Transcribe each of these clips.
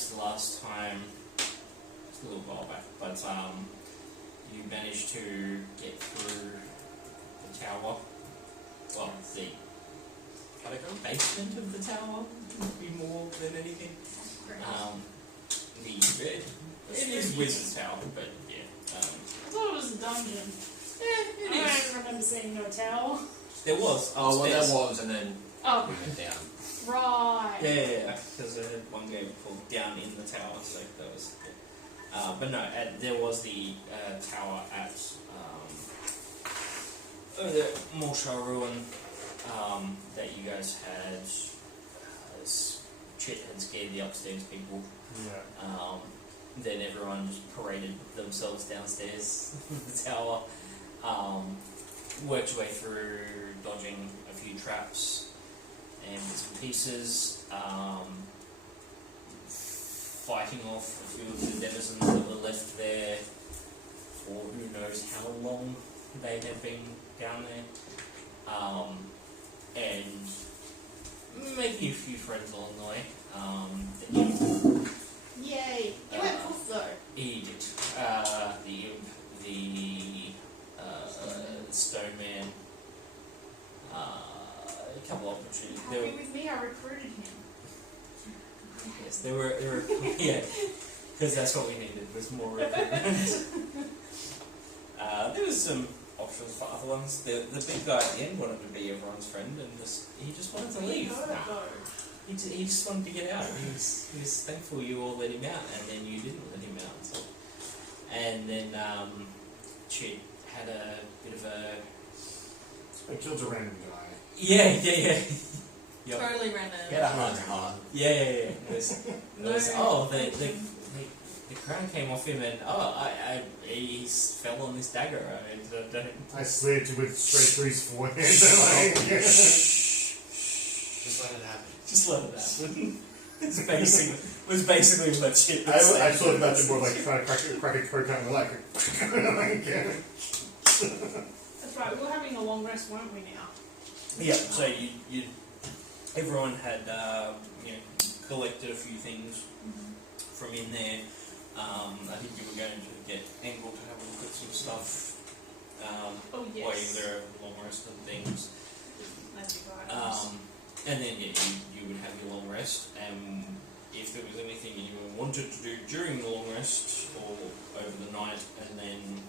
guess the last time, it's a little while back, but you managed to get through the tower. Well, the basement of the tower would be more than anything. It is Wizard's Tower, but yeah. I thought it was a dungeon. Yeah, it I is. don't remember seeing no tower. There was. Oh, well, upstairs. there was, and then Oh, we went down. right. Yeah, because I had one game called Down in the Tower, so that was good. But no, there was the tower at the Morshar Ruin that you guys had. Chit had scared the upstairs people. Yeah. Then everyone just paraded themselves downstairs the tower. Worked your way through, dodging a few traps and bits and pieces. Fighting off a few of the denizens that were left there for who knows how long they had been down there. And making a few friends along the way. The imp, Yay. You went poof though. he did. The imp, the stone man, a couple of opportunities. Happy with me, I recruited him. Yes, there were yeah, because that's what we needed was more recruitment. There was some options for other ones. The big guy at the end wanted to be everyone's friend, and he just wanted to leave. He just wanted to get out. He was thankful you all let him out, and then you didn't let him out. So. And then Chit had a bit of a I killed a random guy. yeah. Yep. Totally random. Get a heart. Yeah. The crown came off him, and he fell on this dagger. I slid with straight through his forehead. Just let it happen. Just let it happen. was basically what shit. I thought about it more like trying to crack a coke out of the leg. That's right, we were having a long rest, weren't we now? Yeah. So you everyone had collected a few things from in there. I think you were going to get Angle to have a look at some stuff. Oh yes. While you were long rest and things. That'd be right. And then you would have your long rest, and if there was anything you wanted to do during the long rest or over the night, and then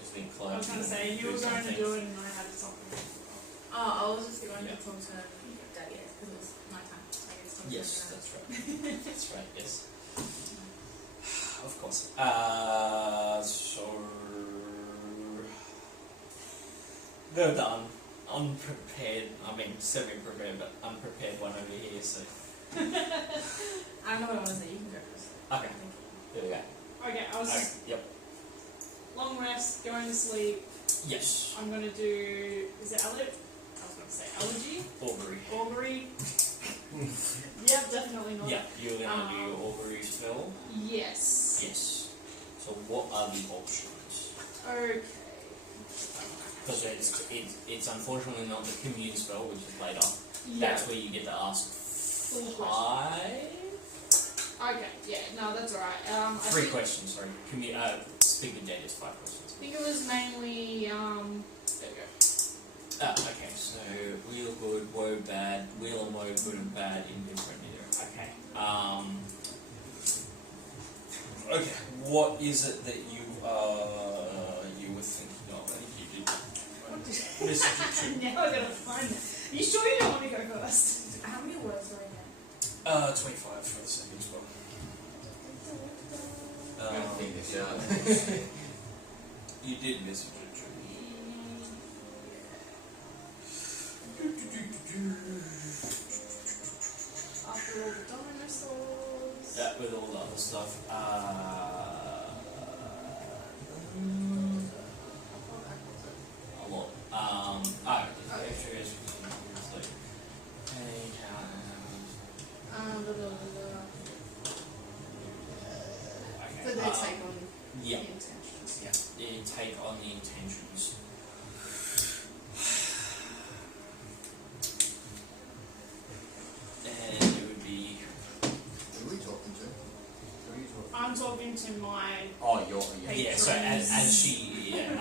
just think I was going to say, you were going to do it and I had something. Oh, I was just going Yeah. to talk to Daddy because it was my time. So I guess talk Yes, to that's right. That's right, yes. Of course. So... They're done. Unprepared, semi-prepared, but unprepared one over here, so... I don't know what I want to say. You can go first. Okay, there we go. Okay, I was just Yep. long rest, going to sleep. Yes. I'm going to do, is it allergy? I was going to say allergy? Augury. Augury? Yep, definitely not. Yeah, you're going to do your augury spell? Yes. Yes. So what are the options? Okay. Because it's unfortunately not the commune spell, which is later. Yeah. That's where you get to ask Full 5? Okay, yeah, no, that's alright. 3 questions, sorry. Speak with Jade is 5 questions. I think it was mainly, there we go. Okay, so wheel good, woe bad, wheel and woe good and bad, indifferent either. Okay. Okay, what is it that you were thinking of? I think you did. Message it Now I gotta find it. Are you sure you don't want me to go first? How many words are in to there? 25 for the second spell. I'm going to think this out. You did message it to me. After all the dinosaurs. That with all the other stuff. A lot. Extra is like, hey, Blah, blah, blah, blah. okay. So they take on Yeah. the intentions. Yeah. You take on the intentions. And it would be Who are we talking to? of into my. Oh, you're Yeah, so as she, time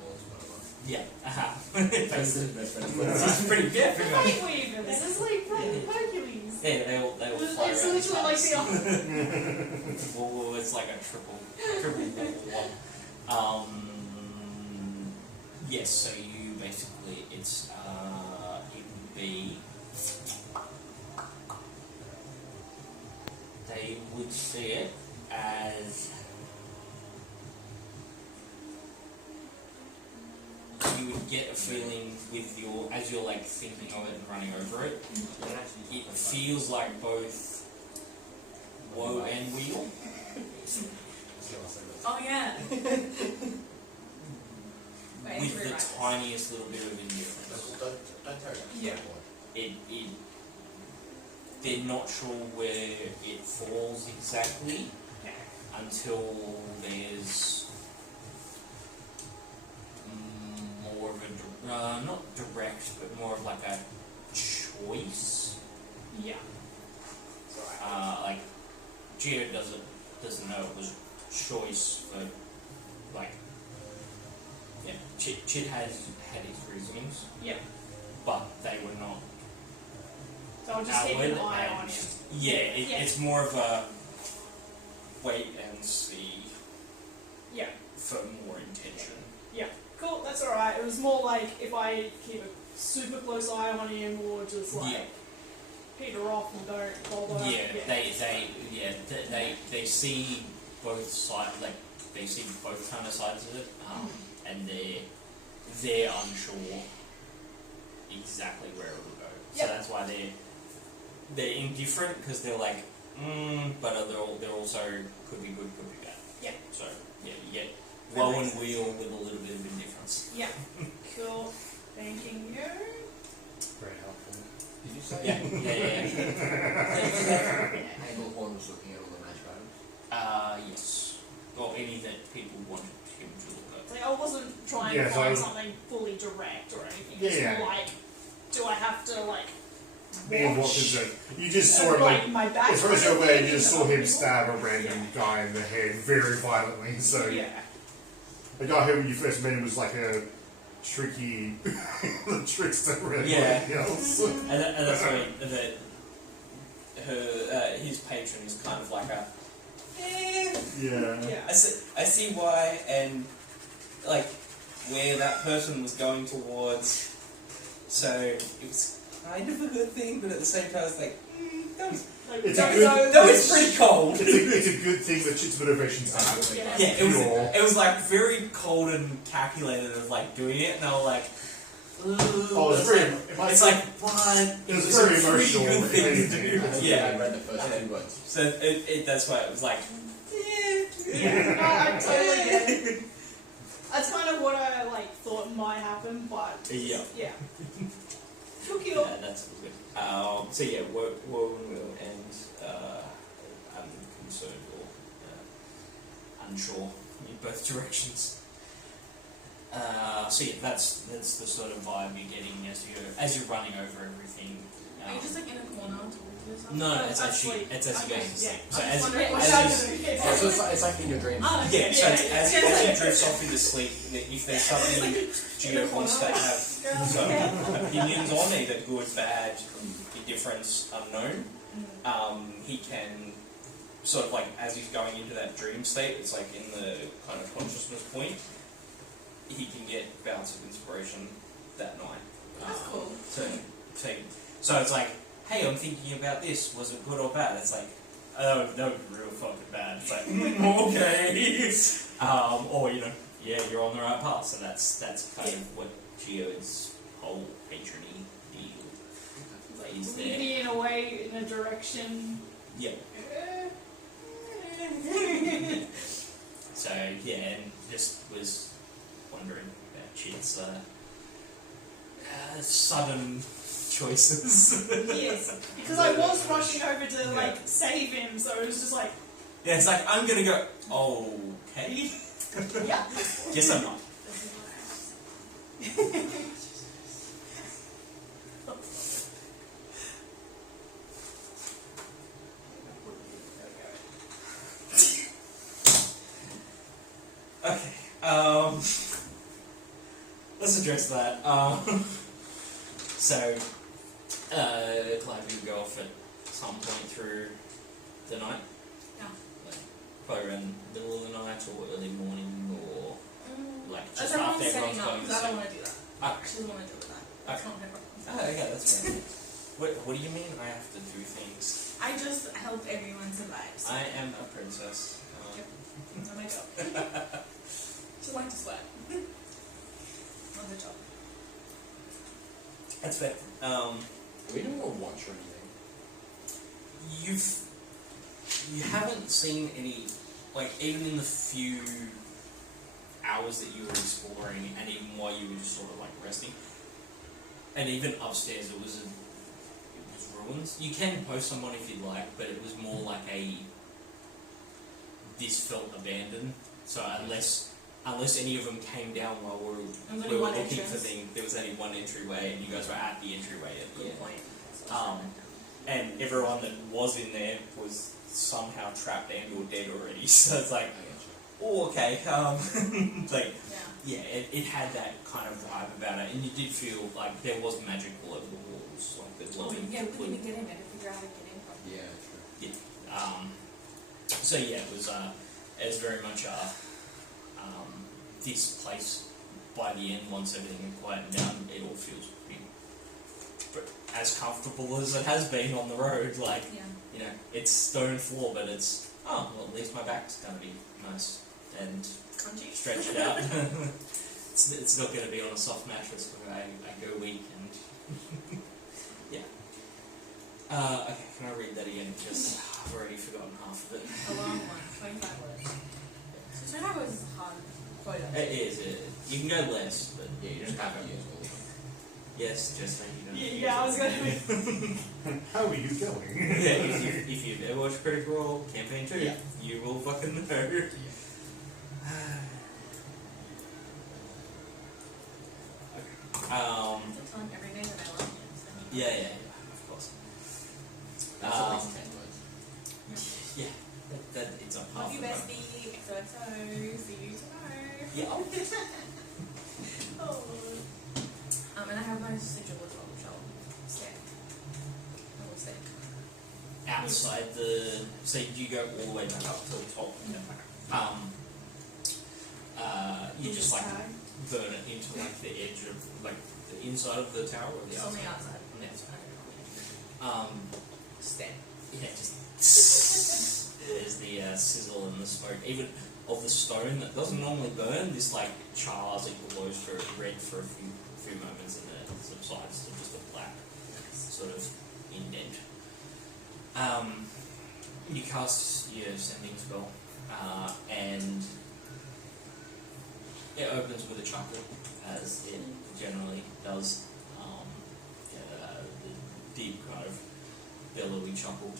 balls, whatever. yeah, That's basically. the best friend. It's pretty good. The Fate Weavers. This is like from Hercules. Yeah, they all fly It's around. literally like the Well, it's like a triple one. Yes, so you basically, it would be, they would see it as, you would get a feeling with as you're like thinking of it and running over it, it feels like both woe and wheel. Oh yeah. With the tiniest little bit of indifference. Don't tell Yeah. They're not sure where it falls exactly Okay. until there's more of a not direct, but more of like a choice. Yeah. Like Gio doesn't know it was a choice for like. Yeah, Chid has had his reasonings. Yeah. But they were not. So I'll just keep an eye on him. Yeah, Yeah. it's more of a wait and see. Yeah. For more intention. Cool, that's alright. It was more like if I keep a super close eye on him or just like peter off and don't bother. They see both sides, like they see both kind of sides of it, and they're unsure exactly where it will go. So that's why they're indifferent because they're like, but they're also could be good, could be bad. Yeah. So you get woe and wheel with a little bit of indifference. Yeah. Cool. Thanking you. Very helpful. Did you say? Yeah. Anglehorn was looking at all the magic items? Yes. Or any that people wanted him to look at. Like I wasn't trying Yeah, to so- find something fully direct or anything. Yeah, It's yeah. more like, do I have to like Man, what watch is it? You just saw him like like. my back? As far as you're aware, you just saw him people? stab a random guy in the head very violently. So Yeah. the guy who you first met him was like a tricky trickster rather than anything else. And that's why his patron is kind of like a. Yeah. Yeah. I see why, and like where that person was going towards. So it was kind of a good thing, but at the same time, it's like that was Like, It's a don't good- know- that was pretty cold. It's a good thing that Chit's motivation's not. Yeah. Yeah, Pure. it was like very cold and calculated of like doing it, and I was like, Oh, it's very. it's like what? It was a very pretty emotional, good if thing to anything. do. I think Yeah. I read the first two words. So that's why it was like, Yeah, no, I totally get it. That's kind of what I like thought might happen, but yeah. yeah. Cool. Yeah, that's good. So yeah, woe and will and unconcerned or unsure in both directions. So yeah, that's the sort of vibe you're getting as you're running over everything. Are you just like in a corner talking to yourself? No, No, it's I'm actually asleep. it's as you Okay, go to sleep. yeah. So I'm as just wondering what as happened. you, Oh, so it's like in your dreams. Oh, okay. yeah, so Yeah. as you drift off into sleep, if there's something Gio wants to have some opinions on, either good, bad, indifference, unknown, he can sort of like as he's going into that dream state, it's like in the kind of consciousness point, he can get bouts of inspiration that night. That's cool. So it's like, hey, I'm thinking about this. Was it good or bad? It's like, oh, that would be real fucking bad. It's like, okay. Or yeah, you're on the right path. So that's kind of what Gio's whole patrony deal is Lead there. me in a way, in a direction. Yeah. So yeah, and just was wondering about Chid's sudden choices. Yes, because I was rushing over to like save him, so it was just like, Yeah, it's like I'm gonna go. Okay. yeah. Guess I'm not. address that. So, glad we would go off at some point through the night. Yeah. Like, probably around the middle of the night or early morning or like As just everyone's after everyone's setting up, going to because I sleep. don't want to do that. She doesn't want to deal with that. That's not her problem. Oh, okay, that's right. What do you mean I have to do things? I just help everyone survive. So I am a princess. that's my job. Just like to sweat. On the job. That's fair. We don't want to watch or anything. You haven't seen any, like, even in the few hours that you were exploring and even while you were just sort of like resting, and even upstairs it was ruins. You can post someone if you'd like, but it was more like this felt abandoned. So unless any of them came down while we were looking for things, there was only one entryway, and you guys were at the entryway at the end. Point. And everyone that was in there was somehow trapped and or dead already. So it's like, oh, okay. Like, yeah, it had that kind of vibe about it, and you did feel like there was magic all over the walls, like the glowing. Yeah, we couldn't even get in there to figure out how to get in from. Yeah, true. Yeah. So yeah, it was very much this place. By the end, once everything had quietened down, it all feels pretty, as comfortable as it has been on the road. Like, you know, it's stone floor, but it's well, at least my back's gonna be nice and Crunchy. stretched out. It's not going to be on a soft mattress where I go weak and yeah. Okay, can I read that again? Because I've already forgotten half of it. A long one, 25 words. So 25 words is a hard quota. It is. You can go less, but Yeah, you just have to use all of yes, just so you don't. Yeah, I was going to. How are you going? Yeah, if you've ever watched Critical Role Campaign 2, Yeah. you will fucking know. I have to tell him every day that I love him. So he knows. Yeah, of course. That's at least 10 words. Yeah, that it's on half Love you, the time. bestie. XOXO. See you tomorrow. Yeah. Oh. And I have my sigil as well, which I'll stick. I will stick. Outside so you go all the way back up to the top. You just like burn it into like the edge of like the inside of the tower or the It's outside. on the outside. On the outside. Stand. Yeah, just there's the sizzle and the smoke, even of the stone that doesn't normally burn. This like chars, it glows for red for a few moments, and then it subsides to just a black sort of indent. You cast your sending spell, and it opens with a chuckle, as it generally does. The deep kind of billowy chuckle.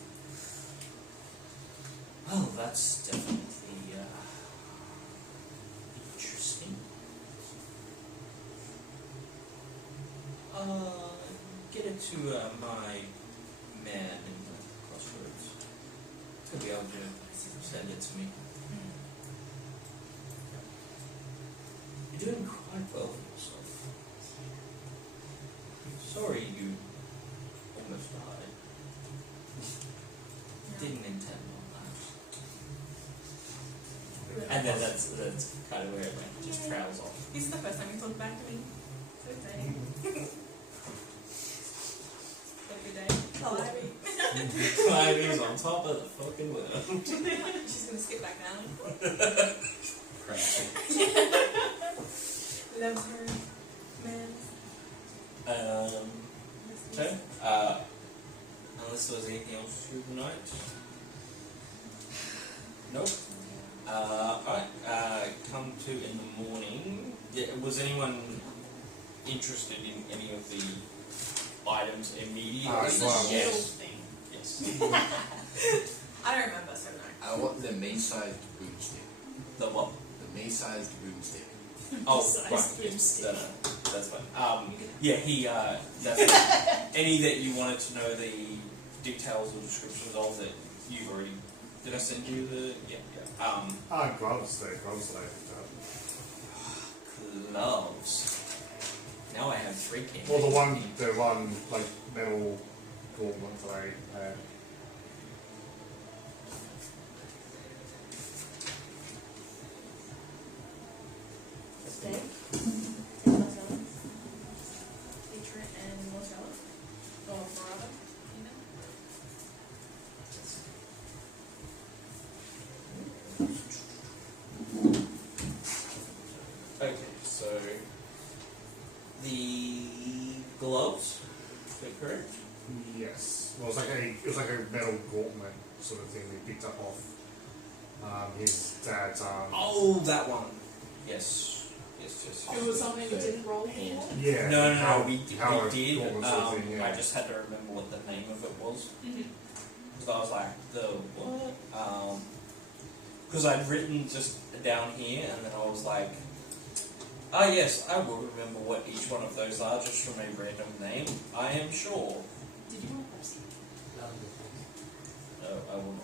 Well, that's definitely interesting. Get it to my man in the crossroads. He'll be able to send it to me. You're doing quite well for yourself. Sorry you almost died. Didn't intend on that. And then that's kind of where it went. Just trails off. This is the first time you talked back to me. So exciting. Have a good day. Climbing. Climbing's on top of the fucking world. She's gonna skip back down. Crazy. Loves her man. So, unless there was anything else through the night. Nope. Alright, come to in the morning. Was anyone interested in any of the items immediately? It's a Wow. shield Yes. thing. Yes. I don't remember, so no. I want the mace-sized boomstick. The what? The mace-sized boomstick. Oh, Size right. boomstick. No, that's fine. Yeah, that's any that you wanted to know the details or descriptions of that you've already. Did I send you the? Yeah. Gloves there, gloves that I picked up. Gloves. Now I have 3 campaigns. Well, the one like metal gauntlet that I had. Stay. And Marcella. Patron and Marcella. Or Farada, you know? Okay, so the gloves, is that correct? Yes. Well, it was like a metal gauntlet sort of thing they picked up off his dad's arm. Oh, that one. Yes. It was something we didn't roll Hand. for. Yeah. No, how- we how a did. gauntlet sort of thing, yeah. I just had to remember what the name of it was. Mm-hmm. Because I was like, the what? Because I'd written just down here, and then I was like, ah, yes, I will remember what each one of those are just from a random name. I am sure. Did you want Pepsi? No, I will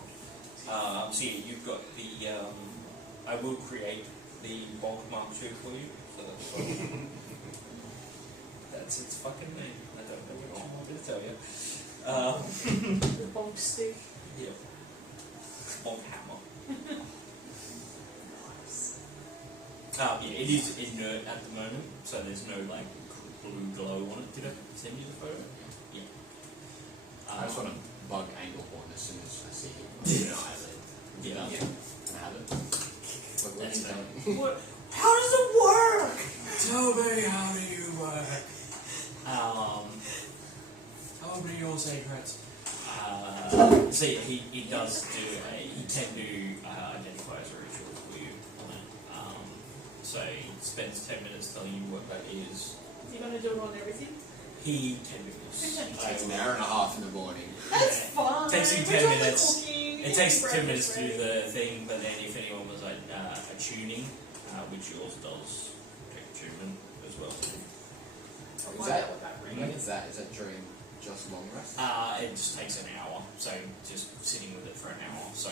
not. So yeah, you've got the. I will create the Bulk Mark II for you. So that's fine. That's its fucking name. I don't know which one I'm going to tell you. The bonk stick. Yeah. Bonk hammer. Yeah, it is inert at the moment, so there's no like blue glow on it. Did I send you the photo? Yeah. I just want to bug Anglehorn as soon as I see him. You know, Yeah. Can I have it? What That's is that? What? How does it work? Tell me, how do you work? Tell me your secrets. So yeah, he does do he can do identify as a ritual for you on it. So he spends 10 minutes telling you what that is. Is he gonna do it on everything? He can do this. It takes an hour and a half in the morning. That's fine. Takes you We're 10 talking minutes. cooking, It takes breakfast 10 minutes to do ready. the thing, but then if anyone was attuning, which yours does take attunement as well. I'll Is find that, out what that when ring is that? Is that during just long rest? It just takes an hour, so just sitting with it for an hour. So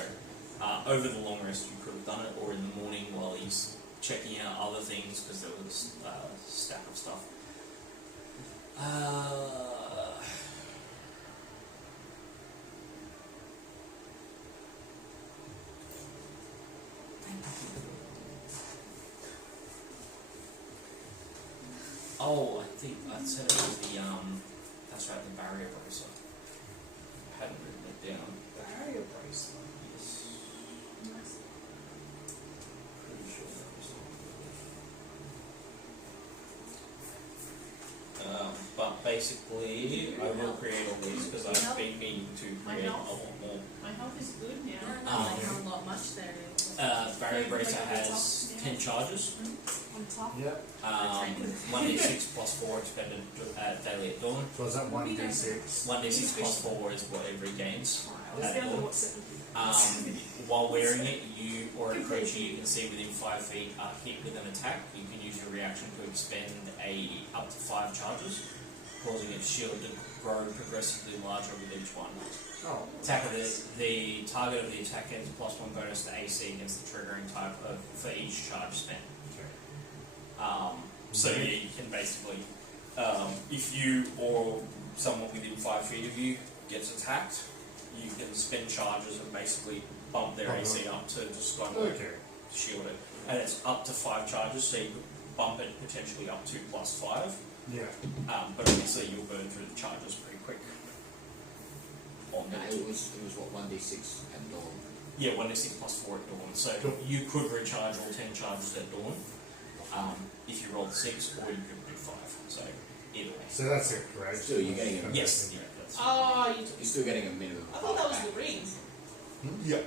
over the long rest you could have done it, or in the morning while he's checking out other things, because there was a stack of stuff. Oh, I think I said it was the that's right, the barrier bracer. I hadn't written it down. barrier bracelet. Yes. Nice. Pretty sure that was but basically, I will create all these because I've been meaning to create a lot more. My health is good now. I don't know like how lot much there is. Barrier bracer Like on the has top, 10 charges. On top. Yep. 1d6 plus 4 expended daily at dawn. So is that 1d6? 1d6 plus 4 is whatever he gains. What's the other one? What's it? While wearing it, you or a creature you can see within 5 feet are hit with an attack. You can use your reaction to expend up to 5 charges, causing its shield to grow progressively larger with each one. Oh. Attack of the target of the attack gets +1 bonus to AC against the triggering type for each charge spent. Okay. So yeah, you can basically, if you or someone within 5 feet of you gets attacked, you can spend charges and basically bump their AC up to just kind of Okay. shield it. And it's up to 5 charges, so you could bump it potentially up to +5. Yeah. But obviously you'll burn through the charges pretty quick. On No, it. it was what 1d6 at dawn. Yeah, 1d6 plus 4 at dawn. So Cool. you could recharge all 10 charges at dawn if you rolled 6, or you could do 5. So either way. So that's it, correct? Still, you're getting a Yes, yeah, that's Oh, you took You're still getting a minimum. I thought that was the ring. Yep.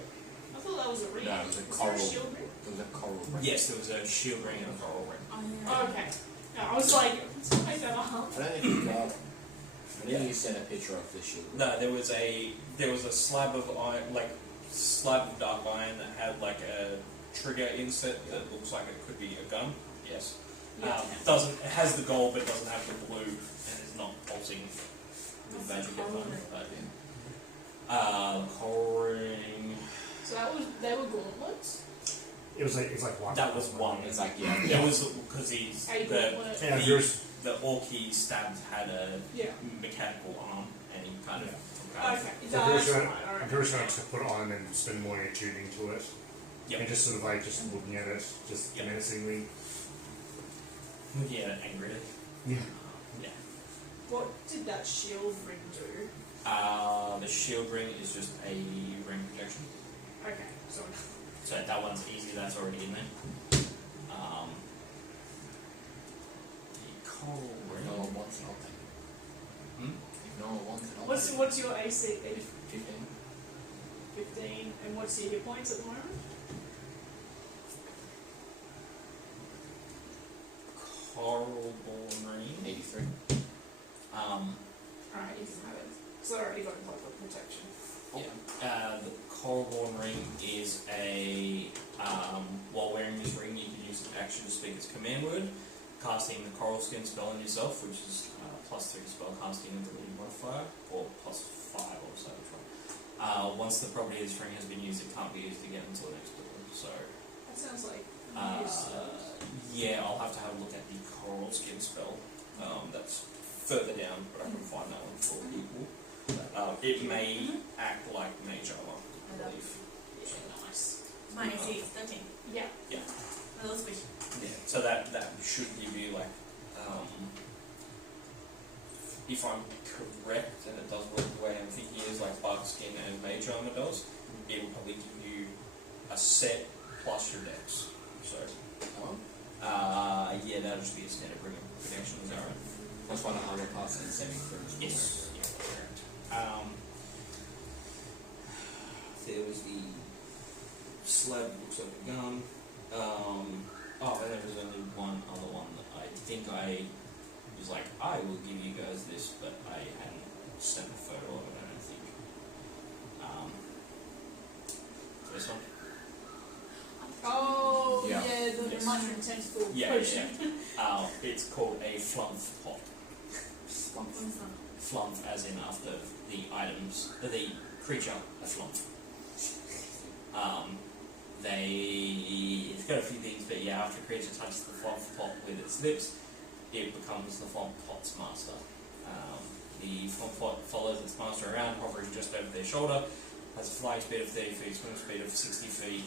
I thought that was a ring. No, it was a Is there coral. shield ring? There was a coral ring. Yes, there was a shield ring and a coral ring. Oh, yeah. Oh, okay. No, I was like, let's make that up. I don't think you got. I think you sent a picture of the shield. No, there was a slab of iron, like slab of dark iron that had like a trigger inset that looks like it could be a gun. Yes. It has the gold but doesn't have the blue and is not pulsing with magic at the moment. But coral ring. So that was, they were gauntlets? It was like one. That was one. It's like, It was because he's A the gauntlet. Yeah, the, yours. the orc he stabbed had a Yeah. mechanical arm, and he kind of Okay. took out. So I'm that's pretty sure. right, alright. I'm pretty sure I just put it on and then spend more tuning to it. Yep. And just sort of like just looking at it, just Yep. menacingly. Looking at it angrily. Yeah. Yeah. What did that shield ring do? The shield ring is just a ring protection. Okay, so So that one's easy, that's already in there. The coral If no ring. one wants it, I'll take it. Hmm? If no one wants it, I'll take what's your AC? it. 15. 15, and what's your hit points at the moment? Coral ball ring. 83. Alright, you can have it. So I already got like protection. The coral ring is a while wearing this ring, you can use an action to speak its command word, casting the coral skin spell on yourself, which is +3 spell casting ability modifier, or +5 or so. Once the property of this ring has been used, it can't be used again until the next build. So That sounds like yeah, I'll have to have a look at the coral skin spell. That's further down, but I can find that one for people. It may act like mage armor, I believe. yeah, nice. My AC is 13. Yeah. A little squishy. Yeah, so that should give you like, if I'm correct and it does work the way I'm thinking is like bark skin and mage armor does, it will probably give you a set plus your dex. So, yeah, that'll just be a standard ring of protection, is that right? Plus one armor class and saving throws. Yes, yeah, correct. There was the slab, looks like a gun. And there was only one other one that I think I was like, I will give you guys this, but I hadn't sent a photo of it, I don't think. This one? Oh, Yeah. the Yes. mushroom tentacle Yeah, potion. It's called a flump pot. What's that? Flump as in after the items, the creature, a flump. It's got a few things, but yeah, after a creature touches the flump pot with its lips, it becomes the flump pot's master. The flump pot follows its master around, hovering just over their shoulder, has a flying speed of 30 feet, swim speed of 60 feet.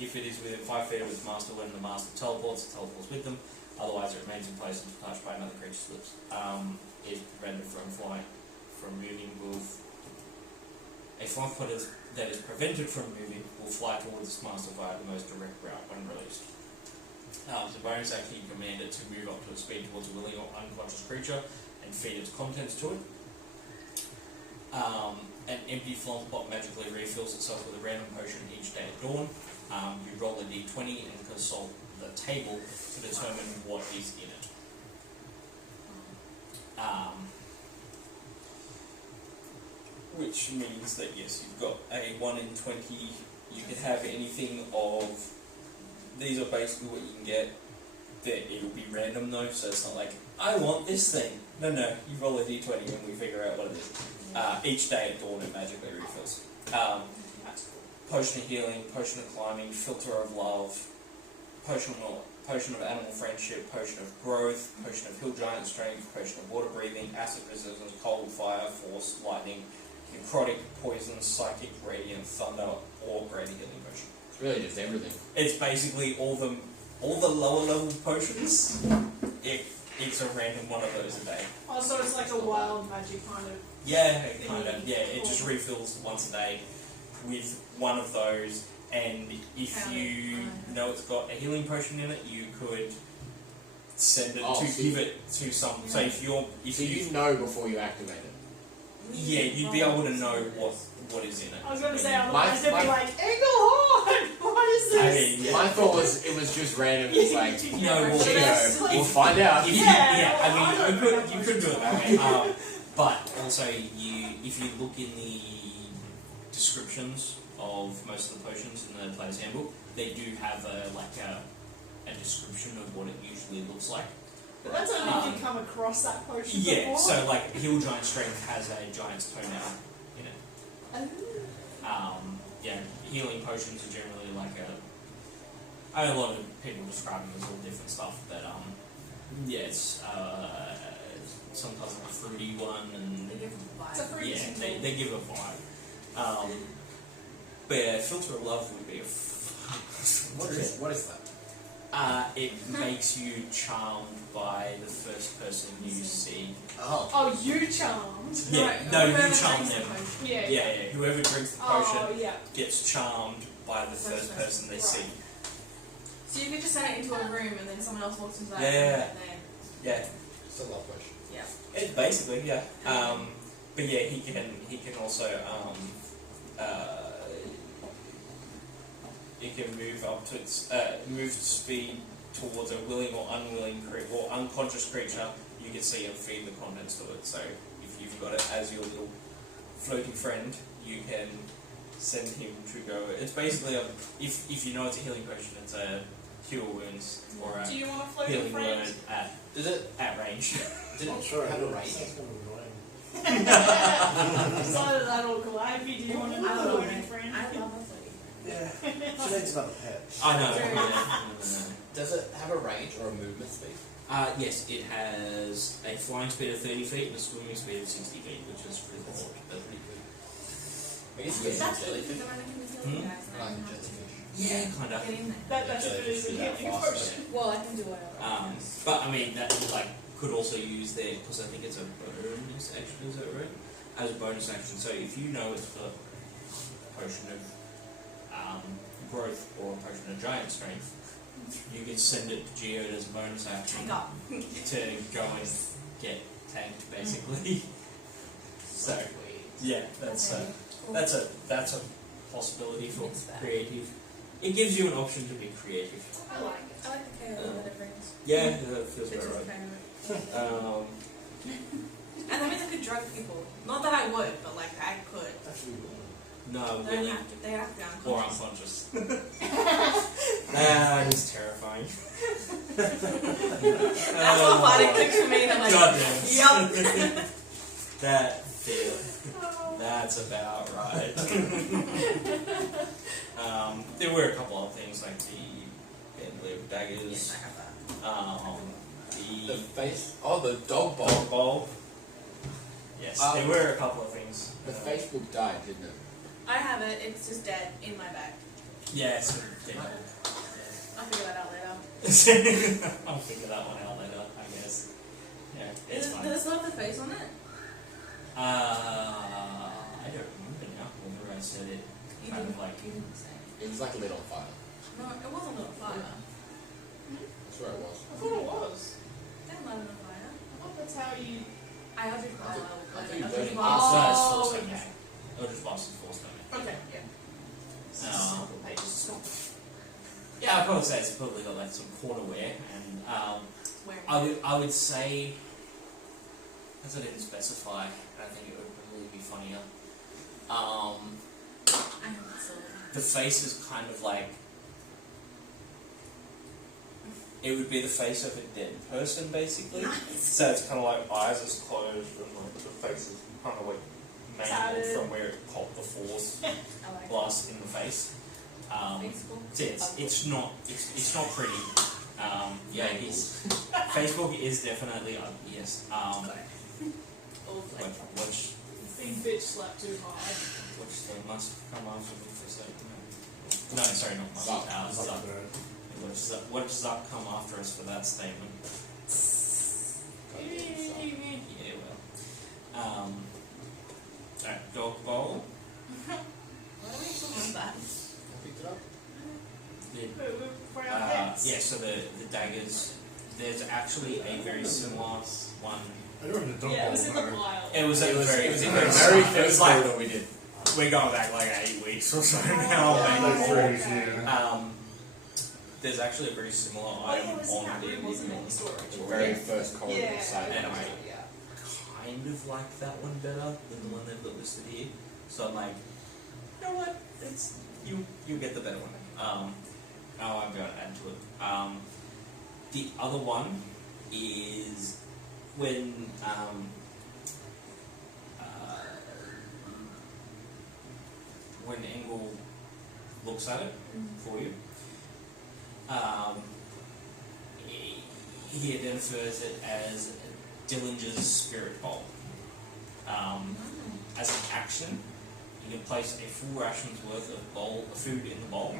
If it is within 5 feet of its master when the master teleports, it teleports with them. Otherwise, it remains in place until touched by another creature's lips. Is prevented from flying, from moving. A flump pot that is prevented from moving will fly towards its master via the most direct route when released. The bonus action, you command it to move up to a speed towards a willing or unconscious creature and feed its contents to it. An empty flump pot magically refills itself with a random potion each day at dawn. You roll a d20 and consult the table to determine what is in it. Which means that yes, you've got a 1 in 20. You can have anything of. These are basically what you can get. That it'll be random though, so it's not like I want this thing. No, you roll a d20 and we figure out what it is. Each day at dawn, it magically refills. Potion of healing, potion of climbing, filter of love, potion of animal friendship, potion of growth, potion of hill giant strength, potion of water breathing, acid resistance, cold, fire, force, lightning, necrotic, poison, psychic, radiant, thunder, or greater healing potion. It's really just everything. It's basically all the lower level potions. It's a random one of those a day. Oh, so it's like a wild magic kind of. Yeah, kind of. Yeah, it just refills once a day with one of those. And if you know it's got a healing potion in it, you could send it to give it to some. So if you know before you activate it. Yeah, you'd be able to know what is in it. I was going to say, My- otherwise they'd be my- like, Engelhorn! What is this? I mean, yeah. My thought was it was just random. It's like, No, well, we'll find out. If you, Yeah, I mean, I don't you could do it that way. But also, if you look in the descriptions of most of the potions in the player's handbook, they do have a description of what it usually looks like. But that's only if you come across that potion Yeah, before. so like Hill Giant Strength has a giant's toenail in it. Oh. Yeah, healing potions are generally like a lot of people describe them as all different stuff, but yeah, it's sometimes like a fruity one, and They give a It's a vibe. fruity yeah, symbol. they give a vibe. But yeah, filter of love would be a. What is that? It makes you charmed by the first person you see. Oh. Oh, you charmed. Yeah, Right, no, whoever you charm drinks the them. potion. Yeah. Yeah, yeah. Whoever drinks the potion Oh, yeah. gets charmed by the first person they Right. see. So you could just send it into a room and then someone else walks inside Yeah. and then, Yeah, It's a love potion. yeah. it basically, yeah. But yeah, he can also it can move up to its move speed towards a willing or unwilling or unconscious creature. You can see and feed the contents to it. So if you've got it as your little floating friend, you can send him to go. It's basically if you know it's a healing potion, it's a cure wounds or a Do you want a floating healing friend? word Does it? at range. Did it have a range? So that'll collide. Do you want a I love floating it. friend? I love a floating. Yeah. She needs another pet. I know. Very No. Does it have a range or a movement speed? Yes, it has a flying speed of 30 feet and a swimming speed of 60 feet, which is pretty That's cool. pretty good. I guess Is that it's good? jellyfish. Because I'm going to kill Hmm? you guys and I Like don't a have to jellyfish. Yeah, kind of. get in there. That's if it is a Jellyfish do that healing faster. potion. Well, I can do whatever. But I mean, that like could also use there because I think it's a bonus action. Is that right? As a bonus action. So if you know it's for a potion of growth or a potion of giant strength, you can send it to Geode as a bonus action Hang up. to go and get tanked, basically. So yeah, that's Okay, cool. that's a possibility for Mix that. creative. It gives you an option to be creative. I like it. I like the KO that it brings. Yeah, that feels It's about just right. kind of. And that means I could drug people. Not that I would, but like I could. No, They really, have to. They have to be or unconscious. unconscious. That is terrifying. That's what fighting clicks for me. I'm like, Goddamn. yup. That's about right. There were a couple of things like the bandolier of Yes, daggers, I have that. The the face. Oh, the dog bowl. dog bowl. Yes, Um, there were a couple of things. The Facebook died, didn't it? I have it. It's just dead in my bag. Yeah, so I'll figure that out later. I'll figure that one out later, I guess. Yeah, it's Does fine. it still have the face on it? I don't remember now whether I said it You kind of didn't, like. you didn't say. It was like lit on fire. No, it wasn't lit on fire. That's where it was. I thought it was. They didn't light it on fire. I thought that's how you. I have to I think I'll burning just Oh, it's Oh, force okay. damage. It'll just blast with force damage. Okay. Yeah. Simple pages. Stop. Yeah, I'd probably say it's probably got like some corner wear, and Wearing I would say, as I didn't specify, I think it would probably be funnier. I have it still. The face is kind of like, it would be the face of a dead person, basically. So it's kind of like eyes is closed and like the face is kind of like mangled Tatted. from where it caught the force I like blast in the face. Facebook. So it's not pretty. Yeah, he's, Facebook is definitely yes. Old like Which Big bitch slept too hard. they must come after me for a second. No, sorry, not must. Zuck. What does Zuck come after us for that statement? Yeah, well. Alright, dog bowl. Why do we still have that? I picked it up. For our heads. Yeah, so the daggers. There's actually a very similar one. I don't remember the dog Yeah, it bowl, was in the no. wild. It was at the very, It was the the very very start. It was first like photo we did. we're going back like 8 weeks or so now. Yeah. maybe. Like through, yeah. There's actually a very similar Oh, yeah, item it was in on that the room, wasn't it? In individual. storage. The very first corridor Yeah. side. And I Yeah. kind of like that one better than the one they've got listed here. So I'm like, you know what? It's you get the better one. I'll be able to add to it. The other one is when Engel looks at it for you, He identifies it as Dillinger's Spirit Bowl. As an action, you can place a full ration's worth of food in the bowl,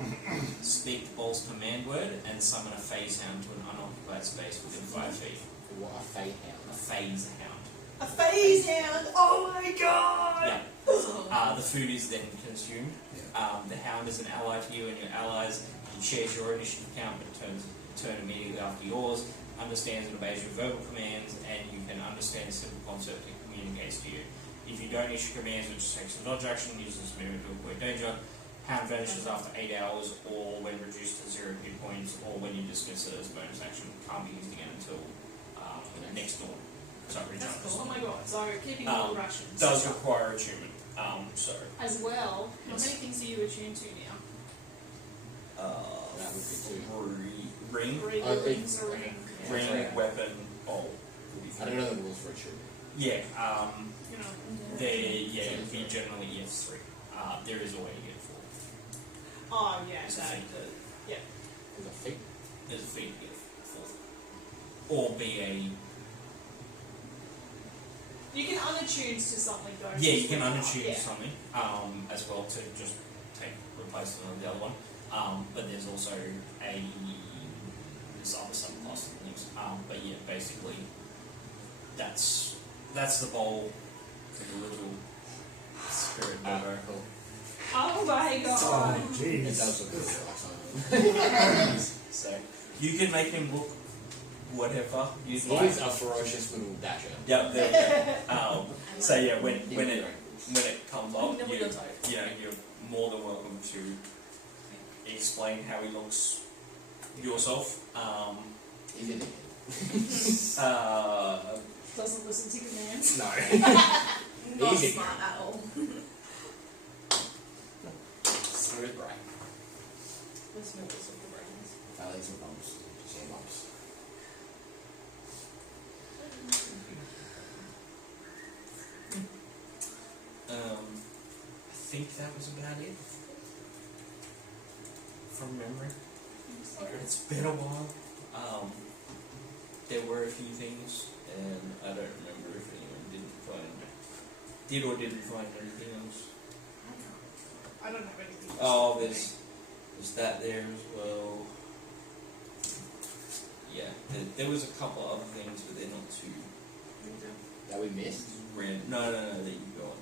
speak the bowl's command word, and summon a phase hound to an unoccupied space within 5 feet. What a fade hound. A phase hound. A phase hound! Oh my god! Yeah. The food is then consumed. Yeah. The hound is an ally to you and your allies. It shares your initiative count, but turn immediately after yours. Understands and obeys your verbal commands, and you can understand a simple concept it communicates to you. If you don't issue commands, which takes a dodge action, uses movement to avoid danger. Hound vanishes after 8 hours, or when reduced to 0 hit points, or when you dismiss it as a bonus action. Can't be used again until next dawn. Sorry, That's return. cool. Oh my god. So keeping all the rations. Does require attunement. So As well, how Yes. many things are you attuned to now? That would be 2. ring, Three Oh, rings or ring. ring, Yeah. weapon, bowl. I don't know the rules for achievement. Yeah. You know. It would be generally yes 3. There is a way to get 4. Oh yeah, It's a that. feat. There's a feat. There's a feat to get 4. Or be a You can unattune to something, don't yeah, you? you can unattune Yeah. something as well to just take replacement of the other one. But there's also this other subclass of things. But yeah, basically that's the bowl for the little spirit bobo. Cool. Oh my god. Oh, It jeez. does look really like something. So you can make him look whatever you He's like. a ferocious little dasher. Yeah, there you go. So yeah, when Give me it the when it comes up, No, we you don't talk. you're more than welcome to explain how he looks yourself. He's in it. Doesn't listen to commands. No. Not Easy. smart at all. Smooth brain. The smallest of the brains. Valleys and bumps. Sand bumps. I think that was about it from memory. It's been a while. There were a few things, and I don't remember if anyone did or didn't find anything else. I don't have anything. Oh, there's that there as well. Yeah, there was a couple other things, but they're not too That we missed. random. No, that you got.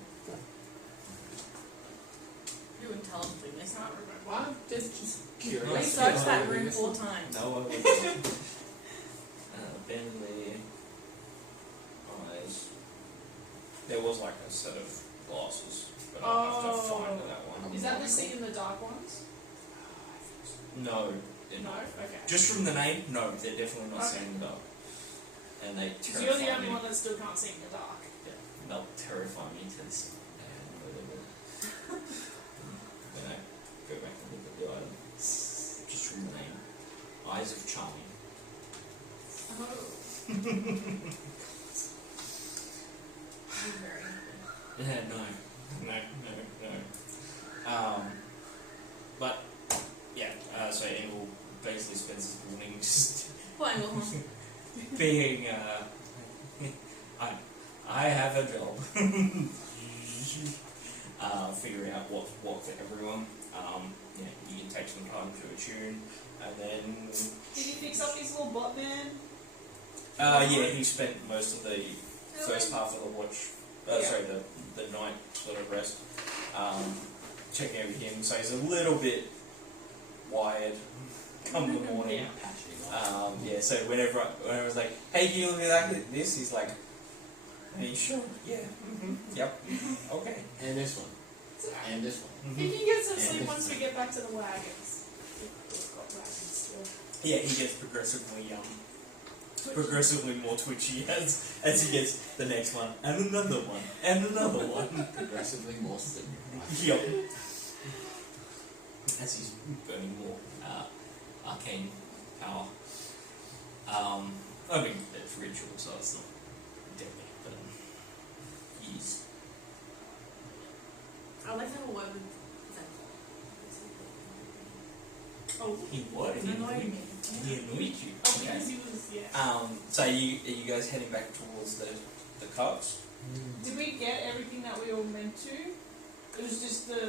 You wouldn't tell us if we missed I it. can't remember. Well, just We curious. searched that room 4 times. No, I wouldn't. Ben there. Eyes. There was like a set of glasses, but I'll have to Oh. find that one. Is that the seat in the dark ones? No, they're No? not. Okay. Just from the name, no, they're definitely not Okay. seeing the dark. And they Because terrify you're the only me. one that still can't see in the dark. Yeah, they'll terrify me to this. Then I go back and look at the item. Just from the name. Eyes of Charming. Oh. I'm very happy. Yeah, no. But, yeah, so Engel basically spends his morning just Well, I'm going home. being, I have a job. Figuring out what's what for everyone. Yeah, you can take some time to attune, and then Did he fix up his little bot man? yeah, he spent most of the first half of the watch. Sorry, the night sort of rest. Checking over him, so he's a little bit wired come the morning. Yeah, so whenever I was like, hey, can you look at this? He's like, are you sure? Yeah. Yep. Okay. And this one. And this one. He can get some sleep once we get back to the wagons. We've got wagons still. Yeah, he gets progressively more twitchy as he gets the next one, and another one, and another one. Progressively more sleep. Yup. As he's burning more arcane power. I mean, it's ritual, so it's not deadly, but he's. I'd like to have a word with Oh, He what? It annoyed me. He annoyed you. oh Okay. because he was, yeah. So are you guys heading back towards the carts? Did we get everything that we were meant to? It was just the.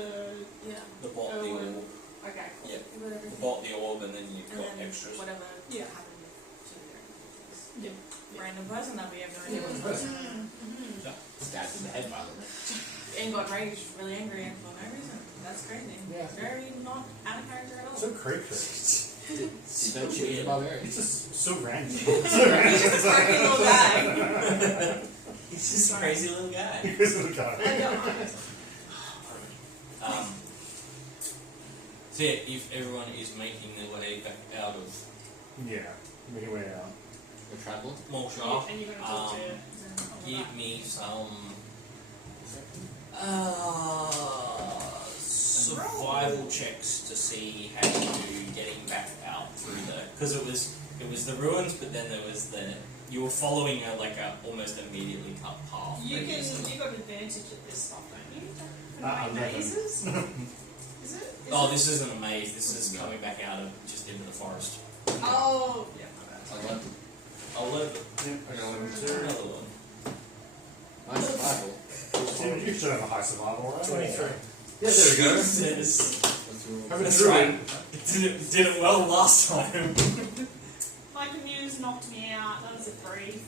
Yeah. The bolt, Oh, the and- orb. Okay, cool. Yeah. You got The everything. bolt, the orb, and then you've And got then extras. whatever Yeah. happened to Yeah. the random person that we have no idea Random what's person. going on. Stabbed in the head by the way. And got raged, really angry and for no reason. That's crazy. Yeah. Very not out of character at all. So creepy. Don't shoot the barbarian. It's just so random. He's just a quirky little guy. He's just a crazy little guy. Here's the guy. I don't know. So yeah, if everyone is making their way back out of Yeah, making way out. The traveler. Malshar, And you're gonna talk to. give me some survival checks to see how you do getting back out through the, because it was the ruins, but then there was you were following a almost immediately cut path. You previously. got advantage at this stuff, don't you? I'm not. Mazes? Is it? Oh, this isn't a maze. This is coming back out of just into the forest. Oh, yeah, my bad. I'll load it. I got Is there another one? My survival. You should have a high survival, right? 23. Yeah, there we go. Jesus. Have a That's druid. right. It did it well last time. My news knocked me out. That was a 3.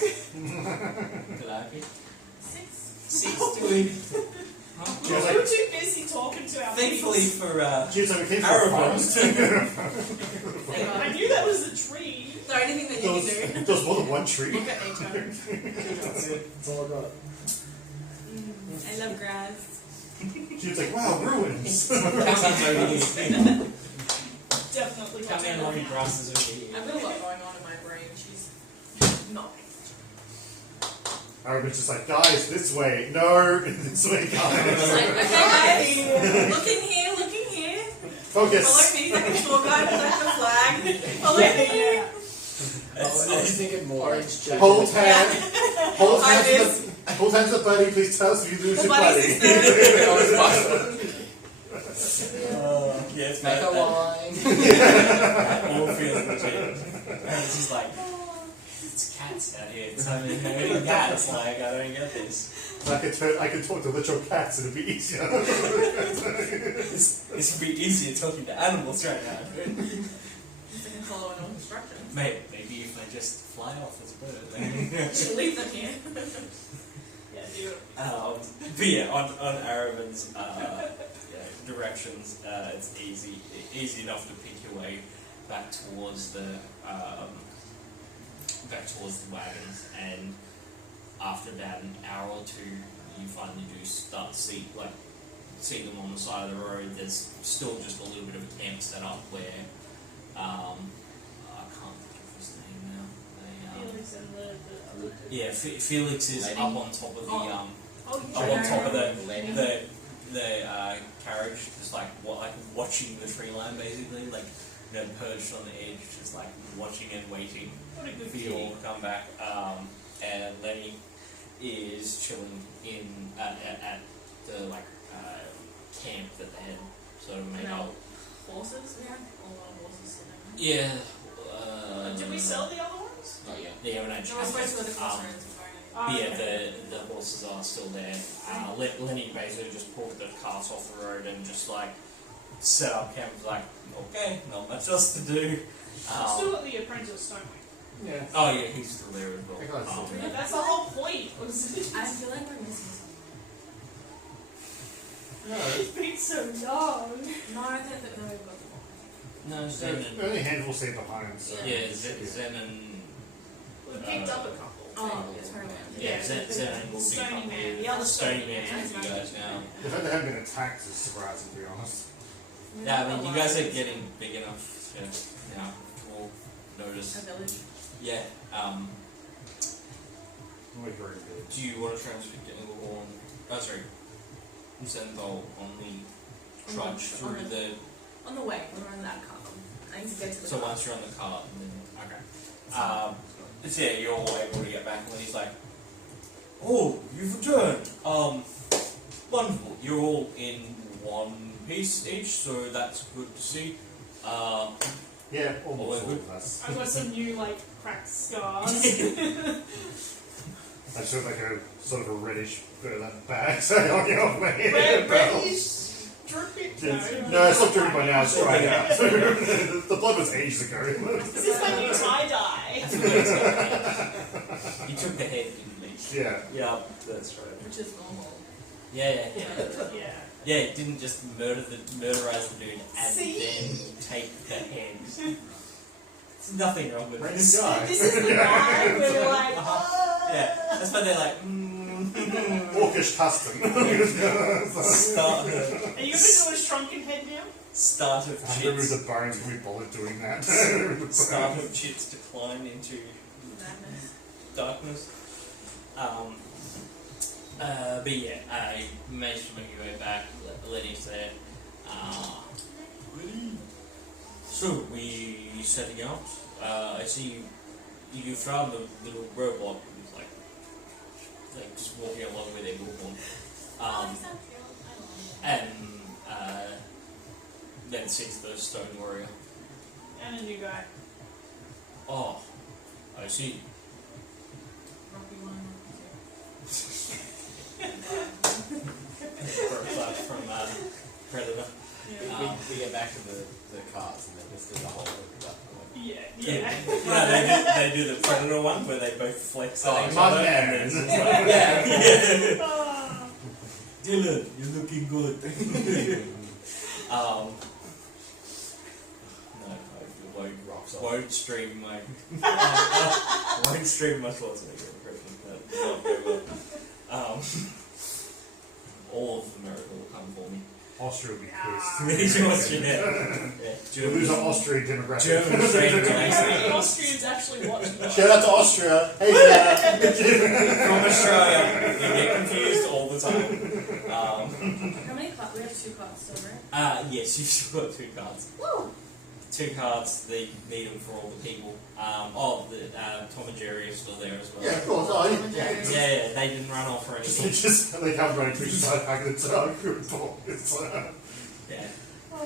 Did I pick? 6. 6 to it. Yeah, We were too busy talking to our Thankfully people. for She was like, we came from a Arrow forest. I knew that was a tree. So anything that you can do. There was more than one tree. Look at nature. That's it. That's all I got. I love grass. She was like, wow, ruins. Definitely got Come in, to all know your now. grasses over here. I've got a lot going on in my brain. She's not paying attention. Arabic just like, guys, this way. No, this way, It's guys. like, okay guys, look in here, look in here. Focus. Follow me like a tour guide with the flag. Follow me. I was thinking more orange jacket. Hold hand. Hold I hands miss. with the, hold hands with the buddy. Please tell us if you lose The your buddy buddy. system. Yeah, it's Make a line. all feels legit. And it's just like, it's cats out here. It's having cats. Like, I don't get this. I could talk to literal cats and it'd be easier. This would be easier talking to animals right now. You can follow no instructions. Maybe if I just fly off as a bird. Then. Should leave them here. Yeah, do it. But yeah, on Aravin's directions, it's easy enough to pick your way back towards the wagons, and after about an hour or two, you finally do start to see them on the side of the road. There's still just a little bit of a camp set up where I can't think of his name now. Felix and the Yeah, Felix is Lady? up on top of the Oh, up on yeah. top of Lady? the carriage, just like watching the tree line, basically, like perched on the edge, just like watching and waiting What a good for you all kitty. to come back. And Lenny is chilling at the camp that they had sort of made No. up. Horses? We have a lot of horses sitting. Yeah. Did we sell the other ones? Not yet. They haven't had No, we're supposed to go to the chance. crossroads. Oh, Yeah, okay. the horses are still there. Lenny basically just pulled the carts off the road and just set up camp. Like, okay, not much else to do. Still got the apprentice, don't we? Yeah. Oh yeah, he's still there as well. I think I saw Yeah, that's the whole point. Was it? I feel like we're missing something. No, He's been so young. No, I think that no, we've got the one. No, Zen and only a handful stay behind. So. yeah, Zen and We picked up a couple. Oh, it's her man. yeah, Zen and will be Stony coming Man. here. The other Stony Stony Man's Man. with you guys now. The fact they haven't been attacked is surprising, to be honest. Yeah, I mean, you guys are getting big enough to all notice. A village. Yeah. Really very good. Do you want to try and speak to Engelhorn? Oh, sorry. Zenthal on the trudge through the. On the way, we're on that car. I need to get to the So car. once you're on the cart, and then okay. So yeah, you're all able to get back, and he's like, "Oh, you've returned. Wonderful. You're all in one piece. piece each, so that's good to see. Yeah, almost All all of us. I've got some new, like, cracked scars. I just have like a sort of a reddish bag saying on your way. Reddish dripping. No, it's not dripping by now, it's dried out. The blood was ages ago. Is this my new tie-dye? You took the head, didn't you? Yeah. Yeah, that's right. Which is normal. Yeah. Yeah. Yeah, it didn't just murderize the dude and See? then take the head. There's nothing wrong with Random this. guy. This is the vibe where you're like, Yeah, that's why they're like, Orcish custom. start, Are you going to do a shrunken head now? start of I remove chits. the bones when we bothered doing that. Start of chits decline into Madness. darkness. But yeah, I managed to make your way back. Lenny's there. So we setting out. I see you found the robot who's like just walking along with a bullhorn. And then sees the stone warrior. And a new guy. Oh, I see. Rocky one. Flash from Predator. Yeah. We get back to the cars and then just do the whole Yeah. Yeah, they do the Predator one where they both flex at each my other. man. And then it's like, Ah. Dylan, you're looking good. No, I rocks won't stream my won't stream my Schwarzenegger impression. That's not very well. All of America will come for me. Austria will be These pissed. Austrian, We'll lose our Austrian demographic. German Australian How many race Austrians actually watching us? Shout out to Austria. Hey, from Australia. They get confused all the time. How many cards? We have 2 cards still, right? Yes, you've still got 2 cards. Woo! 2 cards, they need them for all the people. Tom and Jerry are still there as well. Yeah, of course. Oh, Yeah, they didn't run off or anything. they come running to each side back of the dark. It's Yeah.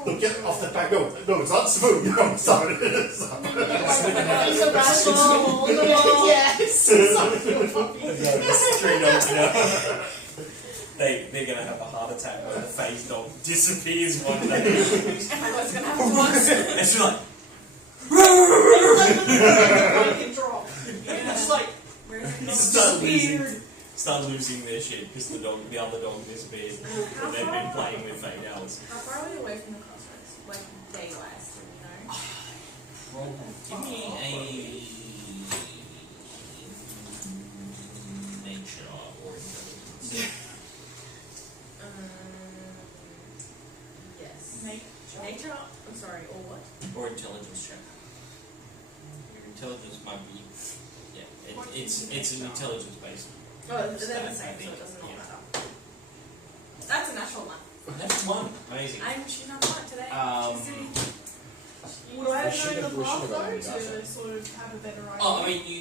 look, get off the back. No, it's not smooth. No, sorry. Yes. Three dogs now. They're gonna have a heart attack when the phase dog disappears one day. Everyone's gonna have to watch. And she's like, Fucking drop. Just like, Where is it? start losing their shit because the other dog disappeared. And they've been playing with fake hours. How far are we away from the crossroads? Like, day-wise, do we know? Well, give me a nature or intelligence. Yes. Nature. Nature? I'm sorry, or what? Or intelligence check. Your intelligence might be, it's an intelligence based. Oh, they're the same, I so think, it doesn't all yeah. matter. That's a natural one. That's one. Amazing. She's not smart today. Would I We have should known the have- we should have path gone though with to that. sort of have a better idea? Oh, I mean, you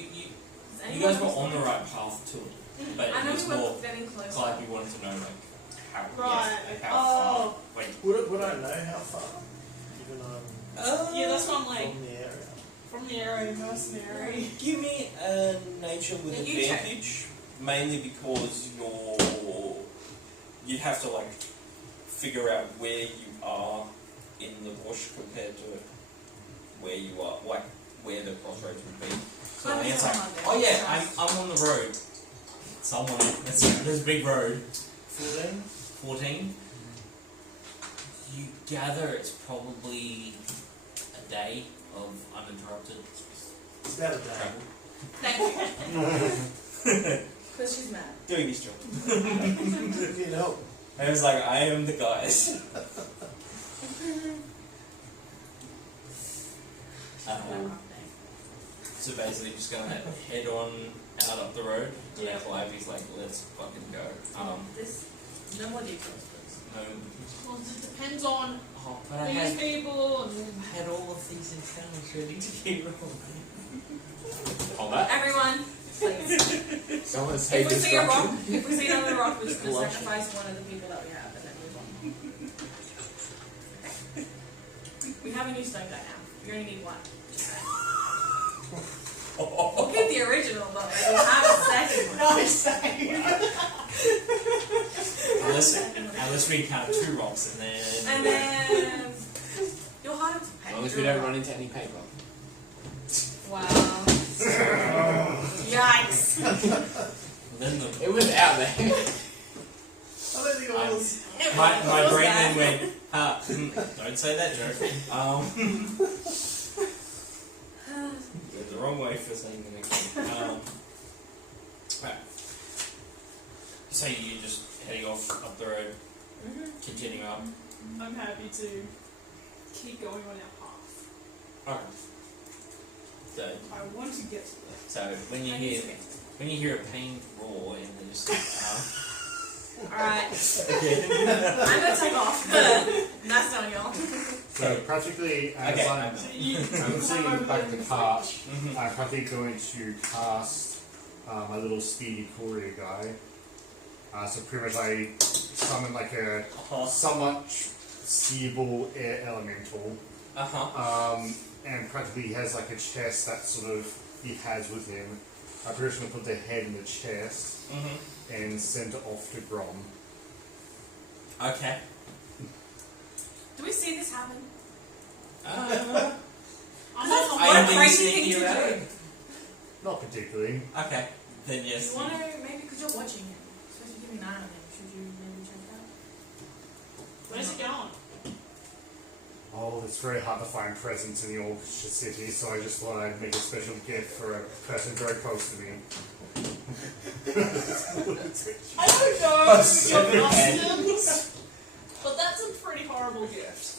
Anyone guys were else on the know? right path to it, but I know it was we were more getting closer. Clyde, you wanted to know like how, Right, yes, how oh. far. Wait. Would I know how far? Given I'm Yeah, that's what I'm like. from the area. From the area, mercenary. Give me a nature with Yeah, you check. advantage, mainly because you have to like figure out where you are in the bush compared to where you are, like where the crossroads would be. So Let me it's tell like, my best. oh yeah, I'm on the road. There's a big road. 14? 14. You gather it's probably a day of uninterrupted It's about a day. travel. Thank you. Because she's mad. doing his job. You know. And it's like, I am the guys. So basically just gonna head on out up the road, and Yeah. then Clivey's like, let's fucking go. This, no more details, please. No, Well, it depends on oh, but I these had, people and I had all of these encounters ready to get rolling. Hold that. Everyone, please. Someone say If we see a rock, destruction. if we see another rock, we're just going to Corruption. sacrifice one of the people that we have and then move on. have a new stone die now. You only need one. We'll keep the original, but we'll have a second one. No, same. Unless we count 2 rocks and then. And then you're harder to As pay. long as we don't run into any paper. Wow. Yikes. Then It was out there. I don't think it was. my brain then went, don't say that joke. Went the wrong way for saying the next one. Right. So you're just heading off up the road, continue up. I'm happy to keep going on our path. Alright. So, I want to get to there. so when you hear a pained roar in the distance, Alright. okay. I'm gonna take off. That's on y'all. So practically, as Okay. I'm So you sitting in the back of the car, I'm practically going to cast my little speedy courier guy. So pretty much I summon like a somewhat seeable air elemental. And practically he has like a chest that sort of he has with him. I'm pretty much going to put the head in the chest and send it off to Grom. Okay. Do we see this happen? I'm That's on what a didn't crazy see thing you to out. do. Not particularly. Okay. Then Do yes. you want to, maybe because you're watching him, you're supposed to be keeping an eye on him, should you maybe check that? Where's it going? Oh, it's very hard to find presents in the old city, so I just thought I'd make a special gift for a person very close to me. I don't know your customs, but that's a pretty horrible gift.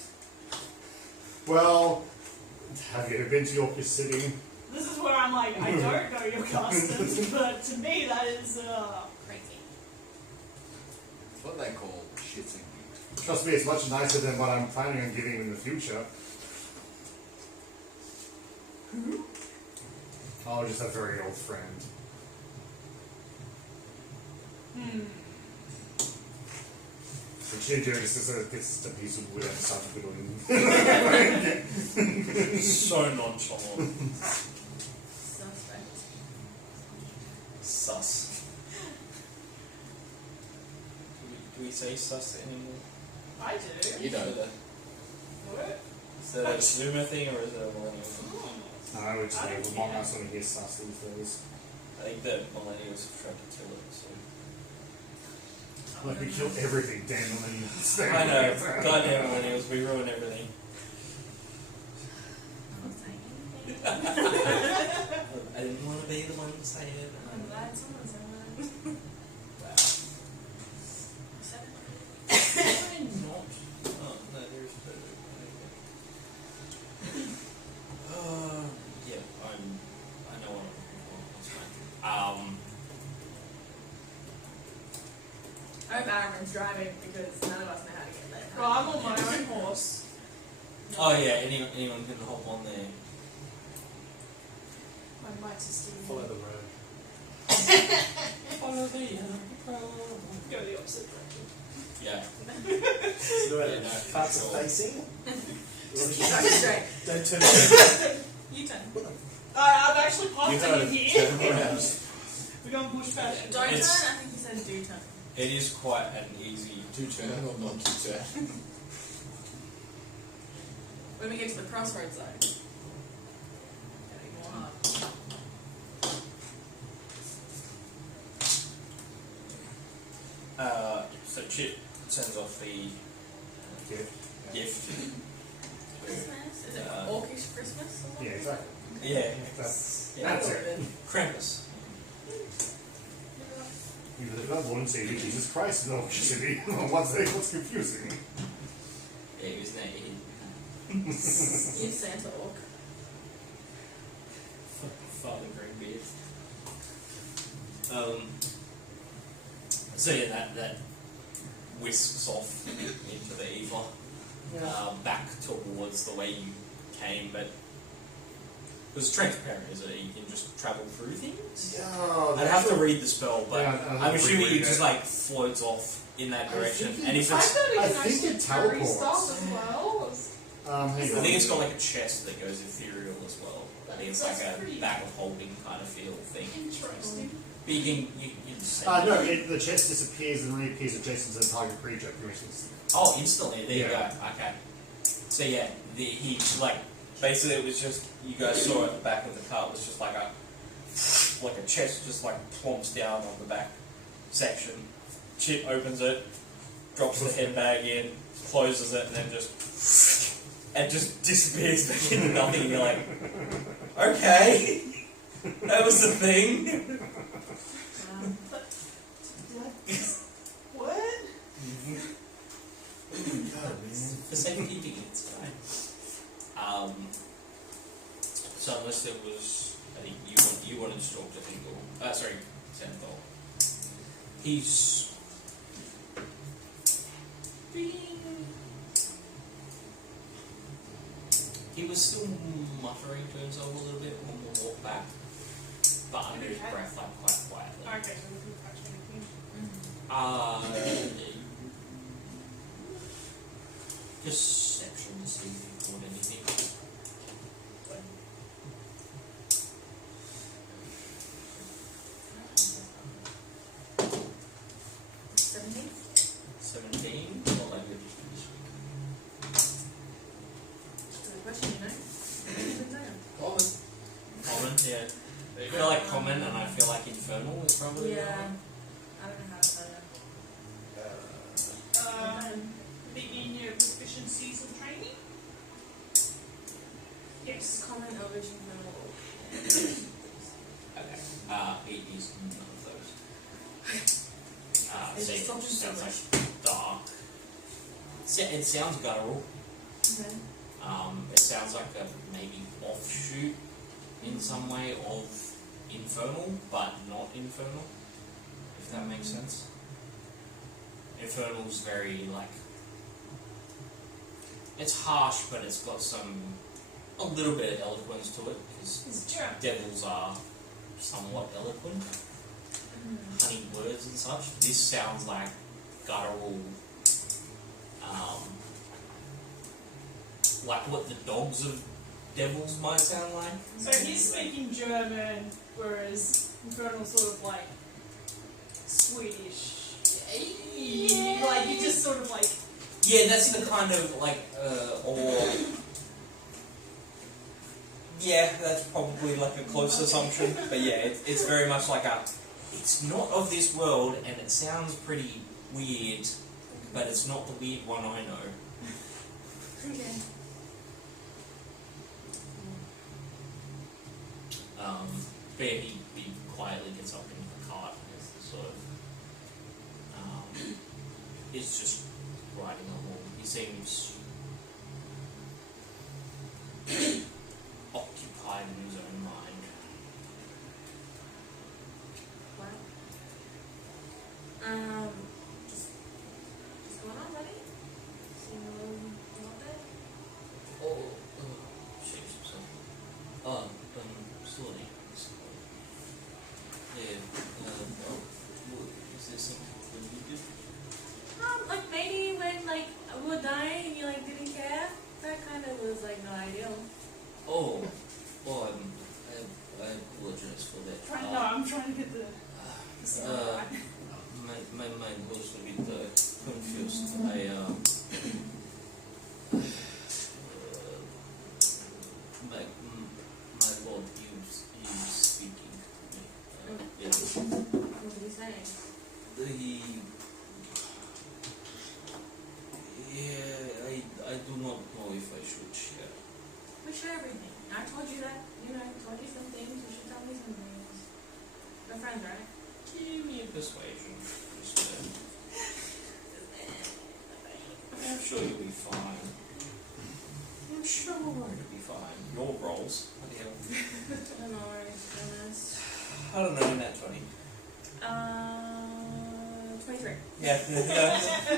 Well, have you ever been to York City? This is where I'm like, I don't know your customs, but to me that is Crazy. That's what they call shitting. Trust me, it's much nicer than what I'm planning on giving in the future. Oh, just a very old friend. The Chinjo is just a piece of wood and starts whittling. So nonchalant. Suspect. Sus. Do we say sus anymore? I do. You know. What? Is that a Zoomer thing or is it a millennial thing? No, I would say I don't Among care. Us when he gets sus these days. I think the millennials have tried to kill it, so. Like we kill everything, damn millennials. I know, goddamn millennials, we ruin everything. I'm not saying anything. I didn't want to be the one to say it. I'm glad someone said that. Wow. Said it. Why not? Oh, no, there's yeah, I know what I'm looking for. That's fine. I hope Aaron's driving because none of us know how to get there. Well, I'm on my own horse. Oh yeah, anyone can hop on there. My might is still Follow the road. Follow the go the opposite direction. Yeah. So the way Yeah, no, parts it's are all- facing. Go straight. Don't turn around. You turn. I'm actually You passing heard in it. here. Turn around. We're going bush fashion. Don't turn, I It's- think he said do turn. It is quite an easy. To turn or not to turn? When we get to the crossroads though. Gotta be more hard. So Chip sends off the gift. Christmas? Is it Orcish Christmas? Or Yeah, exactly. Yeah. That's That's it. Krampus. You live not one say Jesus Christ in York City. What's confusing? Yeah, he was naked. You Santa Orc. Father Greenbeard. So yeah, that whisks off into the ether, back towards the way you came, but it was transparent, is it? You can just travel through things? Yeah, I'd have to read the spell, but Yeah, I'll have I'm to assuming reread it just it. like floats off in that direction. think And if I it's thought it I can think actually it carry teleports. stuff as well. Hang I on. think it's got like a chest that goes ethereal as well. I think it's like That's a pretty- bag of holding kind of feel thing. Interesting. But you can just say No, the chest disappears and reappears adjacent to the target creature. For instance. Oh, instantly. There you Yeah. go. Okay. So yeah, he like basically it was just you guys saw at the back of the car. It was just like a chest just like plumps down on the back section. Chip opens it, drops the head bag in, closes it, and then just disappears back into nothing. And you're like, okay, that was the thing. What? For safekeeping, it's fine. So unless there was, I think you wanted to talk to Fingal. Sorry, Xanathol. He's he was still muttering to himself a little bit when we walked back, but under his Okay. breath, like quite quietly. Okay, so we can touch anything. Perception to see if you caught anything. Seventeen? 17. What language do you speak? That's a good question, you know? Common. Common, yeah. I feel like common and I feel like infernal is probably Yeah. I don't know how to say that. Begin your proficiencies and training? Yes. Common, Elvish, Infernal. Okay. It is none of those. It's So just something sounds like Elvish. dark. It sounds guttural. Okay. It sounds like a maybe offshoot in some way of infernal, but not infernal. If that makes sense. Infernal's very like it's harsh, but it's got a little bit of eloquence to it because It's German. devils are somewhat eloquent, honeyed words and such. This sounds like guttural, like what the dogs of devils might sound like. So he's speaking German, whereas Infernal's sort of like Swedish. Yeah, like you just sort of like. Yeah, that's the kind of like, or yeah, that's probably like a close assumption. But yeah, it's very much like it's not of this world, and it sounds pretty weird, but it's not the weird one I know. Okay. But yeah, he quietly gets up in the cart and is sort of, is just riding along. He seems occupied in his own mind. Wow. Just going on, buddy? So, not bad? Oh, shakes himself. Slowly. Yeah, is there something you did? Like maybe when like we were dying and you like didn't care. That kind of was like not ideal. Oh, I apologize for that. No, I'm trying to get the. My mind was a bit confused. My lord is speaking to me. Yes. What did he say? I do not know if I should share. We share everything. I told you that, told you some things, you should tell me some things. We're friends, right? Give me a persuasion. I'm sure you'll be fine. I'm sure you'll be fine. Your rolls. What the hell? I don't know, goodness. I don't know, net 20. 23. Yeah, I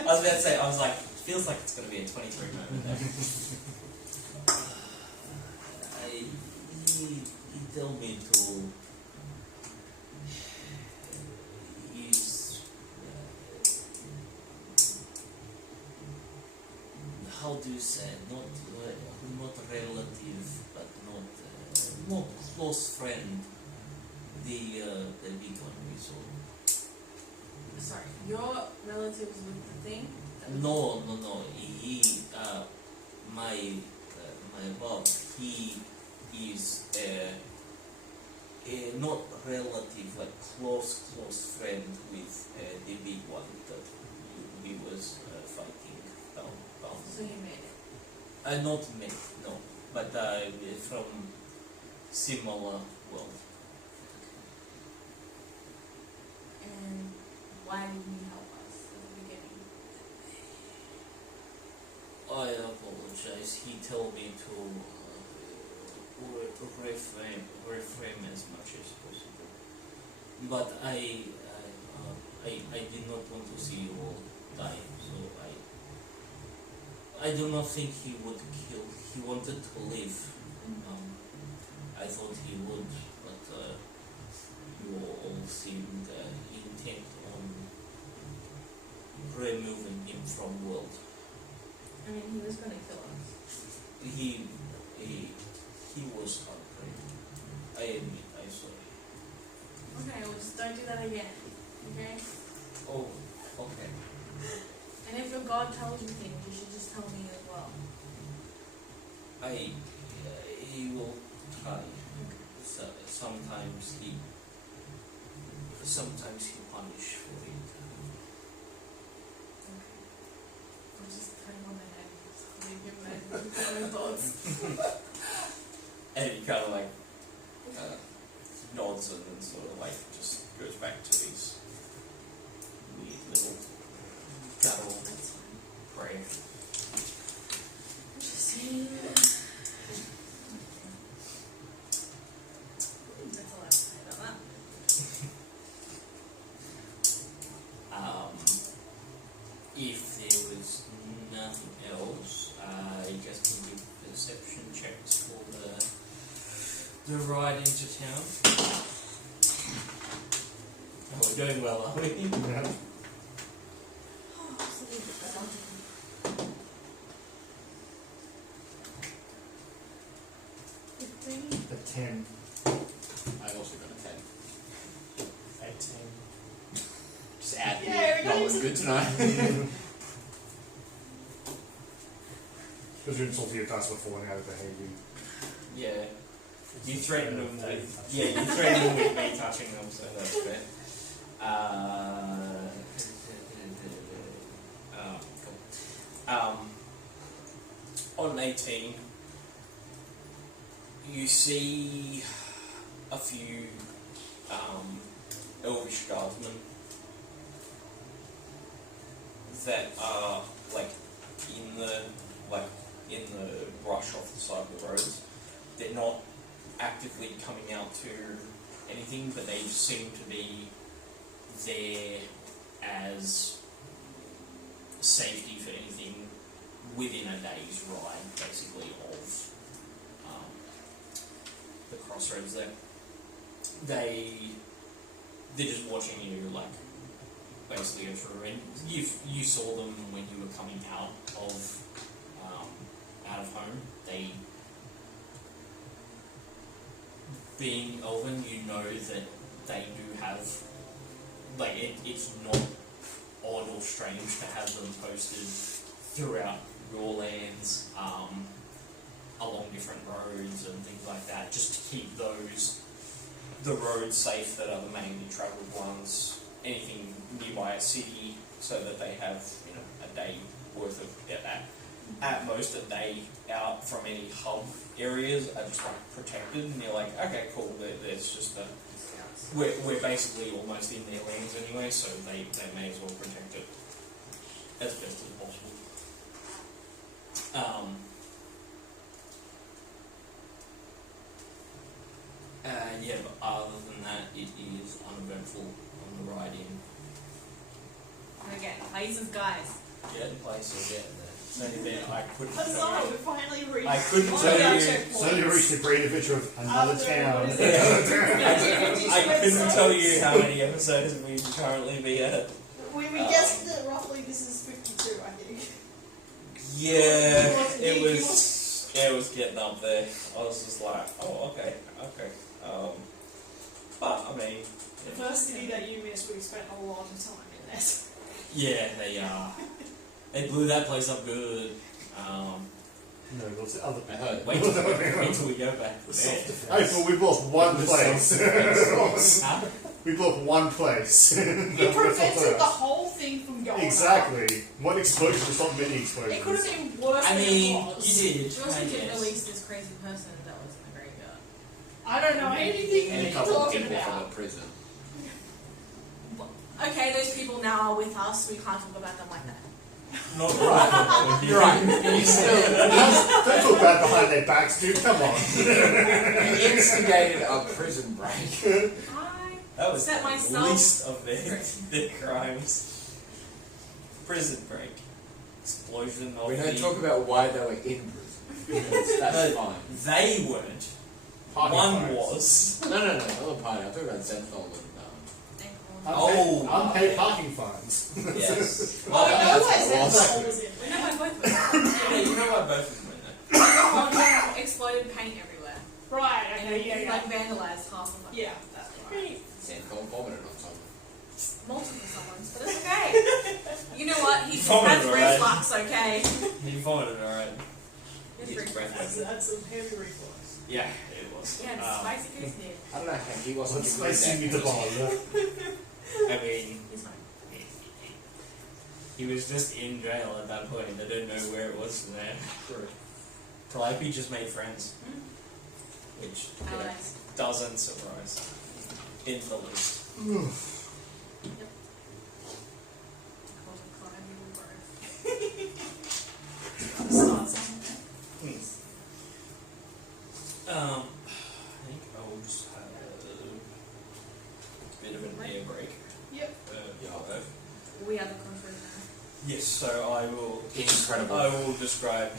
was about to say, I was like, feels like it's going to be a 23 moment there. He told me to. He's. how do you say, not relative, but not close friend. The big one we saw. Sorry, your relatives with the thing? No. He, my Bob, he is not relative, like close friend with the big one that we was fighting down. So you made it? Not me, no, but from similar world. And why didn't you help us at the beginning? I apologize. He told me to reframe as much as possible, but I did not want to see you all die, so I do not think he would kill. He wanted to live. I thought he would, but you all seemed intent on removing him from world. I mean, he was going to kill us. He was heartbreaking. I admit, I'm sorry. Okay, well, just don't do that again. Okay? Oh, okay. And if your God tells you things, you should just tell me as well. He will try. So, sometimes he punish for it. Okay. I'm just turning on my head. Just leave him my thoughts. And he kind of like nods and then sort of like just goes back to his weird little guttural That's fine. prayer. Interesting. That's all I have to say about that. If there was nothing else, I just can give perception checks for the ride into town. Oh, we're doing well, are we? Yeah. Oh, absolutely. 15. A 10. I also got a 10. 18. Just add Yeah, the we got rolling into- good tonight. Because you're insulting your dice for falling out of behaviour. Yeah. You threatened them with you threatened them with me touching them, so that's fair. Cool. On 18, you see a few elvish guardsmen that are in the brush off the side of the roads. They're not actively coming out to anything, but they seem to be there as safety for anything within a day's ride, basically, of the crossroads there. They're just watching you, like, basically go through, and you saw them when you were coming out of home. They, being elven, you know that they do have, like, it's not odd or strange to have them posted throughout your lands, along different roads and things like that, just to keep the roads safe that are the mainly travelled ones, anything nearby a city, so that they have, a day worth of, at most a day out from any hub areas are just like protected, and you're like, okay, cool, there's just we're basically almost in their lands anyway, so they may as well protect it as best as possible. Yeah, but other than that, it is uneventful on the ride in. Again, places, guys. Getting places, getting there. So then I couldn't Huzzah, tell we you. finally reached I couldn't all tell the you. checkpoints. So you reached the great adventure of another After, town. what is I couldn't tell you how many episodes we currently be at. We guessed that roughly this is 52, I think. Yeah, up there, I was just like, oh, okay. But I mean, The first city that you missed, we spent a lot of time in this. Yeah, they blew that place up good. No, what's the other I heard. Wait till we go back. Hey, but we lost one place. Huh? We blew up one place. You prevented the whole thing from going Exactly. One explosion was not many up. It could have explosions. been worse I than mean, it was. you did. You also I did guess. release this crazy person that was in the graveyard. I don't know anything And a you're couple of talking people from about. the prison. Okay, those people now are with us. We can't talk about them like that. not right. You're right. You still Don't feel bad behind their backs, dude. Come on. you instigated a prison break. That was Set the myself least of their crimes. Prison break, explosion of We don't the. talk about why they were in prison. That's No, fine. They weren't. Party One fights. was. No, not the party. I'm talking about Zenthal and Unpaid parking fines. Yes. Oh, we know That's where awesome. Zenthal was in. We know why both of them. Yeah, you know why both of them went there. One of them exploded paint everywhere. Right, And okay, he yeah. like vandalized half of it. Yeah, that's right. Zenthal vomited on someone. Multiple someones, but it's okay. You know what? He just Vomited, has alright. reflux, okay? He vomited, alright. His He's reflux. breath. That's some heavy reflux. Yeah, it was. Yeah, it's spicy goose here. I don't know how he wasn't Let's giving face me you the that. ball. I mean, He's fine. He was just in jail at that point. They didn't know where it was from there. Probably just made friends, Hmm? which you know, Allies. doesn't surprise in the least. Call him crime, he will birth. Start something. I think I will just have a bit of an air break. Yep. Yeah. We are the country now. Yes, so I will. Incredible. I will describe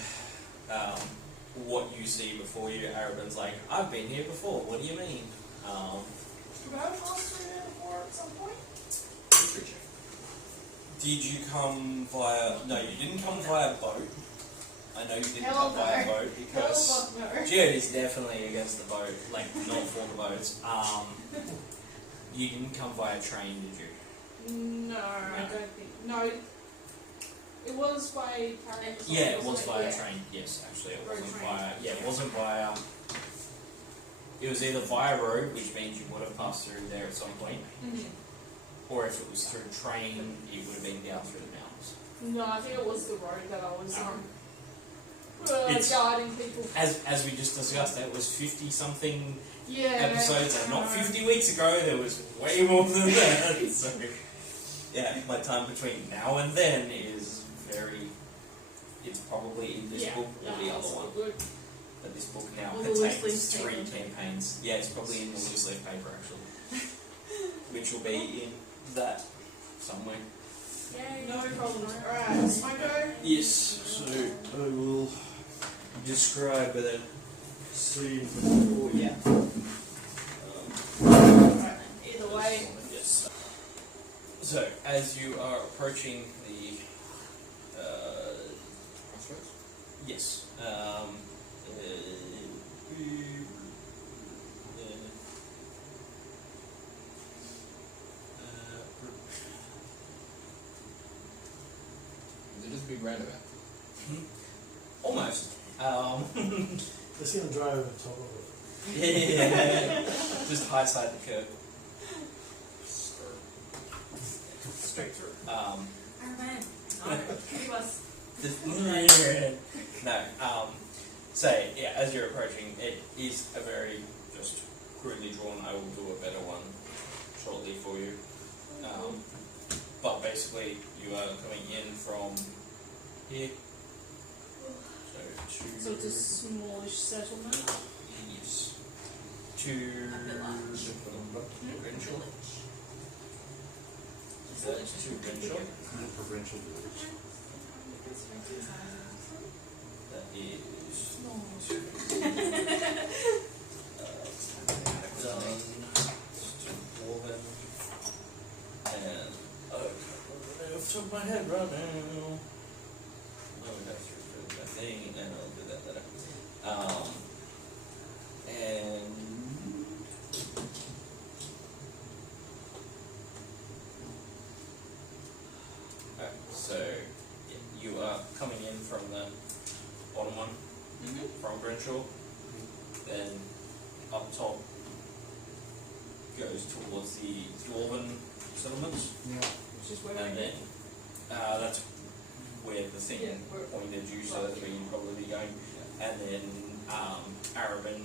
what you see before you. Araban's like, I've been here before. What do you mean? Did we have passed through there before at some point? History check. Did you come via? No, you didn't come via boat. I know you didn't Hell come via no. boat because Hell fuck no. Jared is definitely against the boat, like not for the boats. You didn't come via train, did you? No, I don't think. No. It was by carriage. or Yeah, it something, was wasn't via Yeah. train. Yes, actually, it Road wasn't train. via. Yeah, it wasn't via. It was either via road, which means you would have passed through there at some point, Mhm. or if it was through train, it would have been down through the mountains. No, I think it was the road that I was It's- guiding people. As we just discussed, that was 50 something Yeah. episodes, and not I know. 50 weeks ago. There was way more than that. So, yeah, my time between now and then is very. It's probably in this Yeah, book or the yeah, other one. good. But this book now Or the loose leaf contains 3 paper. campaigns. Yeah, it's probably in the loose leaf paper actually, which will be in that somewhere. Yay. No problem. Alright, it's my go. Yes. So I will describe the scene before. Yeah. Alright, either way. Yes. So as you are approaching the. Crossroads? Yes. Is it just a big roundabout? Almost. Let's see him drive over the top of it. Yeah. Just high side the curb. Straight through. Iron Man. No, he was. No. So yeah, as you're approaching, it is a very just crudely drawn. I will do a better one shortly for you. But basically, you are coming in from here. So it's a smallish settlement. Yes. To A bit large. Renshaw. Is that to Renshaw? The provincial village. That is and off the top of my head right now. Oh, that's thing, and I'll do that later. And okay, so yeah, you are coming in from the bottom one, from Grenshaw, then up top goes towards the Dwarven settlements, Yeah. Which is where and I then that's where the thing Yeah, where- pointed you, so that's where you'd probably be going. And then Arabin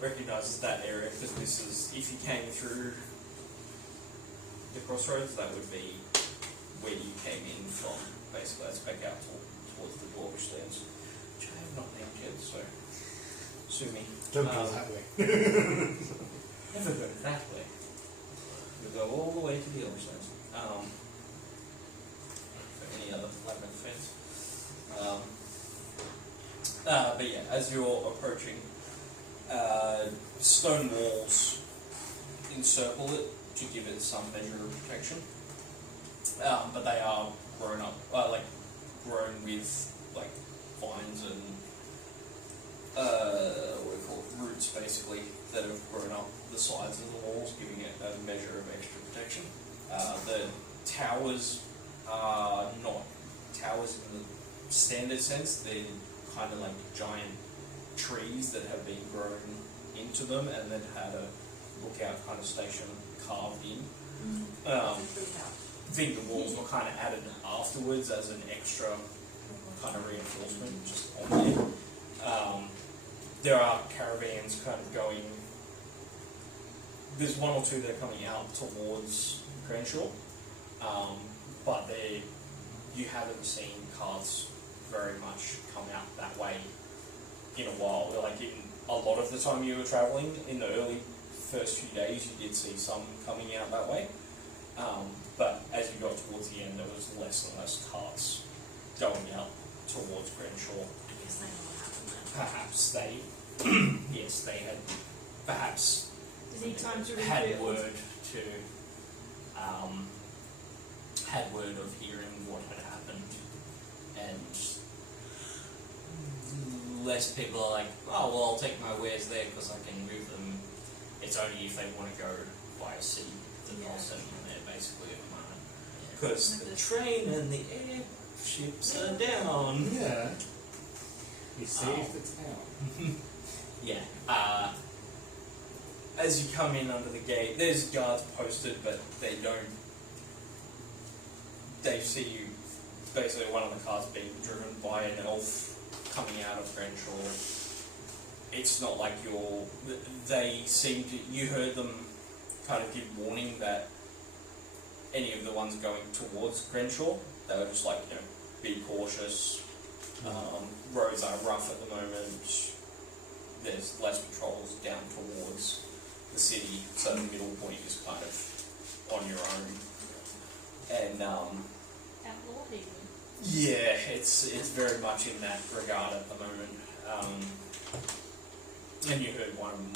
recognises that area because this is, if you came through the crossroads, that would be where you came in from. Basically, that's back out towards the Dwarvish lands, which I have not named yet, so sue me. Don't go that way. Never go that way. We go all the way to the other side. For any other lack of offence. But yeah, as you're approaching, stone walls encircle it to give it some measure of protection. But they are grown up, grown with like vines and what do you call it, roots basically that have grown up the sides of the walls, giving it a measure of extra protection. The towers are not towers in the standard sense. They're kind of like giant trees that have been grown into them and then had a lookout kind of station carved in. I think the walls were kind of added afterwards as an extra kind of reinforcement just on there. There are caravans kind of going. There's one or two that are coming out towards Crenshaw, but you haven't seen carts very much come out that way in a while. Like in a lot of the time you were travelling, in the early first few days, you did see some coming out that way. But as you got towards the end, there was less and less carts going out towards Crenshaw. I guess they know what happened then. Perhaps they, yes, they had perhaps Does he time to had rebuild? word of hearing what had happened, and less people are like, oh well, I'll take my wares there because I can move them. It's only if they want to go via sea that they'll send them there, basically, at the moment. Because the train and the airships are down. Yeah. We saved the town. Yeah. As you come in under the gate, there's guards posted, but they don't. They see you. Basically, one of the cars being driven by an elf coming out of Grenshaw. It's not like you're. They seem to. You heard them kind of give warning that any of the ones going towards Grenshaw, they were just like, be cautious. Roads are rough at the moment. There's less patrols down towards the city, so the middle point is kind of on your own. And Outlaw Haven. yeah, it's very much in that regard at the moment. And you heard one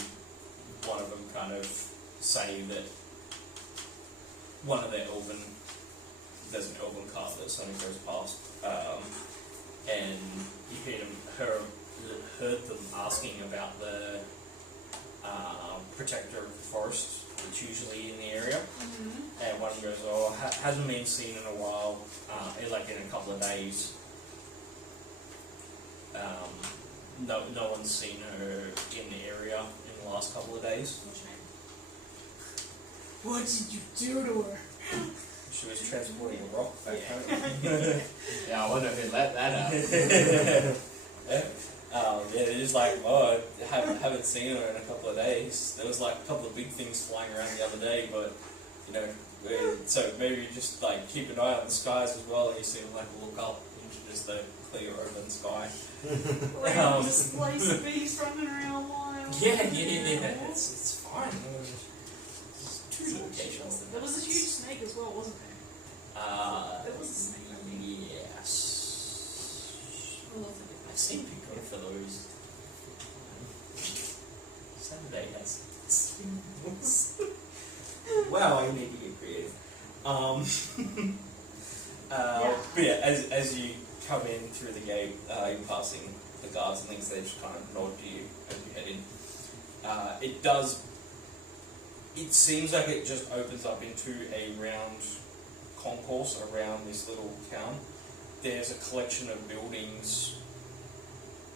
of them kind of say that one of their there's an elven cart that something goes past, and you heard them asking about the protector of the forest that's usually in the area, and one goes, oh, hasn't been seen in a while, in a couple of days. No one's seen her in the area in the last couple of days. What did you do to her? She was transporting a rock back home. Yeah, I wonder who let that out. They're just like, oh, I haven't seen her in a couple of days. There was like a couple of big things flying around the other day, but so maybe just like keep an eye on the skies as well. You see them like look up into just the clear open sky. Random displaced beast running around wild. Yeah. It's fine. Two locations. There was a huge snake as well, wasn't there? There was a snake. Yes. I seem to go for those. Saturday has symbols. Wow, I need to get creative. But yeah, as you come in through the gate, you're passing the guards and things, they just kind of nod to you as you head in. It seems like it just opens up into a round concourse around this little town. There's a collection of buildings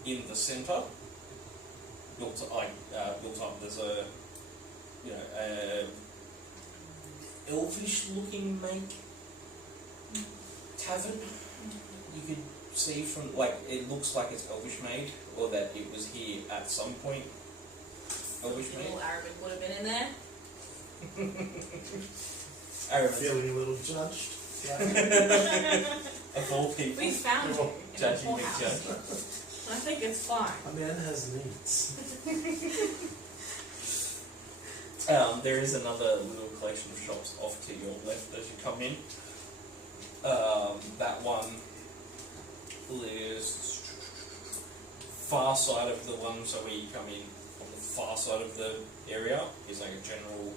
in the centre, built up. There's a elvish-looking make tavern. You could see from it looks like it's elvish made, or that it was here at some point. Elvish made. Little Arabic would have been in there. Feeling a little judged. Of all people, We found you in a judging poor me, house. judge. I think it's fine. A man has needs. There is another little collection of shops off to your left as you come in. That one is far side of the one, so where you come in on the far side of the area is like a general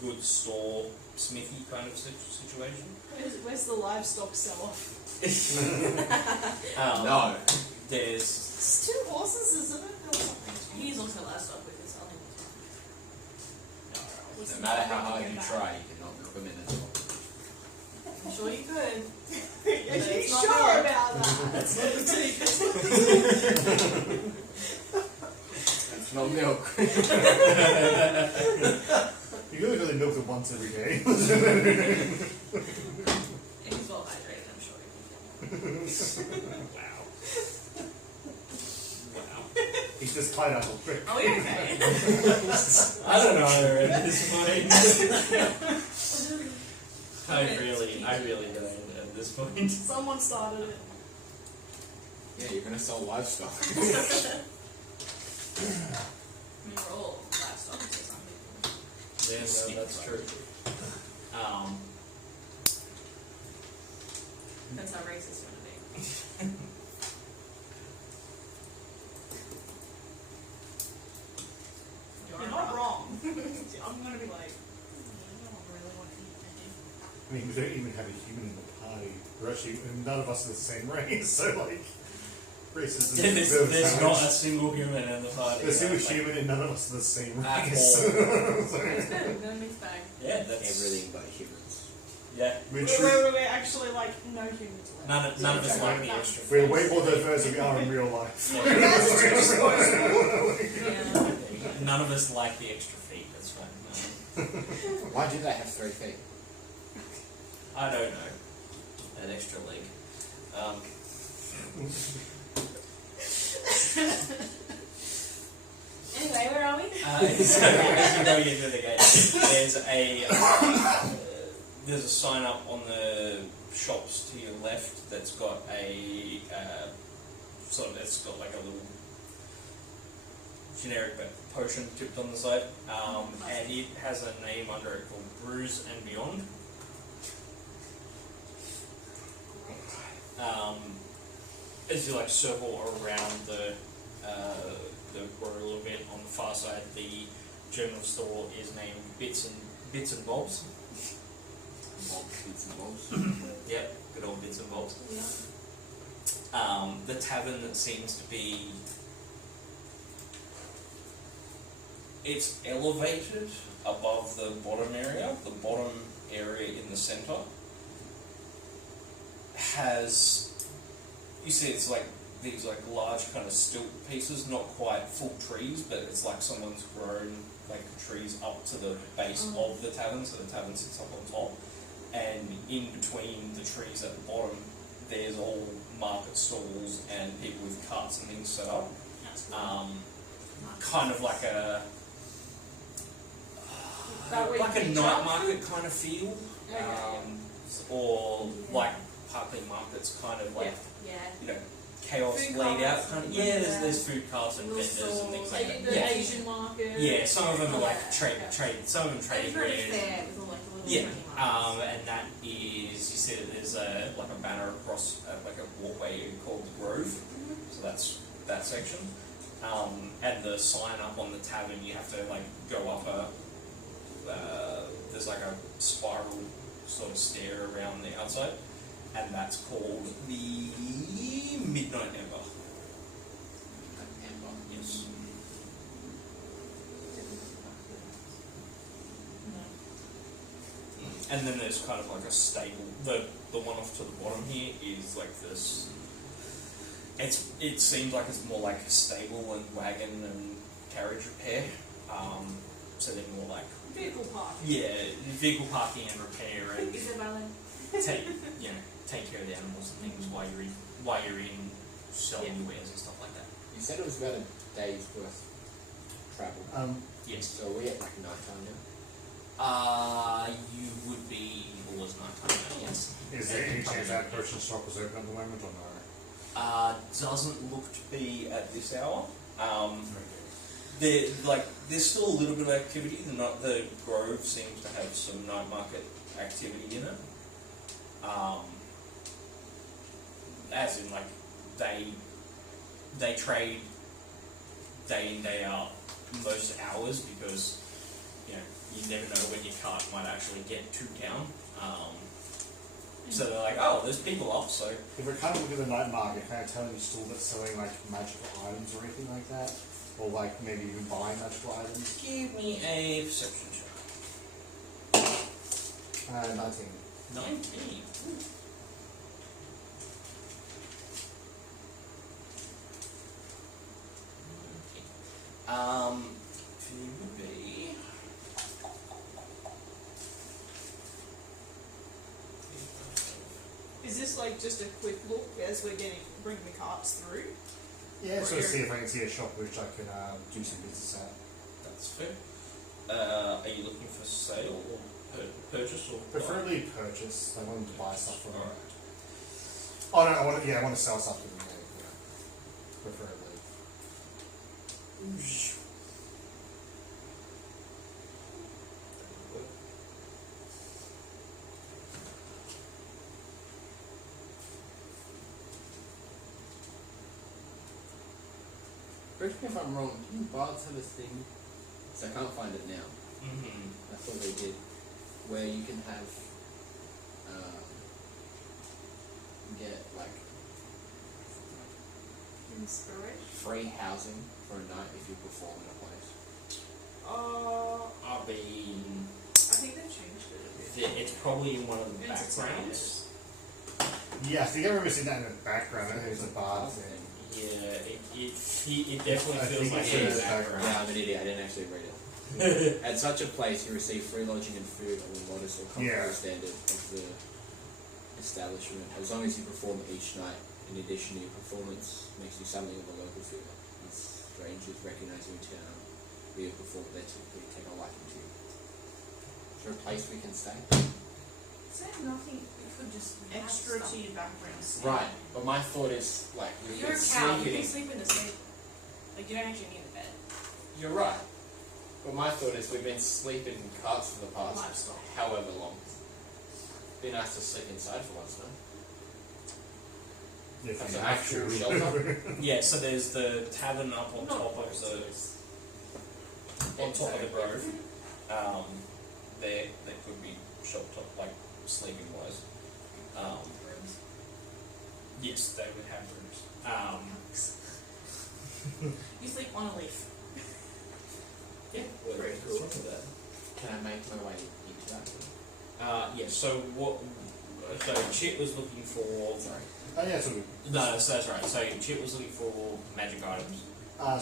goods store, smithy kind of situation. Where's the livestock sell-off? No. There's It's 2 horses, isn't it? Or something. He's also last up with his selling. No matter how hard you try, you cannot milk them in the top. I'm sure you could. Are you It's not sure there. about that? That's not the tea. It's not milk. You really really milk it once every day. He's well hydrated, I'm sure he can. wow. He's just pineapple prick. Oh, you're okay. I don't know at this point. I really don't at this point. Someone started it. Yeah, you're gonna sell livestock. I mean, we're all livestock to some people. Yeah, no, that's true. Depends how racist you want to be. You're not wrong. I'm gonna be like, I don't really want to eat anything. I mean, we don't even have a human in the party. We're actually, none of us are the same race, so like, racism. There's not a single human in the party. There's a right? human and none of us are the same At race. all. It's good. We're gonna mix bag. Yeah, that's Everything but humans. Yeah, We're actually like no humans left. none of us like the extra. We're way more diverse than we are in real life. Yeah. That's true. Yeah. None of us like the extra feet. That's right. No. Why do they have 3 feet? I don't know. That extra leg. Anyway, where are we? So as you go into the gate, there's a sign up on the shops to your left that's got a it's got like a little generic potion tipped on the side, and it has a name under it called Brews and Beyond. As you circle around the grow a little bit on the far side, the general store is named Bits and Bobs. Bits and bobs. Yep, good old Bits and Bobs. Yeah. The tavern that seems to be, it's elevated above the bottom area. The bottom area in the centre has, you see it's these large kind of stilt pieces, not quite full trees, but it's like someone's grown trees up to the base of the tavern, so the tavern sits up on top. And in between the trees at the bottom, there's all market stalls and people with carts and things set up. That's cool. Kind of like a That way like a you night jump market kind of feel, Okay. or like Parkley markets kind of Yeah. Chaos Food laid out carts kind of. and Yeah, yeah. there's food carts and Little vendors and things stalls. like Like that. the Yeah. Asian market. Yeah, some of them are Yeah. trade. Some of them Like trade very areas. fair with all the little Yeah, tiny markets. and that is, you see that there's a banner across a walkway called the Grove, so that's that section. And the sign up on the tavern, you have to go up there's a spiral sort of stair around the outside, and that's called the Midnight Ember. Amber. Yes. And then there's kind of like a stable. The one off to the bottom here is like this. It seems like it's more like a stable and wagon and carriage repair. So they're more like Vehicle park. vehicle parking and repair and Is it valid? take care of the animals and things while you're in selling your wares and stuff like that. You said it was about a day's worth travel. Yes. So are we at like night time now? You would be always nighttime now, yes. Is there any chance that person shop is open at the moment or no? Doesn't look to be at this hour. There's still a little bit of activity. The Grove seems to have some night market activity in it. As in, like, they trade day in, day out most hours because, you know, you never know when your cart might actually get to town. So they're like, oh, there's people up, so... If we're kind of looking at the night market, can I tell you store that's selling like magical items or anything like that? Or like maybe even buying magical items? Give me a perception check. 19. 19. To be... Is this like just a quick look as we're bringing the carts through? Yeah, so Or see if I can see a shop which I can do some business at. That's fair. Are you looking for sale or purchase or... Preferably purchase. I want to buy stuff from Alright. Oh no, I want to sell stuff to them. Yeah. Preferably. Correct me if I'm wrong, didn't bards have a thing? So I can't find it now. Mm-hmm. I thought they did. Where you can have, get like Inspiration. free housing for a night if you perform in a place. I've been... I think they've changed it a bit. It's probably in one of the Entertainers. backgrounds. Yeah, I think I remember seeing that in the background. I think it's a bard thing. Yeah, it definitely I feels think like it's it's in in the the background. Yeah, I'm an idiot. I didn't actually read it. At such a place, you receive free lodging and food on the modest or comfortable Yeah. standard of the establishment, as long as you perform each night. In addition to your performance, makes you something of a local figure. As strangers recognize you in town, we have performed, they typically take a liking to you. Is there a place we can stay? Is there nothing you could just have Extra stuff? to your background. Right, but my thought is like we You're could a cow, sleep you in. can sleep in the stable. Like, you don't actually need a bed. You're right. But my thought is we've been sleeping in carts for the past Livestock. however long. Be nice to sleep inside for once, no? Yeah, That's yeah, an actual true. shelter. Yeah, so there's the tavern up on top of the grove. There could be shelter, like sleeping wise. Rooms. Yes, they would have rooms. You sleep on a leaf. Yeah, Very what's cool. wrong with that? Can I make my way into that? Yeah. So what? So Chip was looking for. Sorry. Oh yeah, so we No, so that's right. So Chip was looking for magic items.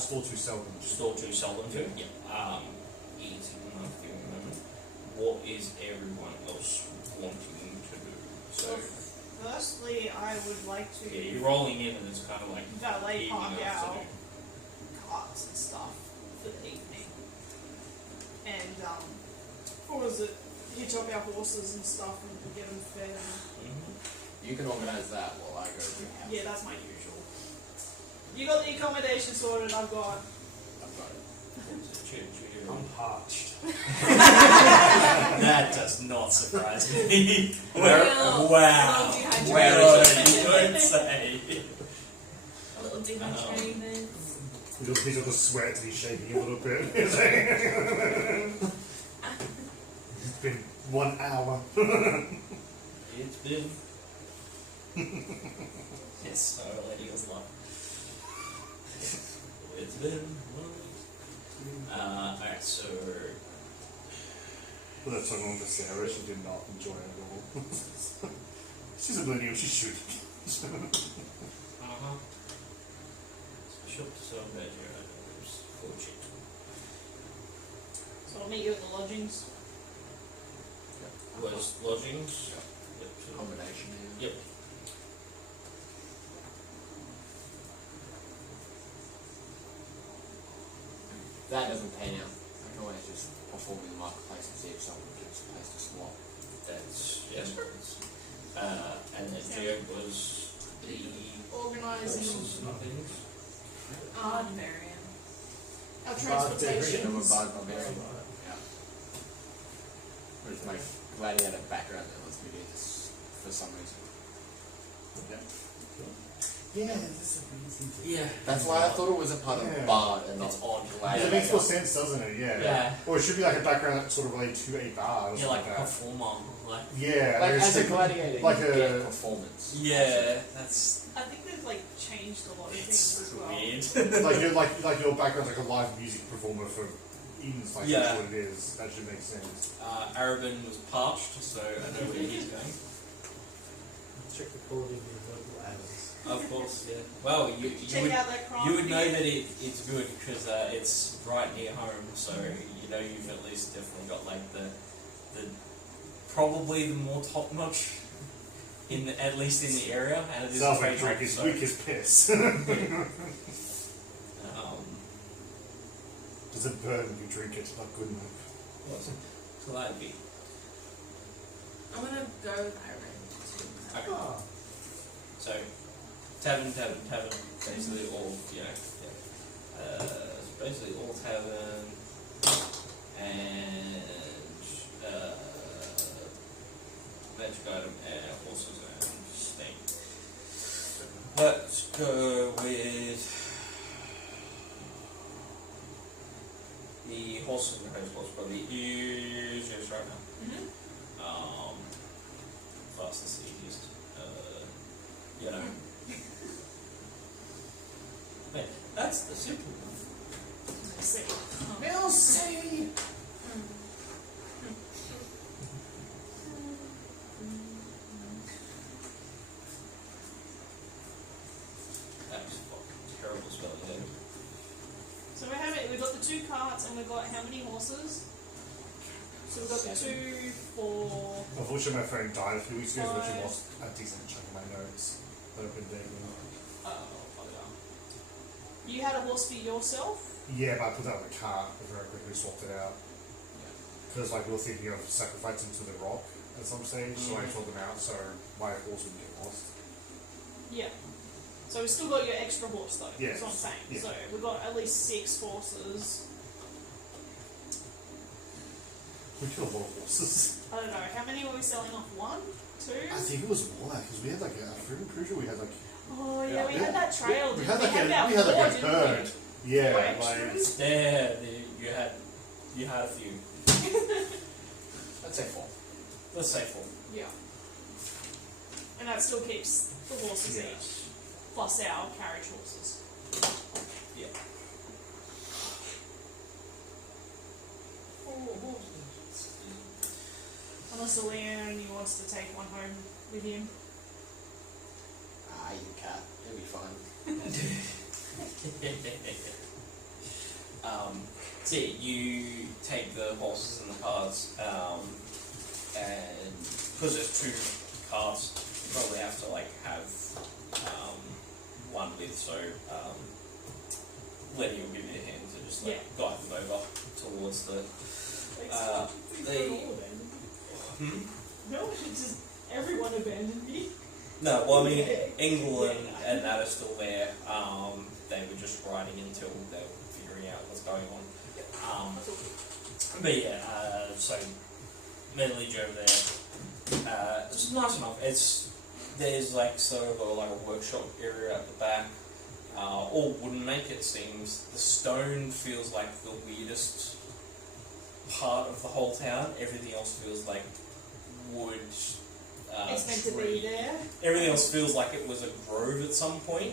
store too seldom. Store to sell them to. Yeah. Easy enough. Give me a moment. What is everyone else wanting to do? So Firstly, I would like to yeah, you're rolling in, and it's kind of like valet park evening our afternoon. carts and stuff for the evening. And, what was it? Hitch up our horses and stuff and get them fed. And, You can organise that while I go to your house. yeah, that's my usual. You got the accommodation sorted, I've got. I've got it. I'm parched. That does not surprise me. Well, Wow. dehydrated. Well, you don't say. A little dehydrated. He's got the sweat to be shaking a little bit. It's been 1 hour. It's been It's so lady was like. It's been alright, so Well, that's someone for Sarah. She did not enjoy it at all. She's a millennial. She should. special so bad here items for cheap. So I'll meet you at the lodgings. Was lodgings? Yep. Yep. So Combination. Yep. If that doesn't pan out, I can always just perform in the marketplace and see if someone gives a place to swap. That's and then Geo was the Organising horses and things. Barbarian. our And transportation. I'm a barbarian. Yeah. With my gladiator background that lets me do this for some reason. Yeah, this is a weird thing. Yeah. That's why I thought it was a part Yeah. of bard and not It's odd. It gladiator. makes more sense, doesn't it? Yeah. Yeah. Or it should be like a background that's sort of related to a bar or Yeah, something like a like that. performer. Like Yeah. Like there's as a like- gladiator, like you a- get performance. yeah, that's I think they've like changed a lot of things it's as well. weird. like your background's like a live music performer for inns, like Yeah. that's what it is. That should make sense. Arabin was parched, so I know where he's going. Check the quality of your local ads. Of course, yeah. Well, you Check would out that crime. you would know that it's good because it's right near home, so you know you've at least definitely got like the probably the more top notch in the, at least in the area, and it is Sounds a like trade drink is so, weak as piss. Does it burn when you drink it? Not good enough. so that'd be I'm gonna go with Iron. okay. Oh, So tavern, basically all basically all tavern and magic item and horses and steam. Let's go with the horses and hotels probably easiest right now. Fastest, easiest. You know. Wait, that's the simple one. We'll see. That was fucking terrible spelling there. So we've got the 2 carts and we've got how many horses? So we've got the 2 for Unfortunately, my friend died a few weeks ago, so I actually Five. lost a decent chunk of my notes that I've been taking. you had a horse for yourself? Yeah, but I put that in the cart and very quickly swapped it out. Because like we were thinking of sacrificing to the rock at some stage, so I swapped them out so my horse wouldn't get lost. Yeah. So we've still got your extra horse though, Yeah. that's what I'm saying. Yeah. So we've got at least 6 horses. We killed a lot of horses. I don't know, how many were we selling off? 1? 2? I think it was more because we had like a pretty sure we had like Oh yeah, we Yeah. had that trail, we didn't had like we? a about we had 4, like a didn't herd. Yeah, Four like extras? You had a few. Let's say 4. Let's say 4. we? Yeah. And that still keeps the horses Yeah. each, plus our carriage horses. Yeah. 4 horses. Unless Leanne wants to take one home with him. Ah, you cat. It'll be fine. So yeah, you take the horses and the carts, and because there's 2 carts, you probably have to like have one with, so Lenny will give you a hand to just like guide them over towards the. No, it's just everyone abandoned me. No, well I mean Engel and that are still there. They were just riding until they were figuring out what's going on. But yeah, so mentally Joe there. It's nice enough. There's like sort of a workshop area at the back. All wooden make it seems. The stone feels like the weirdest part of the whole town. Everything else feels like wood, It's meant to be tree. there. Everything else feels like it was a grove at some point,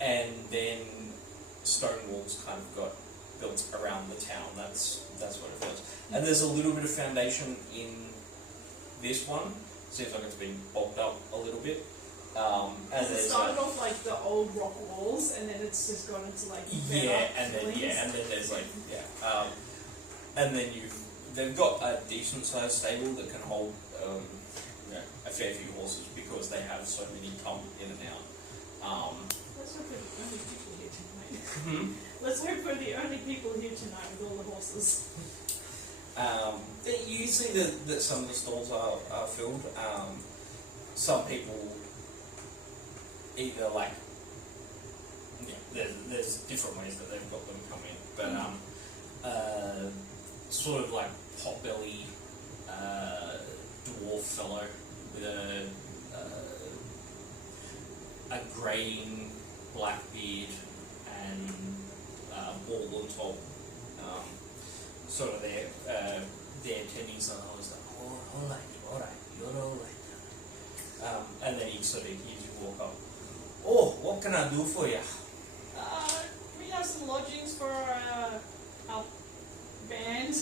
and then stone walls kind of got built around the town. That's what it feels. And there's a little bit of foundation in this one. Seems like it's been bulked up a little bit. And It there's started off like the old rock walls, and then it's just gone into like and then there's like and then they've got a decent sized stable that can hold a fair few horses because they have so many come in and out. Let's hope we're the only people here tonight. Let's hope we're the only people here tonight with all the horses. You see that some of the stalls are filled. Some people either like there's different ways that they've got them come in, but sort of like potbelly dwarf fellow with a greying black beard and bald on top. Sort of their attendees are always like, oh, alright, you're alright. And then he sort of hears you walk up. Oh, what can I do for you? We have some lodgings for our band.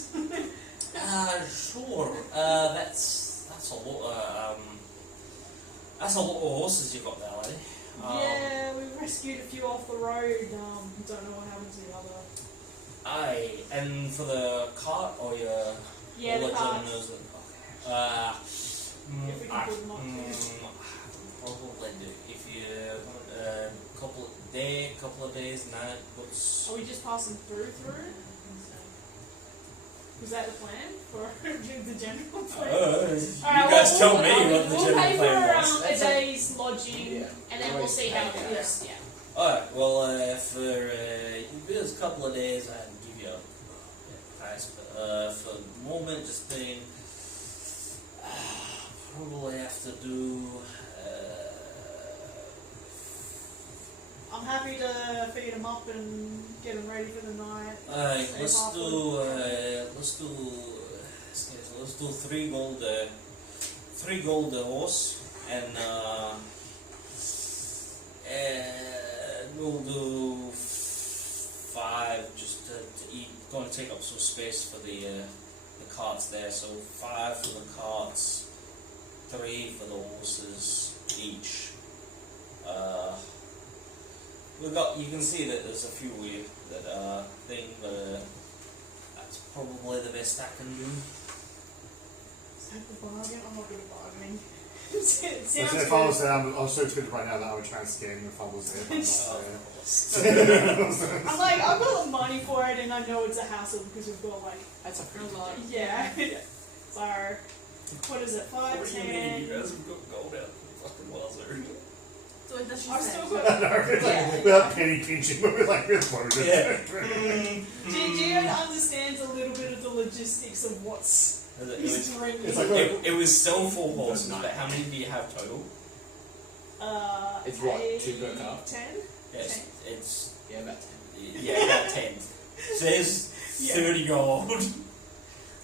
Sure. That's a lot. That's a lot of horses you got there, lady. Yeah, we rescued a few off the road. Don't know what happened to the other. Aye, and for the cart or your Yeah, the cart. If we can put them up there. probably do. If you want a couple of days, night. Are we just passing through? Was that the plan for the general plan? You guys tell me what the general We'll plan pay was. for a day's lodging, Yeah. and then we'll see how it goes. Yeah. Alright, well, for a couple of days, I can give you a price, but for the moment, just think, probably have to do. I'm happy to feed them up and get them ready for the night. Let's do 3 gold a horse, and we'll do 5 just to eat. Going to take up some space for the carts there. So 5 for the carts, 3 for the horses each. You can see that there's a few weird thing, but that's probably the best I can do. Is that the bargain? I'm not good at bargaining. It sounds If I was good. there, I'm so tweeted right now that I would try and scam him if I was there. I'm like, I've got the money for it, and I know it's a hassle because we've got like, That's a pretty lot. yeah. So, what is it? 5, 10. guys have got gold out the fucking wazoo. So what does she I've say? still got. Yeah. Without penny pinching, but we're like, this one. Yeah. Gio understands a little bit of the logistics of what's he's doing. It's like, It was still 4 horses, but how many do you have total? It's what, 2 per car? 10? Yes, it's Yeah, about 10. about 10. So there's Yeah. 30 gold,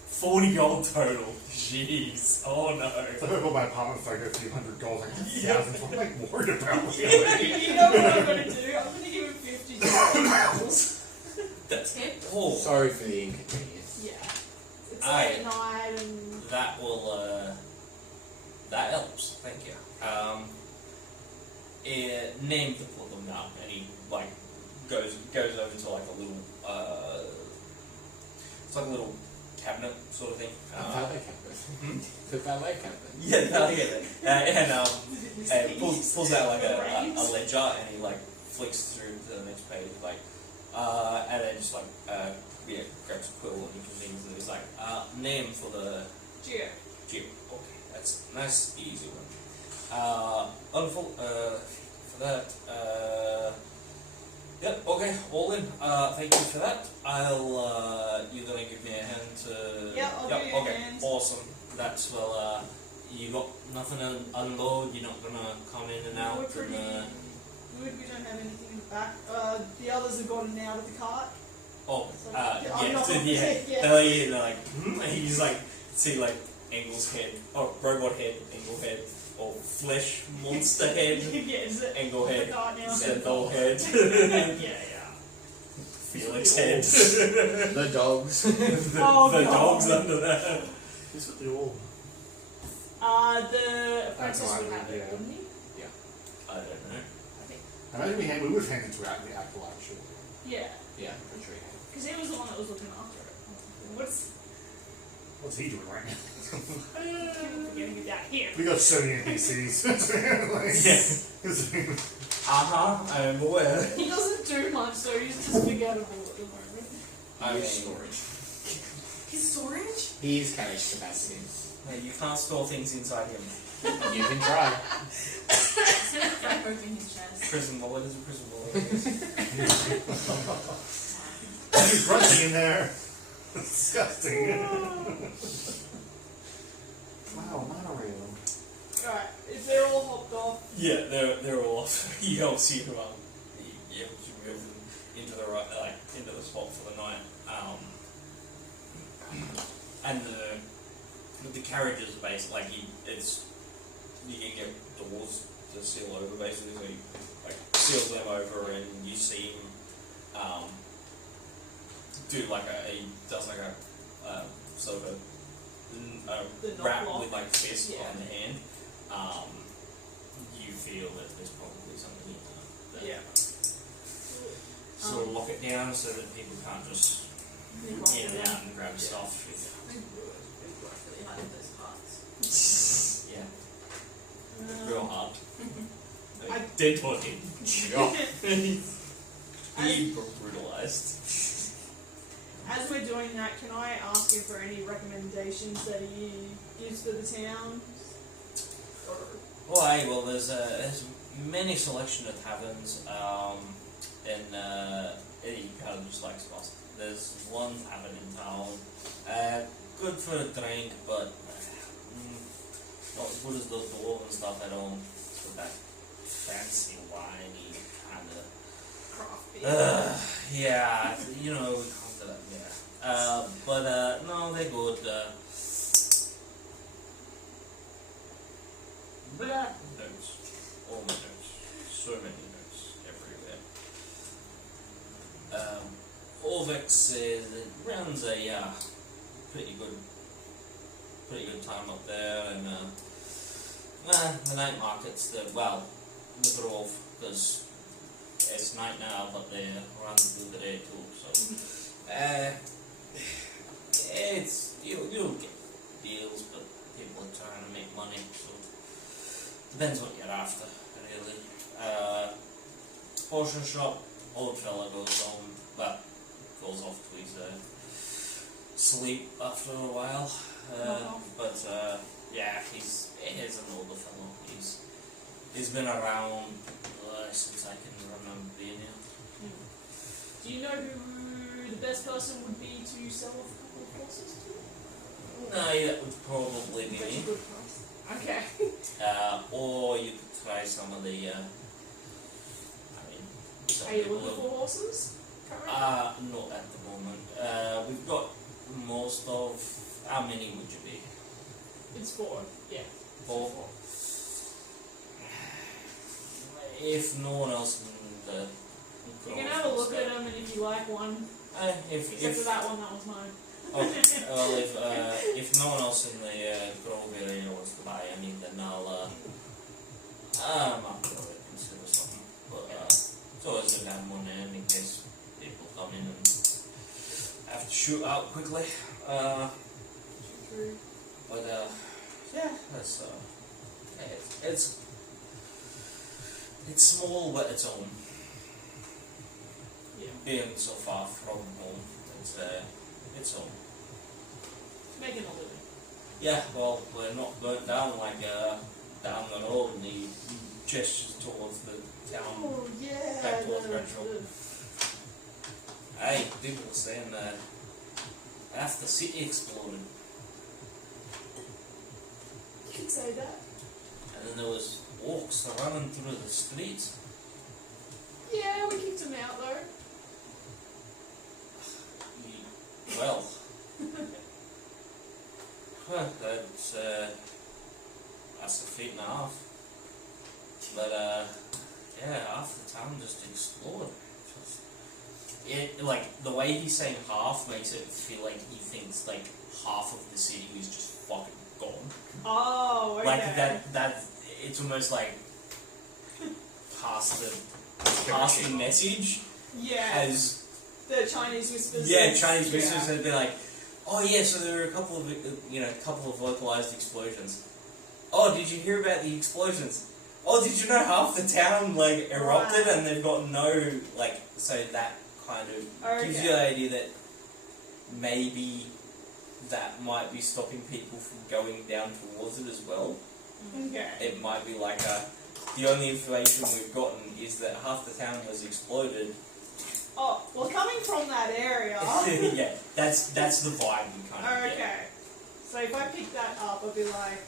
40 gold total. Jeez, oh no. If I go my apartment for like a few hundred gold, like thousands, what am I worried about? You know what I'm going to do? I'm going to give him 50 dollars. That's Tip? oh, Sorry for the inconvenience. Yeah. It's Aye. late night and. that will that helps. Thank you. Name to put them down, and he like goes over to like a little it's like a little cabinet sort of thing. A valet cabinet. The valet cabinet. Yeah, and pulls out like a ledger, and he like flicks through to the next page, like and then just like grabs a quill and things, and he's like name for the Gio. Jim. Okay, that's a nice, easy one. For that, yep, okay, all in. Thank you for that. You're gonna give me a hand to. Yeah, I'll give you a okay, hand. awesome. That's you got nothing to unload. You're not gonna come in and out. We're pretty and, good. We don't have anything in the back. The others have gotten out of the cart. oh, So, yeah, I'm not so, gonna yeah. say, yeah. They're like, and he's like, see, like, Angle's head, or robot head, Angle head, or flesh monster head, yeah, is it? Angle head, Forgot now. Zenthal head, yeah. Felix head, The dogs. Oh, the God. dogs under that. Who's got the orb? The apprentice That's would right, have it, yeah. wouldn't he? I don't know. I imagine we would have handed to the actual actually. Yeah, Yeah, I'm pretty sure he had. because he was the one that was looking after it. What's he doing right now? Keep forgetting about him. We got so many NPCs. I'm aware. He doesn't do much, so he's just forgettable at the moment. I mean, storage. His storage? He's carriage capacity. hey, you can't store things inside him. You can try. Instead of crack open his chest. Prison wallet is a prison wallet. He's running in there. Disgusting. Wow, monorail. Alright, if they're all hopped off, Yeah, they're all off. He helps you he helps you move them into the right, into the spot for the night. And the carriages are basically you can get doors to seal over basically, so you seals them over and you see him do he does a sort of The a wrap knock with fist Yeah. on the hand. You feel that there's probably something in there. yeah. Sort of lock it down so that people can't just get it out and grab Yeah. stuff. We've worked really hard in those parts. Yeah, real hard. I- Dead body. As, He brutalized. as we're doing that, can I ask him for any recommendations that he gives for the town? Or, Well, there's many selection of taverns, and he kind of just likes Boston. There's one tavern in town, good for a drink, but not as good as the dwarven stuff at all. So that fancy winey kind of. craft beer. Yeah, we come to that. Yeah, but no, they're good. Notes, all my notes, so many notes everywhere. Orvex runs a pretty good time up there, and the night markets. The grove, because it's night now, but they run through the day too. So it's you'll get deals, but people are trying to make money. So depends what you're after, really. Potion shop, old fella goes home, but goes off to his sleep after a while. But yeah, he's an older fellow. He's been around since I can remember being here. Do you know who the best person would be to sell off a couple of horses to? No, that would probably be That's a me. good price. Okay. Or you could try some of the. Some Are you people looking have- for horses currently? Not at the moment. We've got most of. How many would you be? It's 4, yeah. Four. If no one else in the. You can have a look at them, and if you like one, except for If that one, that was mine. okay, well, if no one else in the Grove area wants to buy any, then I'll probably consider something. But it's always good to have one in case people come in and have to shoot out quickly. True. But yeah, that's it's small, but it's home. Yeah. Being so far from home, it's home. Making a living. Yeah, well, we're not burnt down like down the road, and he gestures towards the town. Oh, yeah. Back towards Retro. Hey, people were saying half the city exploded, You can say that. and then there was orcs running through the streets. Yeah, we kicked him out though. Well, Huh, that's a feet and a half. But yeah, half the town just explored. Like the way he's saying half makes it feel like he thinks like half of the city is just fucking gone. Oh, okay. Like that it's almost like past the message Yeah. has The Chinese whispers. Chinese whispers have been like, oh yeah, so there were a couple of localized explosions. Oh, did you hear about the explosions? Oh, did you know half the town like erupted and they've got no like, so that kind of gives you the idea that maybe that might be stopping people from going down towards it as well. Okay. It might be like the only information we've gotten is that half the town has exploded. Oh, well, coming from that area. Yeah, that's the vibe we kind of Okay. get. So if I pick that up, I'll be like,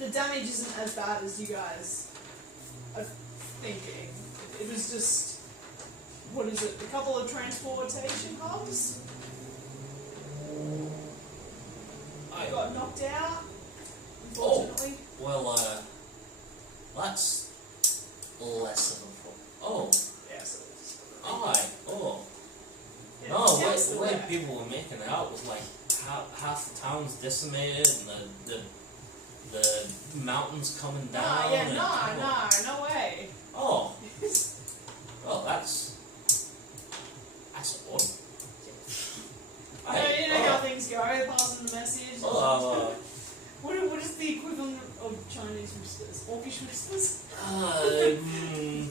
the damage isn't as bad as you guys are thinking. It was just, what is it, a couple of transportation hubs? I got knocked out, unfortunately. Well, that's less of a problem. Oh, Yeah, so it's alright, oh. yeah, No, it's the still way there. people were making it out was like half the town's decimated and the mountains coming down. Nah, yeah, and, no way. Oh, well, that's odd. You know how things go, passing the message. Oh, What is the equivalent of Chinese whispers? Orcish whispers?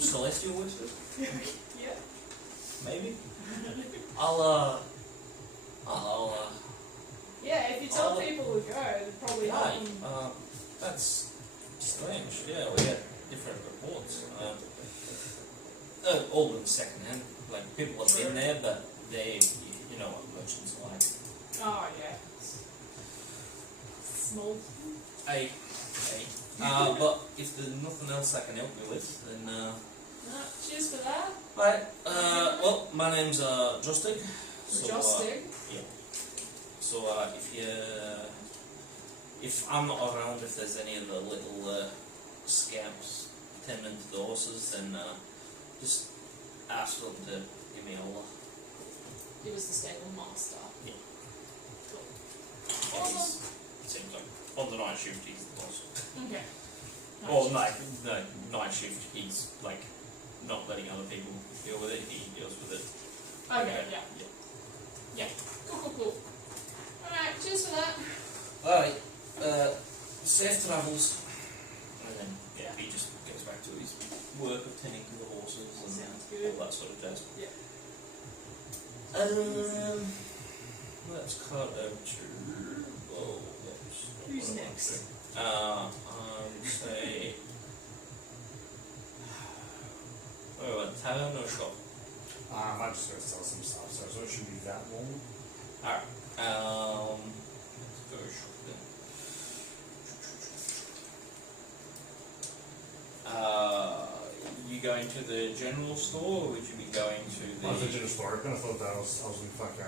celestial whispers, Yeah. maybe. I'll Yeah, if you tell Oh, people to go, they'd probably help Right, them. that's strange. Yeah, we had different reports. All of them secondhand. Like people have been there, but they, you know what merchants are like. Oh, yeah. Small. Hey. But if there's nothing else I can help you with, then No, cheers for that. Right. Well, my name's Justin. Justin. So if I'm not around, if there's any of the little scamps tending to the horses, then just ask them to give me a holler. He was the stable master. Yeah. Awesome. Seems like on the night shift he's the boss. Okay. Or no, night shift he's like not letting other people deal with it. He deals with it. Okay, yeah. Cool. Alright, cheers for that. Alright, safe travels. And then, he just gets back to his work of tending to the horses and Sounds good. all that sort of jazz. Yeah. Let's cut over to... Who's next? I would say... tavern or shop? I'm just going to sell some stuff, so it shouldn't be that long. Alright, let's go shop then. You going to the general store, or would you be going to the... I was in a store. I kind of thought that I was in like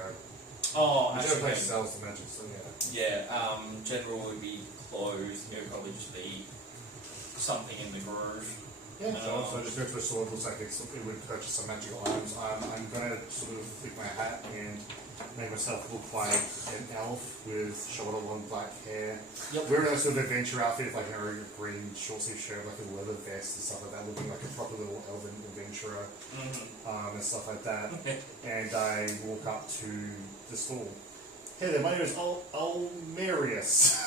Oh, whichever actually, place sells the magic, so yeah. yeah, general would be closed. It would probably just be something in the grove. Yeah, so I just go to a store. It looks like it would purchase some magical items. I'm going to sort of flick my hat and make myself look like an elf with shoulder long black hair. Yep. Wearing a sort of adventure outfit, like a green short sleeve shirt, like a leather vest and stuff like that, looking like a proper little elven adventurer, and stuff like that. And I walk up to the store. Hey there, my name is Almerius.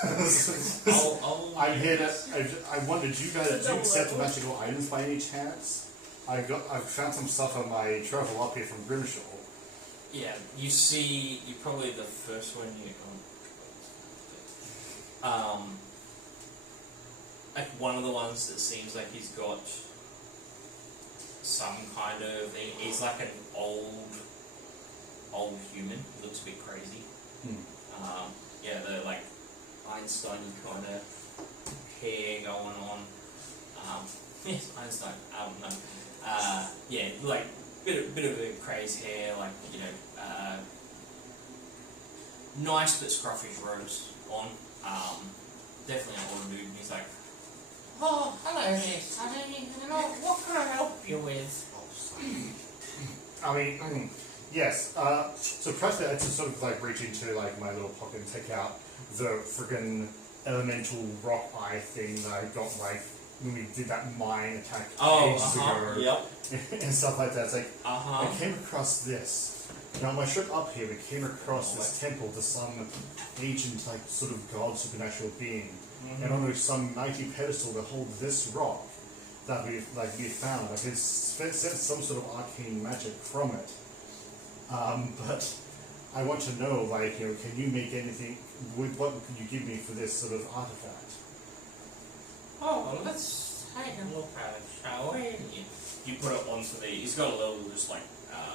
I'm here to. I wondered, you guys do accept magical items by any chance? I've found some stuff on my travel up here from Grimshaw. Yeah, you see, you're probably the first one you. Like one of the ones that seems like he's got some kind of. He's like an old human. He looks a bit crazy. Yeah, the like Einstein kind of hair going on. Yes, Einstein. I don't know. Yeah, like bit of a crazy hair, like nice but scruffy robes. on. Definitely an older dude. He's like, "Oh, hello there, Sonny. What can I help you with?" I mean, yes. So perhaps I had to sort of like reach into like my little pocket and take out the friggin' elemental rock eye thing that I got like when we did that mine attack ages ago Yep. and stuff like that. It's like Uh-huh. I came across this. Now on my trip up here, we came across this temple to some ancient like sort of god supernatural being, and on some mighty pedestal that holds this rock that we found. I could sense some sort of arcane magic from it. But I want to know, like, can you make anything? What could you give me for this sort of artifact? Oh, well, let's take a look at it, shall we? You put it onto the. He's got a little just like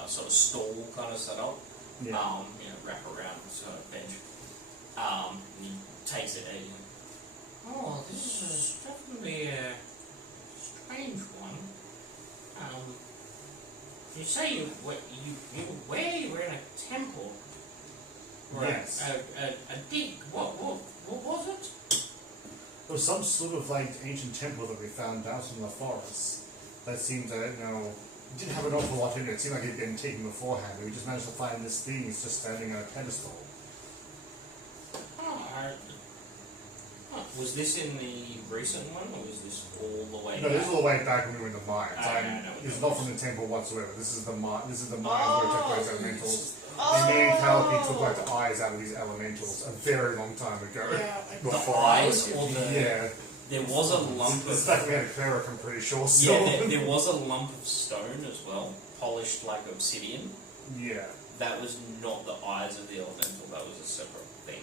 sort of stall kind of set up. Yeah. Wrap around sort of bench. And he takes it and oh, this is definitely a strange one. You say you were in a temple. Or Yes. a dig. What was it? There was some sort of like ancient temple that we found out in the forest that seemed to, didn't have an awful lot in it. It seemed like it had been taken beforehand. We just managed to find this thing. It's just standing on a pedestal. Was this in the recent one, or was this all the way No, back? this is all the way back when we were in the mines. No. It's not from the temple whatsoever. This is the mine. This is the mine Oh. where we took those elementals. And me and Calipy took like the eyes out of these elementals a very long time ago. Yeah, The Before eyes or the... Yeah. There was a lump It's of... like we had a cleric, I'm pretty sure. Still. Yeah, there was a lump of stone as well, polished like obsidian. Yeah. That was not the eyes of the elemental, that was a separate thing.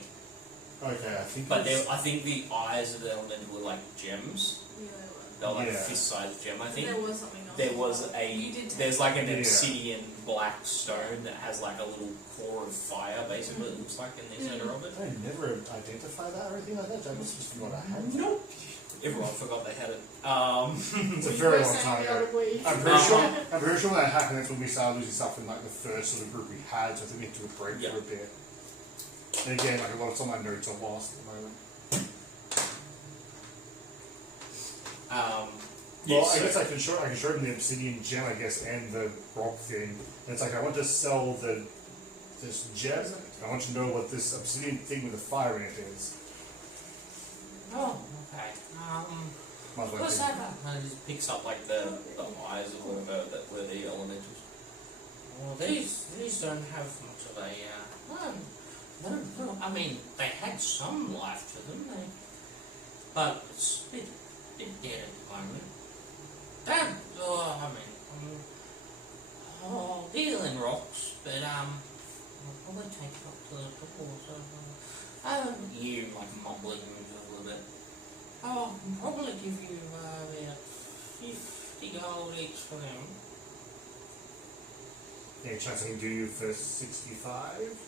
Okay, I think. But I think the eyes of the elemental were like gems. Yeah, they were. They were like Yeah. fist-sized gem, I think. There was something else. There was You did take there's like an Yeah. obsidian black stone that has like a little core of fire, basically, it looks like in the center of it. I never identify that or anything like that. I must just forgot I had. Nope. Everyone forgot they had it. It's a We very were long saying time the other ago. week. I'm pretty sure that happened. That's when we started losing stuff in like the first sort of group we had. So I think we took a break Yeah. for a bit. And again, like a lot of some of my notes are lost at the moment. Well, I guess I can show them the obsidian gem, I guess, and the rock thing. And it's like I want to sell this gem. I want to know what this obsidian thing with the fire in it is. Oh, okay. Might as well What's think. that? And he just picks up like the eyes or whatever that were the elementals. Well, these don't have much of a. No. I mean, they had some life to them, but it's a bit dead at the moment. Deal in rocks, but I'll probably take it up to the door. So, you like mumbling a little bit. I'll probably give you about 50 gold each for them. Any chance I can do you for 65?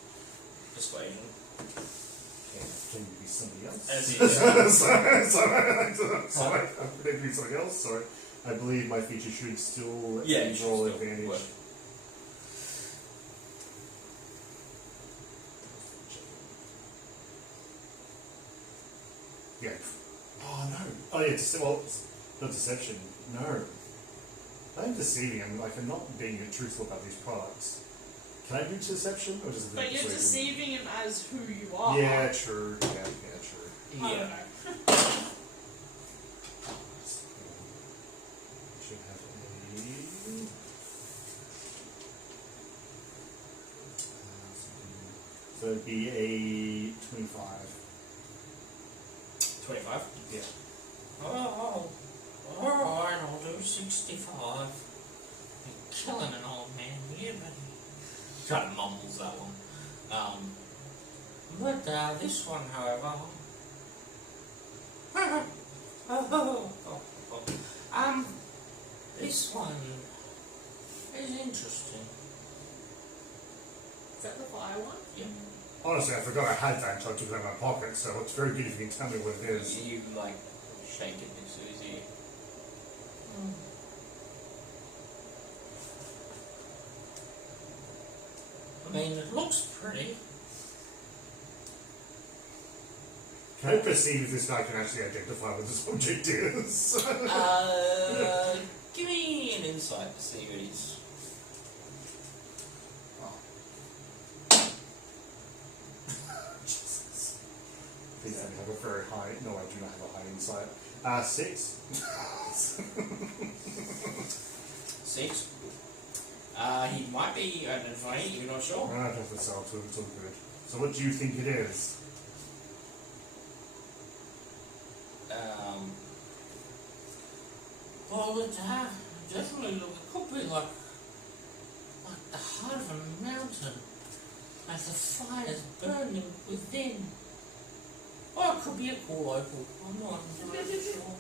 Persuasion. Okay, can you be somebody else? As you Sorry, I'm predicting to be somebody else. Sorry. I believe my feature should still Yeah, you should roll still advantage. work. Yeah. Oh no. Oh yeah. Well, not deception. No. I'm deceiving. I'm not being truthful about these products. Can I do deception or just? But you're deceiving him as who you are. Yeah. True. Yeah. True. I don't Yeah. know. Should have a. So it'd be a 25. 25? Yeah. Oh, alright, I'll do 65. You're killing an old man here, buddy. Kind of mumbles that one. But this one, however. This one is interesting. Is that the fire one? Yeah. Honestly, I forgot I had that until I took it out of my pocket, so it's very good if you can tell me what it is. You like shake it next to his ear. I mean, it looks pretty. Can I perceive if this guy can actually identify what this object is? Give me an insight to see what he's. Please don't have a very high. No, I do not have a high insight. 6. 6. He might be identifying, you're not sure. I don't have to sell to him, it's all good. So, what do you think it is? Well, it definitely look, it could be like the heart of a mountain, as the fire's burning within. Or it could be a cool opal, I'm not entirely sure.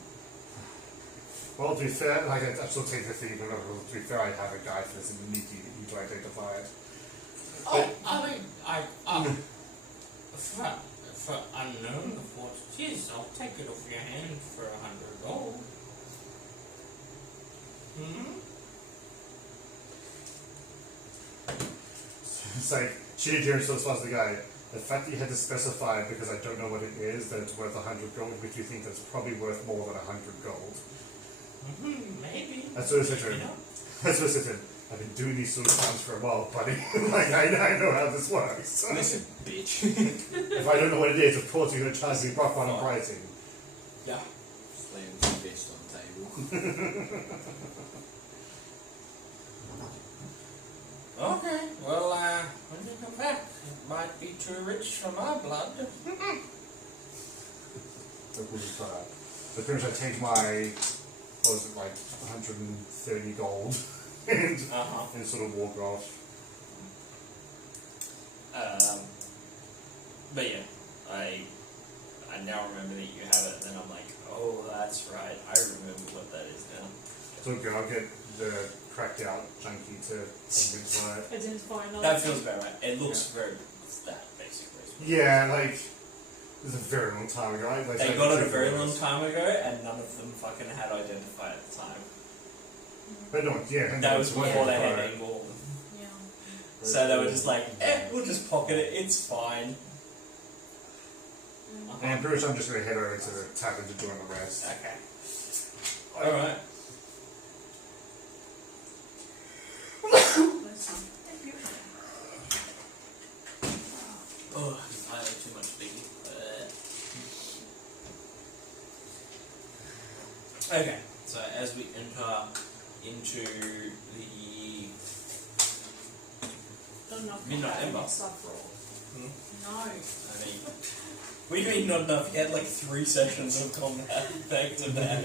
Well, to be fair, like, I still take the thing, but to be fair, I have a guy for this and need you to identify it. Oh, I mean, for unknown of what it is, I'll take it off your hand for 100 gold. It's like, shitty Jerry still responds to the guy. The fact that you had to specify because I don't know what it is, that it's worth 100 gold, makes you think that's probably worth more than 100 gold. Maybe. That's what I said to him. You know? That's what I said to him. I've been doing these sort of times for a while, buddy. Like, I know how this works. Listen, bitch. If I don't know what it is, of course you're going to charge me rough on pricing. Yeah. Slams his fist on the table. Okay, well, when you come back, it might be too rich for my blood. So pretty much I take my, what was it, like 130 gold and sort of walk off. But yeah, I now remember that you have it, and then I'm like, oh, that's right, I remember what that is now. So good, I'll get the cracked out junkie to identify it. Identify another. That feels about right. It looks very that basically. Yeah, like, it was a very long time ago. Like, They got it a very long time ago, and none of them fucking had identified at the time. But no, yeah. That was one before they had identifier. angle. Yeah. So they were just like, we'll just pocket it, it's fine. And pretty much I'm just going to head over to the tavern to join the rest. Okay. Alright. Oh, I ate too much biggie. Okay, so as we enter into the Not enough Midnight combat Ember. stuff roll. No. I mean, we do not know if he had like 3 sessions of combat back to back,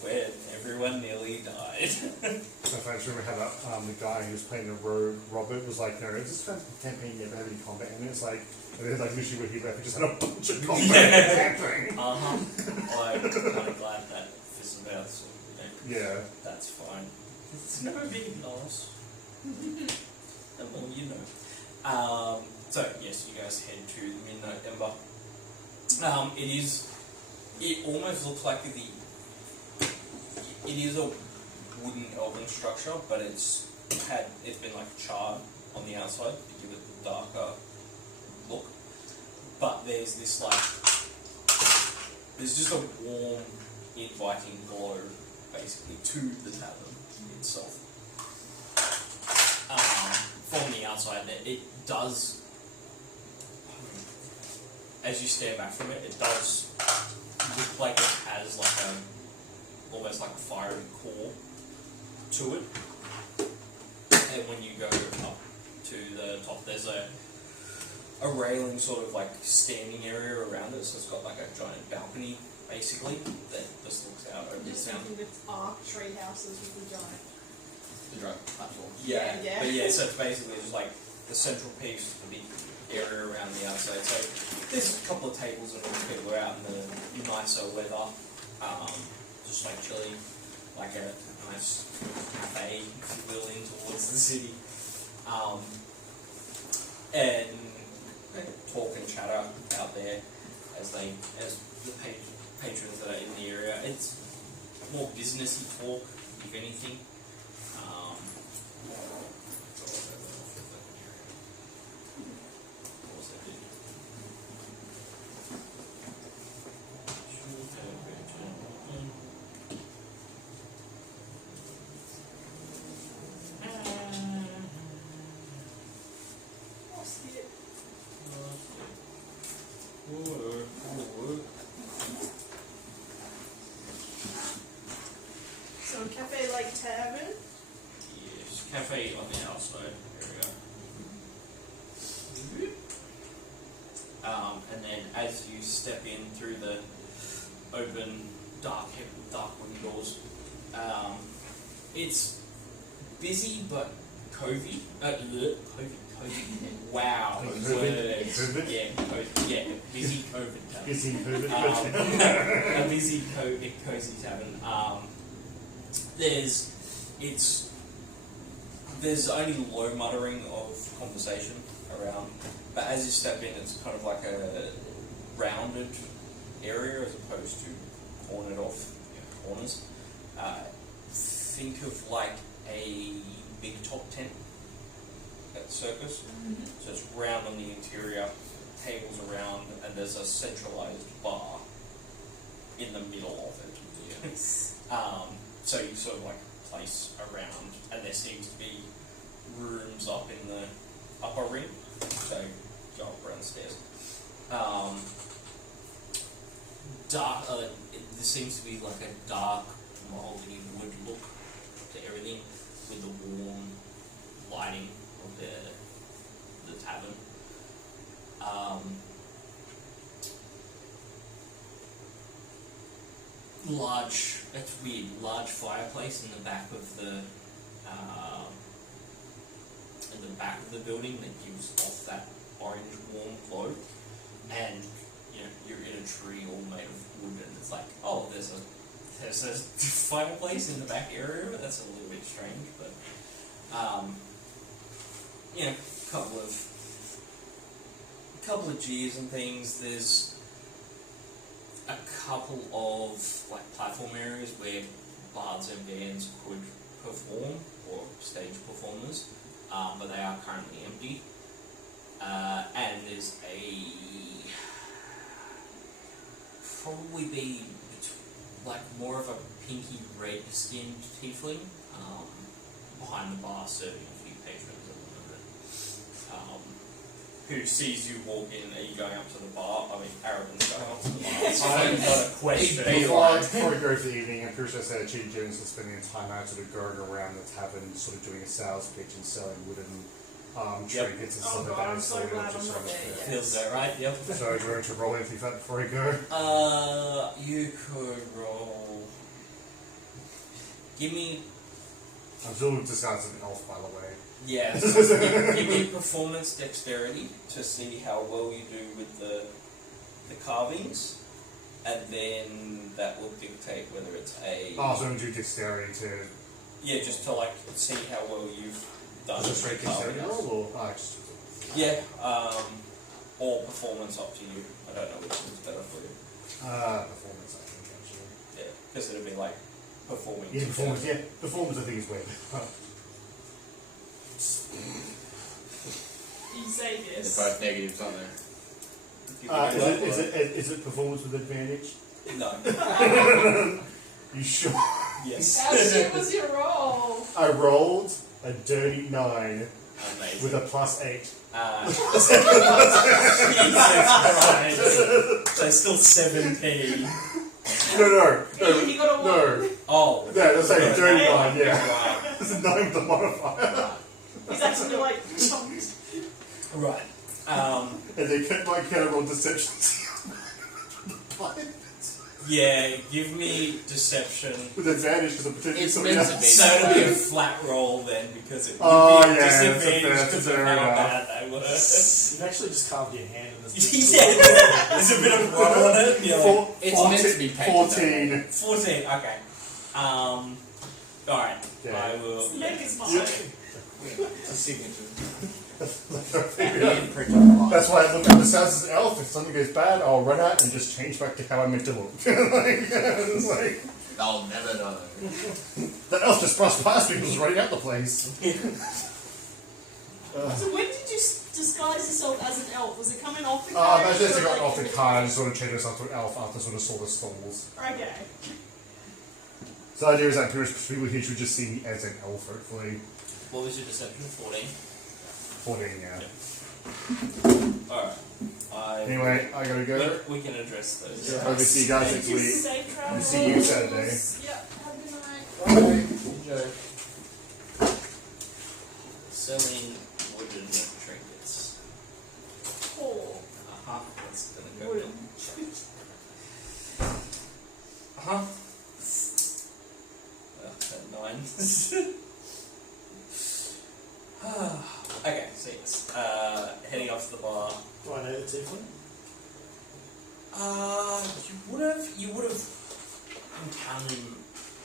where everyone nearly died. So if I just remember how the guy who was playing the rogue, Robert, was like, no, is this kind of campaign you ever have any combat? And it's like, and then like literally when he left, he just had a bunch of combat in the campaign. I'm kind of glad that fizzled out, so Yeah. that's fine. It's no big loss. Well, you know. So yes, you guys head to the Midnight Ember. It almost looks like it is a wooden elven structure, but it's been like charred on the outside to give it the darker look. But there's this there's just a warm, inviting glow basically to the tavern itself. From the outside, it does, as you stare back from it, it does look like it has almost like a fiery core to it. And when you go up to the top, there's a railing sort of like standing area around it, so it's got like a giant balcony basically that just looks out over the Just town. thinking with arc tree houses with the giant. The drug platforms. Yeah, Yeah. but yeah, so it's basically just like the central piece, the big area around the outside. So there's a couple of tables and all people are out in the nicer weather, just like chilling, like a nice cafe, if you will, in towards the city, and they talk and chatter out there as the patrons that are in the area. It's more businessy talk, if anything. Cafe Lake Tavern. Yes, cafe on the outside. There we go. And then as you step in through the open, dark wooden doors, it's busy but covey. Cozy. Wow. COVID? Yeah, busy COVID tavern. Busy COVID. A busy cozy tavern. There's only low muttering of conversation around, but as you step in, it's kind of like a rounded area as opposed to cornered off corners. Think of like a big top tent at the circus. So it's round on the interior, tables around, and there's a centralized bar in the middle of it. So you sort of like place around, and there seems to be rooms up in the upper ring. So go up around the stairs. Dark. There seems to be like a dark, mahogany wood look to everything, with the warm lighting of the tavern. It's weird, large fireplace in the back of the building that gives off that orange warm glow, and you're in a tree all made of wood, and it's like, oh, there's a fireplace in the back area. That's a little bit strange, but couple of G's and things. There's a couple of like platform areas where bards and bands could perform, or stage performers, but they are currently empty. And there's probably be like more of a pinky red skinned tiefling behind the bar serving a few patrons at the moment. Who sees you walk in? Are you going up to the bar? I mean, Aragon's going up to the bar. So I've got a question. Before I go for the evening, I'm pretty sure I said Chief Jones was spending time out sort of going around the tavern, sort of doing a sales pitch and selling wooden trinkets and stuff like that. I'm so glad I'm not there yet. Feels that right? Yep. So do you want to roll anything for that before I go? You could roll. Give me. I'm still disguised as an elf, by the way. Yeah. Give me performance dexterity to see how well you do with the carvings, and then that will dictate whether it's a. Oh, so I'm going to do dexterity to. Yeah, just to like see how well you've done Is it with straight the dexterity carvings. roll, or just. Yeah. Or performance, up to you. I don't know which one's better for you. Performance, I think, actually. Yeah, because it'll be like performing. Yeah, performance, I think is weird. You say They're yes. both negatives, aren't they? Is it performance with advantage? No. You sure? Yes. How shit was your roll? I rolled a dirty 9 Amazing. with a +8. Jesus Christ. So still 17. No. You got a 1. No. Oh. Yeah, that's like a dirty 9, yeah. Wow. It's a 9 with a modifier. He's actually like chunked. Right. And they kept my counter roll deception. Yeah, give me deception. With advantage because I'm potentially It's something meant to else. be. So it'll be a flat roll then, because it would Oh, be yeah, disadvantage that's because of fair how enough. bad they were. You've actually just carved your hand in this. Yeah, there's a bit of blood on it. And you're like, It's meant to be painted 14. 14, okay. Alright, Yeah. I will. Neck is mine. It's a signature. That's why I look at the sounds as an elf. If something goes bad, I'll run out and just change back to how I'm meant to look. It's like, They'll never know. that elf just brushed past me and was running out the place. So when did you disguise yourself as an elf? Was it coming off the I card? just got off the card and sort of changed myself to an elf after sort of saw the stalls. Okay. So the idea is that pretty much people here should just see me as an elf, hopefully. What was your deception? 14? 14, yeah. Alright. Anyway, I gotta go. We can address those. Hope to see you guys next Thank you, week. safe travels. See you Saturday. Yep, have a good night. Alright, enjoy. Selling wooden trinkets. Oh, That's gonna go. wooden. That 9. Okay, so yes. Heading off to the bar. Do I know the tiefling? You would have encountered him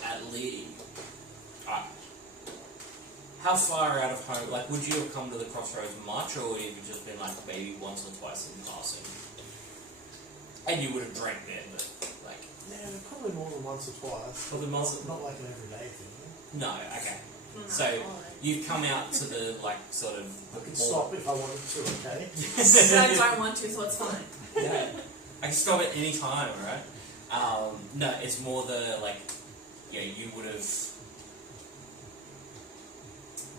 at least. How far out of home? Like, would you have come to the crossroads much, or would you have just been like maybe once or twice in passing? And you would have drank there, but like. Yeah, probably more than once or twice. Probably more than- Not like an everyday thing. No, okay. So you've come out to the like sort of. I could stop if I wanted to, okay? But I don't want to, so it's fine. Yeah. I can stop at any time, alright? No, it's more the like, yeah, you would have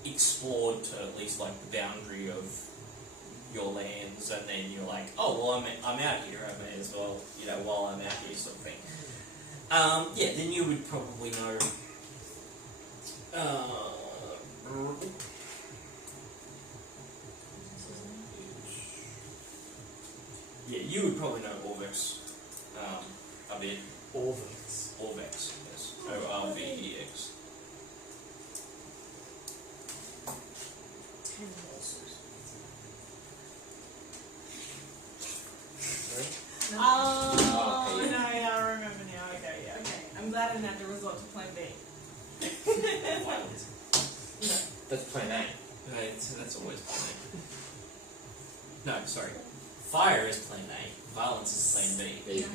explored to at least like the boundary of your lands, and then you're like, oh well, I'm out here. I may as well, while I'm out here, sort of thing. Yeah, then you would probably know. Yeah, you would probably know Orvex a bit. Orvex. Orvex, yes. Orvex. 10 morsels. No. Oh, Okay. no, yeah, I remember now. Okay, yeah. Okay, I'm glad I didn't have to resort to plan B. Violence. That's plan A. Right, so that's always plan A. No, sorry. Fire is plan A. Violence is plan B. There you Yeah. go.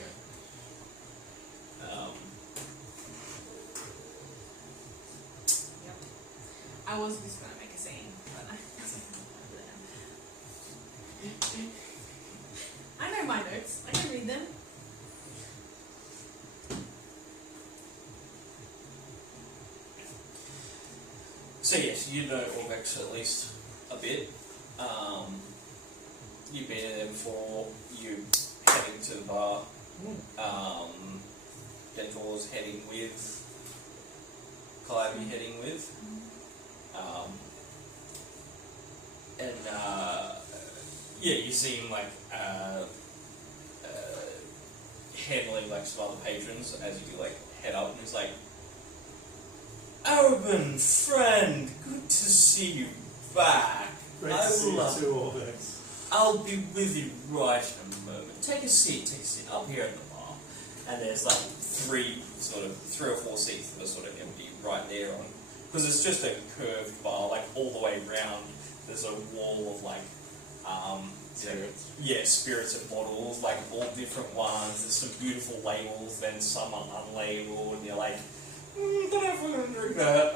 I was just gonna make a scene, but I know my notes. I can read them. So yes, you know Orvex at least a bit. You've been in there before. You heading to the bar. Dentor's heading with. Calliope heading with. Yeah, you see him like handling like some other patrons as you like head up, and he's like, Arabin, friend, good to see you back. Great I to see you love- too, Orvex. I'll be with you right in a moment. Take a seat, up here at the bar. And there's like three or four seats that are sort of empty right there on, because it's just a curved bar, like all the way round. There's a wall of like, Spirits. yeah, spirits and bottles, like all different ones. There's some beautiful labels, then some are unlabeled, and you're like, don't know if I'm gonna drink that.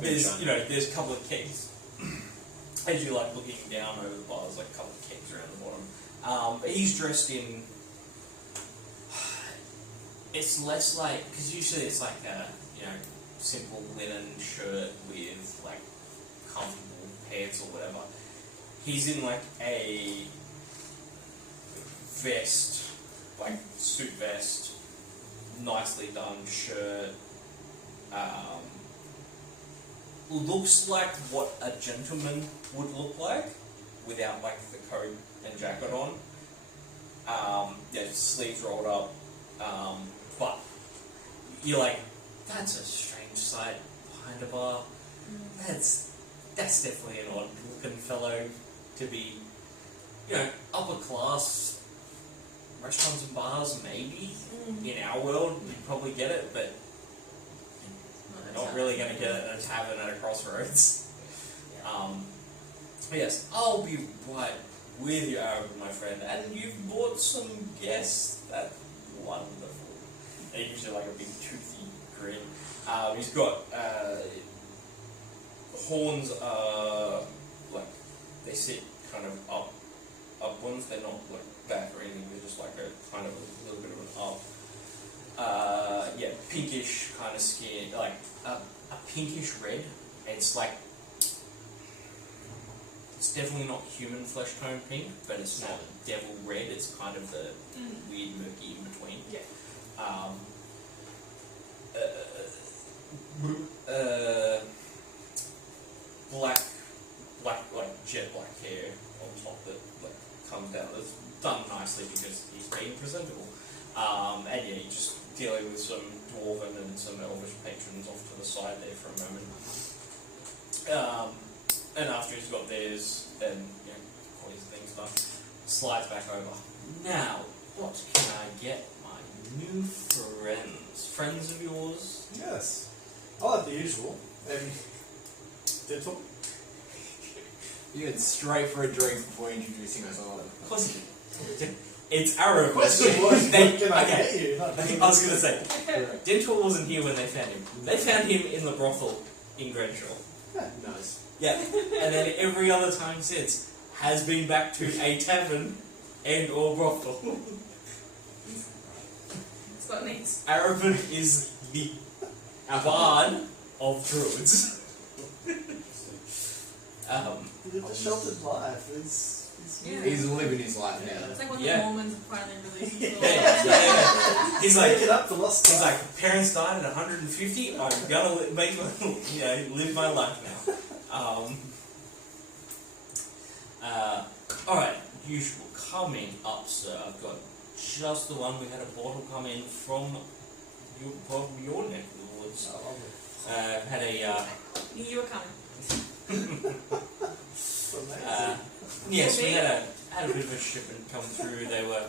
There's a couple of kegs. As you're like looking down over the bar, there's like a couple of kegs around the bottom. But he's dressed in. It's less like, because usually it's like a simple linen shirt with like comfortable pants or whatever. He's in like a vest, like suit vest, nicely done shirt. Looks like what a gentleman would look like without like the coat and jacket on. Sleeves rolled up. But you're like, that's a strange sight behind a bar. That's definitely an odd looking fellow to be, upper class restaurants and bars maybe. In our world, you'd probably get it, but not really going to get it in a tavern at a crossroads. But yes, I'll be right with you, Arab, my friend, and you've brought some guests. That's wonderful. And he gives you like a big toothy grin. He's got horns, like they sit kind of upwards. They're not like back or anything. They're just like a kind of a little bit of an up. Pinkish kind of skin, like a pinkish red. It's like, it's definitely not human flesh tone pink, but it's not devil red. It's kind of the weird murky in between. Yeah. And yeah, you're just dealing with some dwarven and some elvish patrons off to the side there for a moment. And after he's got theirs, then all his things done, slides back over. Now, what can I get my new friends? Friends of yours? Yes. I'll have the usual. Dental? You went straight for a drink before introducing us all. Of course, it's our Question was, what can I get you? Not I was going to say, Dental wasn't here when they found him. They found him in the brothel in Grenshaw. Nice. Yeah, and then every other time since has been back to a tavern and or brothel. It's got names. Arabin is the bard of druids. The sheltered life is Yeah. He's living his life It's now. like when Yeah. the Mormons finally released the Yeah. He's like, Take it up to lost he's time. like, parents died at 150. I'm gonna make live my life now. All right, usual. Coming up, sir. I've got just the one. We had a bottle come in from your neck of the woods. Oh, lovely. Had a Knew you were coming. Amazing. yes, we had a bit of a shipment come through. They were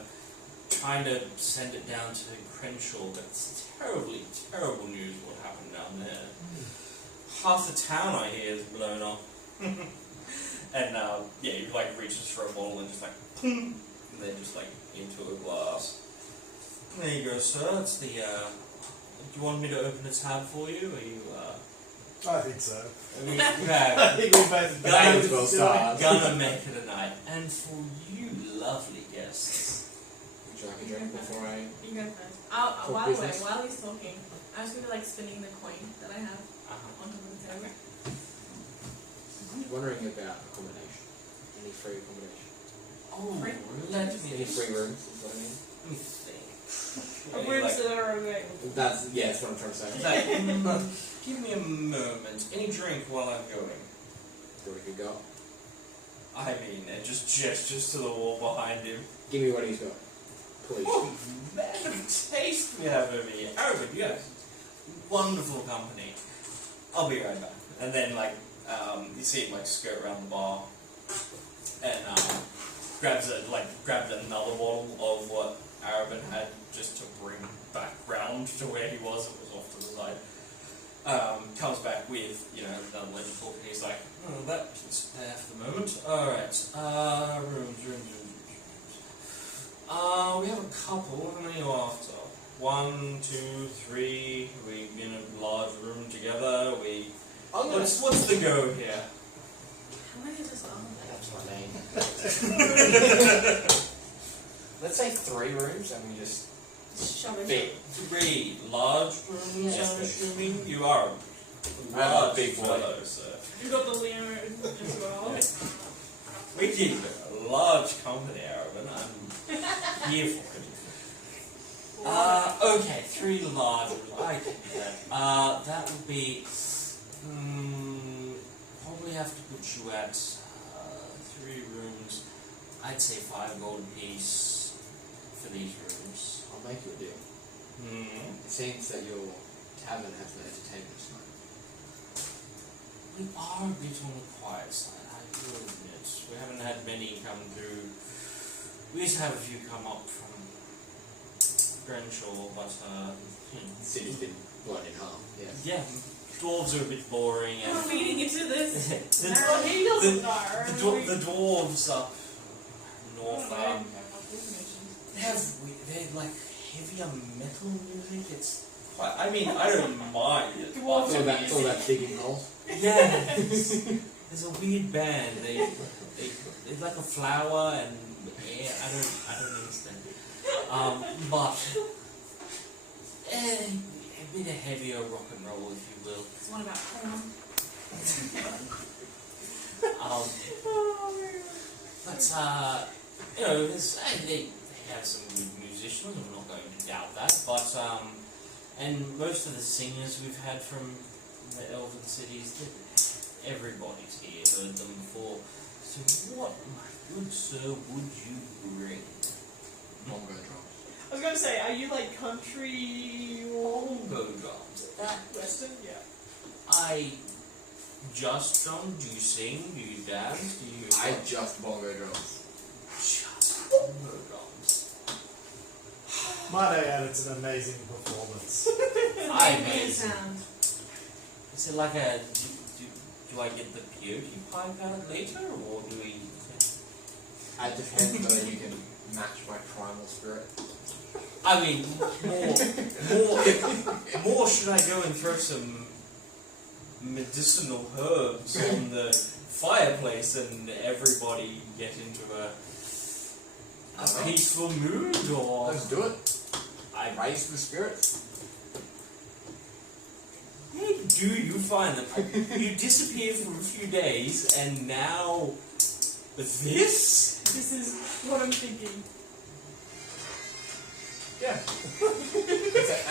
trying to send it down to Crenshaw, but it's terrible news what happened down there. Half the town I hear is blown up. And he like reaches for a bottle and just like and then just like into a glass. There you go, sir. It's the do you want me to open a tab for you? Are you I think so. you I have think we both That is well started. gonna make it a night. And for you lovely guests. Would you like a drink before I... You go first. For While business? while he's talking, I was gonna like spinning the coin that I have on top of the table. I'm wondering about accommodation. Any free accommodation? Oh, Free? let Any me free rooms, is what I mean. Let me think. Rooms that are available. That's what I'm trying to say. Give me a moment. Any drink while I'm going. Do we could go. I mean, it just gestures to the wall behind him. Give me what he's got. Please. Oh, man of taste we have over here. Arabin, you have wonderful company. I'll be right back. And then, you see him, skirt around the bar and grabs another bottle of what Arabin had just to bring back round to where he was. It was off to the side. Comes back with, another legend book, and he's like, oh, that's there for the moment. Alright, rooms. We have a couple. How many are you after? 1, 2, 3. We in a large room together. What's the go here? How many of us are there? That's my name. Let's say 3 rooms and we just Shove it. fit. 3 large rooms, Yes, I'm please. assuming? You are a I'm a large big boy. fellow, sir. You got the Leo as well. We keep a large company, Arabin. I'm here for it. Okay, 3 large rooms. I can do that. That would be... probably have to put you at 3 rooms. I'd say 5 gold apiece for these rooms. I'll make you a deal. It seems that your tavern has no entertainment tonight. We are a bit on the quiet side, I will admit. We haven't had many come through. We used to have a few come up from Grenshaw, but The city's been blown in half. Yes. yeah, dwarves are a bit boring, We're and feeding into this. He doesn't know. the dwarves up north Oh, they're like heavier metal music. It's quite. I mean, I don't mind it. It's all about digging holes. Yeah, there's a weird band. It's like a flower and air. I don't understand. But a bit of heavier rock and roll, if you will. It's one about porn. But they have some good musicians. I'm not going to doubt that. But and most of the singers we've had from the Elven cities, everybody's here, heard them before. So what, my good sir, would you bring? Bongo drums. was gonna say, are you like country or Bongo drums. western? Yeah. I just drum. Do you sing? Do you dance? Do you? I just bongo drums. just bongo drums. Might I add, it's an amazing performance. Amazing. Sound. Is it like a? Do I get the peyote pipe out of later, or do we? It depends whether you can match my primal spirit. I mean, more. Should I go and throw some medicinal herbs on the fireplace and everybody get into a peaceful mood, or Let's do it. I raise the spirits. do you find that you disappear for a few days and now this? This is what I'm thinking. Yeah.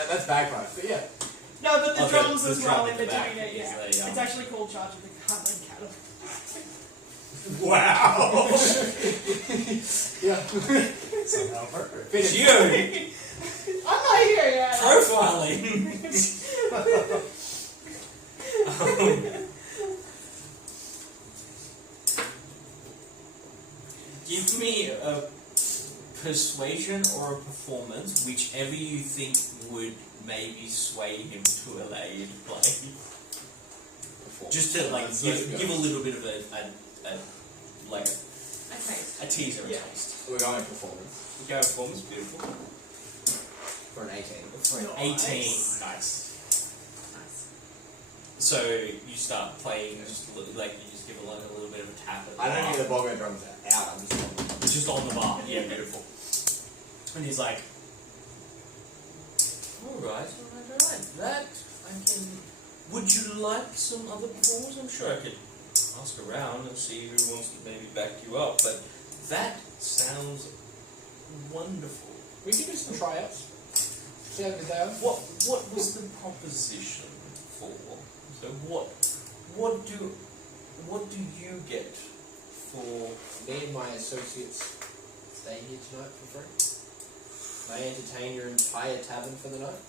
That's bagpipes, but yeah. No, but the Oh, drums the as drum well at in the between back it, is yeah. the, It's actually called Charge of the Cutland Cattle. Wow! Yeah. Somehow perfect. Finish. You I'm not here yet. profiling. Give me a persuasion or a performance, whichever you think would maybe sway him to allow you to play. Just to like give a little bit of a like Okay. a teaser, Yeah. a taste. We're going performance You go performance, beautiful. for an 18. For an Nice. 18, nice. Nice. So you start playing, just like you just give it like a little bit of a tap at the I don't bar. get the bongo drums out, I'm just on them. Just on the bar, yeah, beautiful. And he's like, alright, that I can... Would you like some other performers? I'm sure I could ask around and see who wants to maybe back you up, but that sounds wonderful. We can do some tryouts. See how good they are. What was the proposition for? So what do you get for... Me and my associates stay here tonight for free. They entertain your entire tavern for the night.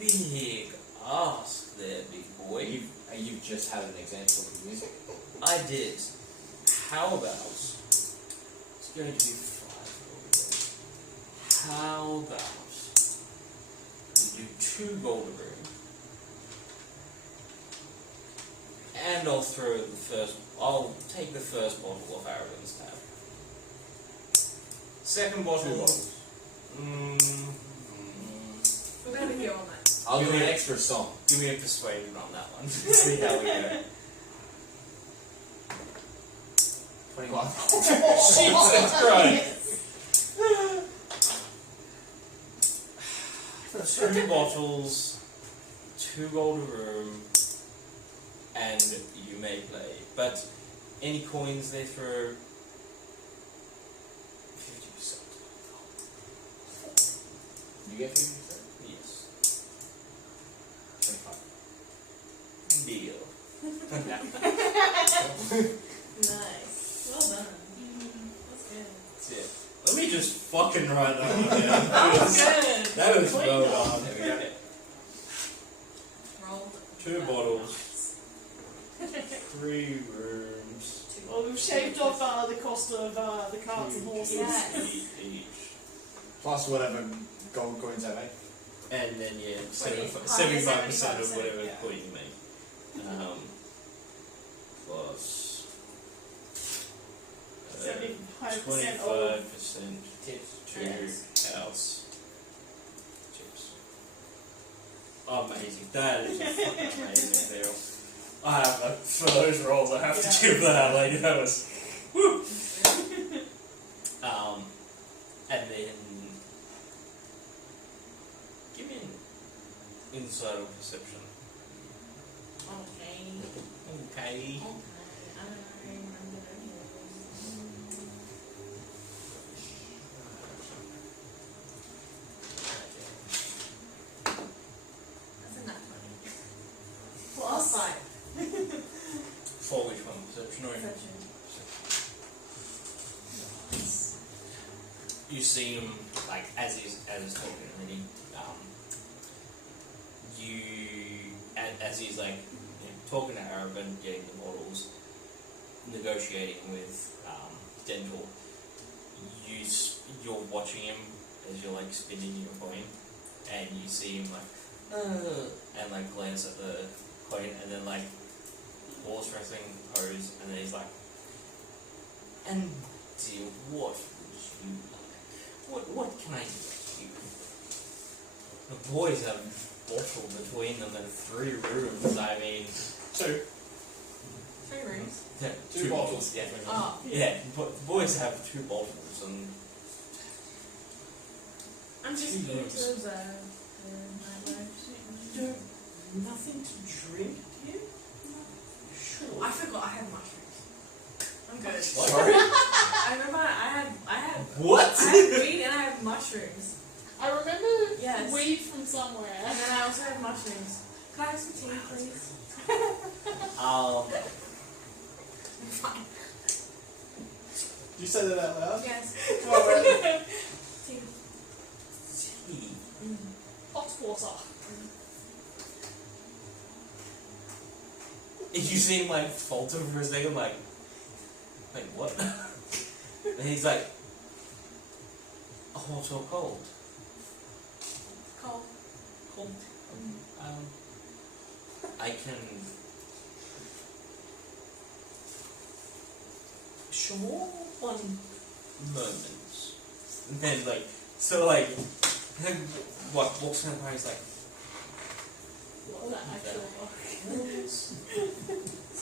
Big ask there, big boy. You've just had an example of music. I did. How about... It's going to be 5 gold. How about... We do 2 gold a room. And I'll throw the first... I'll take the first bottle off Aragon's tab. Second bottle... 2 bottles. We're gonna be here all night. I'll do an extra song. Give me a persuasion on that one. See how we go. 21. Jesus Christ! 2 bottles, 2 gold a room, and you may play. But any coins they throw, 50%. You get 50%? Yes. 25. Deal. Nice. Well done. That's good. That's it. Let me just fucking write that one down. That was good. That was Clean well up. done. There we go. Rolled. 2 bottles, 3 rooms. Well, we've shaved off the cost of the carts and horses. Yes. Each. Plus whatever gold coins I make. And then, yeah, 75% 75%, of whatever yeah. coin you make. Plus 75% 25% Tips. to house chips. Amazing. That is a fucking amazing deal. I have, for those rolls, I have to give that, like, that was, woo! And then, give me an insight or perception. Okay. Okay. Okay. I'm gonna That's a nat 20. Plus 5. For which one? Perception or Perception. You seem like like as he's talking, and then as he's like talking to Araban, getting the models, negotiating with Dental, you're watching him as you're like spinning your coin, and you see him like and like glance at the coin, and then like horse wrestling pose, and then he's like, and dear, what would you like? What can I get you? The boys have a bottle between them and 3 rooms. I mean, 2. 3 rooms. yeah, 2 bottles. Yeah, Oh. yeah. But the boys have 2 bottles, and I'm just 2 here to rooms. observe the nightlife. Nothing to drink, do you? Sure. I forgot I have mushrooms. I'm good. Sorry. I remember I had What? I have weed and I have mushrooms. I remember Yes. weed from somewhere. And then I also have mushrooms. Can I have some tea, please? I'm fine. Did you say that out loud? Yes. Oh, Tea. Tea. Hot water. You seem like falter for a second, like what? And he's like, hot or cold? Cold. Cold. I can. Sure, one moment. And then walks in and he's like, What was that actual fuck? it's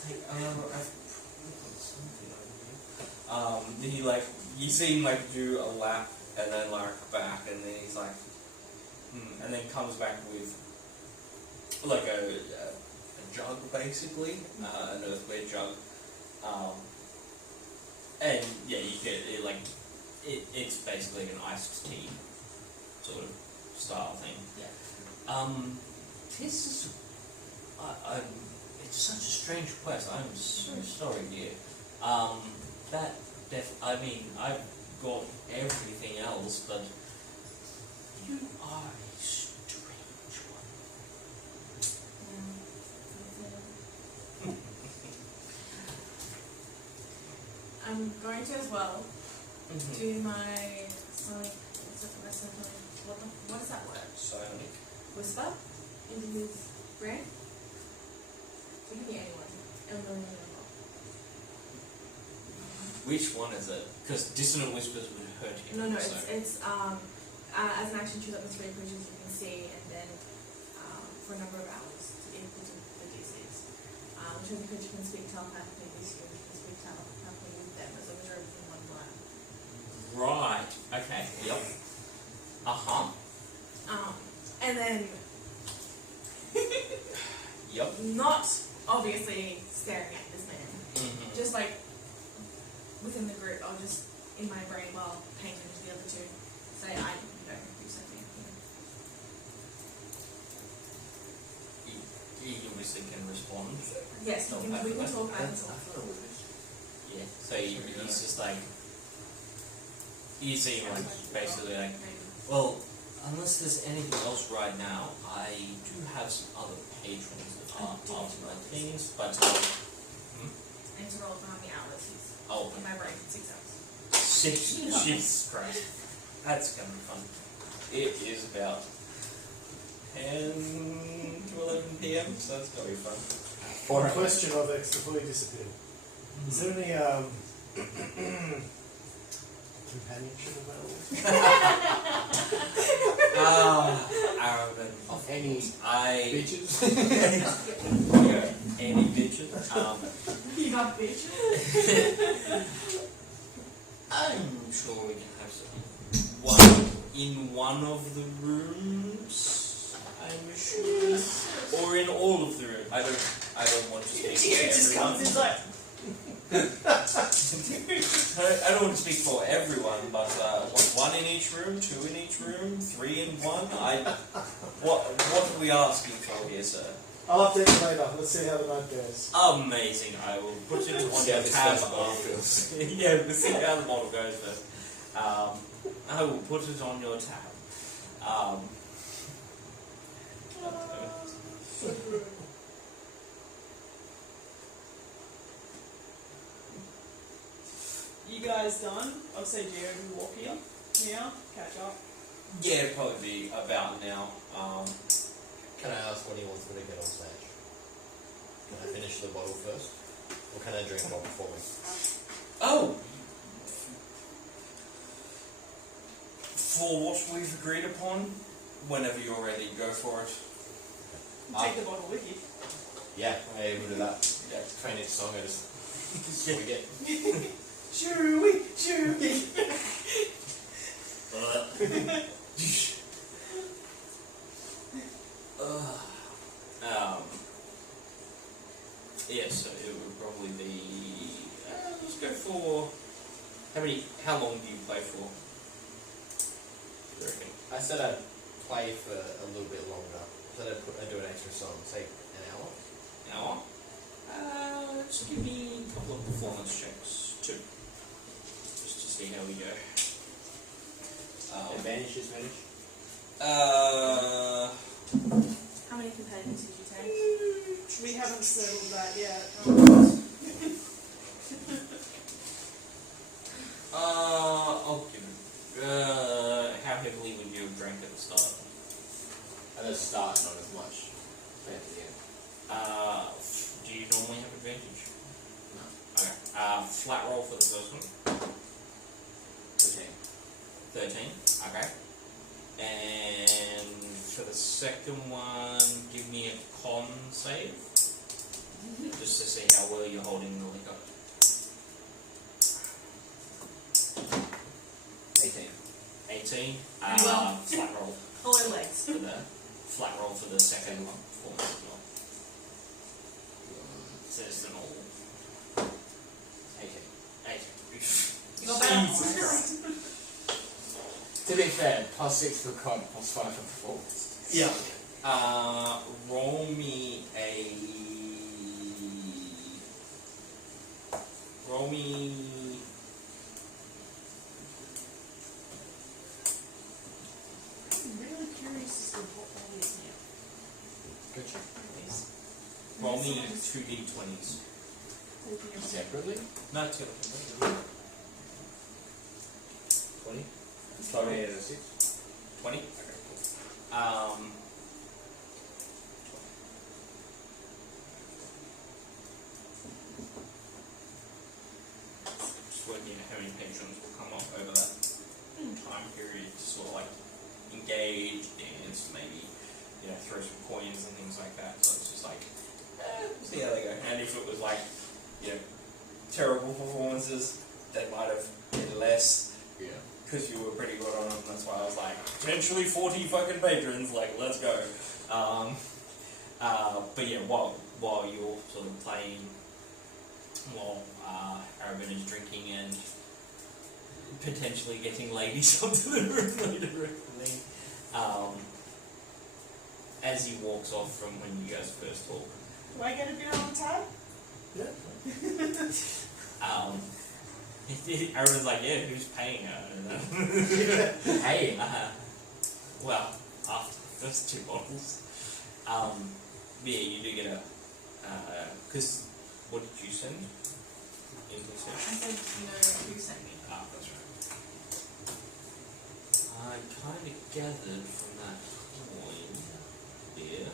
like, I've something over here. Then you see him do a lap and then back, and then he's like, and then comes back with a jug basically, an earthenware jug, and yeah, you get it, it's basically an iced tea sort of style thing. Yeah. This is, it's such a strange quest. I'm so sorry, dear. I mean, I've got everything else, but you are a strange one. I'm going to as well Mm-hmm. do my sonic. What is that word? Psionic. Whisper into his brain. It can be anyone. Which one is it? Because dissonant whispers would hurt him. No, so. it's as an action, choose up to 3 creatures you can see, and then for a number of hours to equal to the D6. Whichever creature can speak telepathically this year, you can speak telepathically with them as long as you're within 1 line. Right. Okay. Yep. And then Yep. not obviously staring at this man, Mm-hmm. just within the group, I'll just in my brain while paying attention to the other 2 say do something. He obviously can respond. Yes, we can talk back and forth. Yeah. So he's just you see him basically well, unless there's anything else right now, I do have some other patrons that are after my things, but I need to roll for how many hours he's oh, in my brain. 6 hours. 6. Jesus Christ, that's gonna be fun. It is about 10 to 11 p.m., so that's gonna be fun. One question of X before you disappear. Is there any companionship available? Araban. Of any Beaches? Any bitches? You got bitches? I'm sure we can have some. In one of the rooms, I'm sure, or in all of the rooms. I don't want to speak for everyone. I don't want to speak for everyone, but 1 in each room, 2 in each room, 3 in one. What are we asking for here, sir? I'll update you later. Let's see how the night goes. Amazing. I will put it on See how your this tab. first model feels. Yeah, we'll see how the model goes first. I will put it on your tab. You guys done? I'd say Jared will walk in now, catch up. Yeah, it'd probably be about now. Can I ask when he wants me to get on stage? Can I finish the bottle first? Or can I drink while performing? Oh! For what we've agreed upon, whenever you're ready, go for it. Take the bottle with you. Yeah, I'm able to do that. Yeah. Train each song, I just swig it. Chewy. Yeah, so it would probably be. Let's go for. How long do you play for? You reckon? I said I'd play for a little bit longer. I said I'd do an extra song, say an hour. An hour? Just give me a couple of performance checks, too. Just to see how we go. Advantage, disadvantage? How many competitors did you take? We haven't settled that yet. I'll give it. How heavily would you have drank at the start? At the start, not as much. But at the end. Do you normally have advantage? No. Okay. Flat roll for the first one. 13. 13. Okay. And for the second one, give me a con save. Just to see how well you're holding the liquor. 18. 18. Well. Flat roll Oh, legs. for the second one performance as well. So it's an all 18. 8. You got better. Jesus Christ. To be fair, +6 for con, +5 for performance. Yeah. Roll me a. Roll me. I'm really curious as to what all is now. Good check. Roll me 2d20s. Separately? No, 2. 20? 20 out of 6. 20? Okay, cool. Just working out how many patrons will come up over that time period to sort of like engage, dance, maybe, throw some coins and things like that. So it's just like, see how they go. And if it was like, terrible performances, they might have been less. Yeah. Because you were pretty good on them, that's why I was like, potentially 40 fucking patrons, like, let's go. But yeah, while you're sort of playing, while Arabian is drinking and potentially getting ladies onto the roof later with me, as he walks off from when you guys first talk, Do I get a bit on tab? Arabian's like, yeah, who's paying her? Hey! Well, after the first 2 bottles. Yeah, you do get a. Because, what did you send? I said, who sent me? That's right. I kind of gathered from that coin there.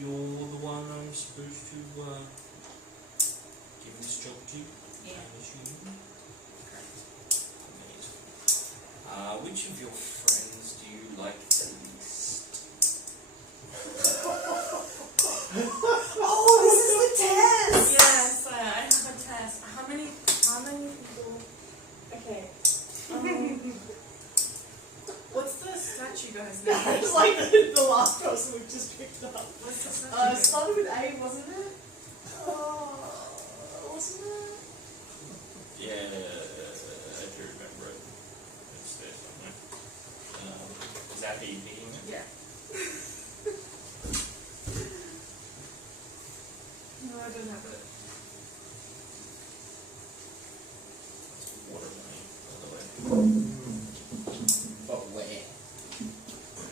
You're the one I'm supposed to give this job to? Yeah. I'm assuming. Amazing. Which of your friends do you like the least? Oh, this is the test! Yes, I have a test. How many people? Okay. What's the statue guy's name? It's like the last person we've just picked up. What's the It statue? started with A, wasn't it? Wasn't it? Yeah, I do remember it. It's there somewhere. Is that who you're thinking of? Yeah. No, I don't have it.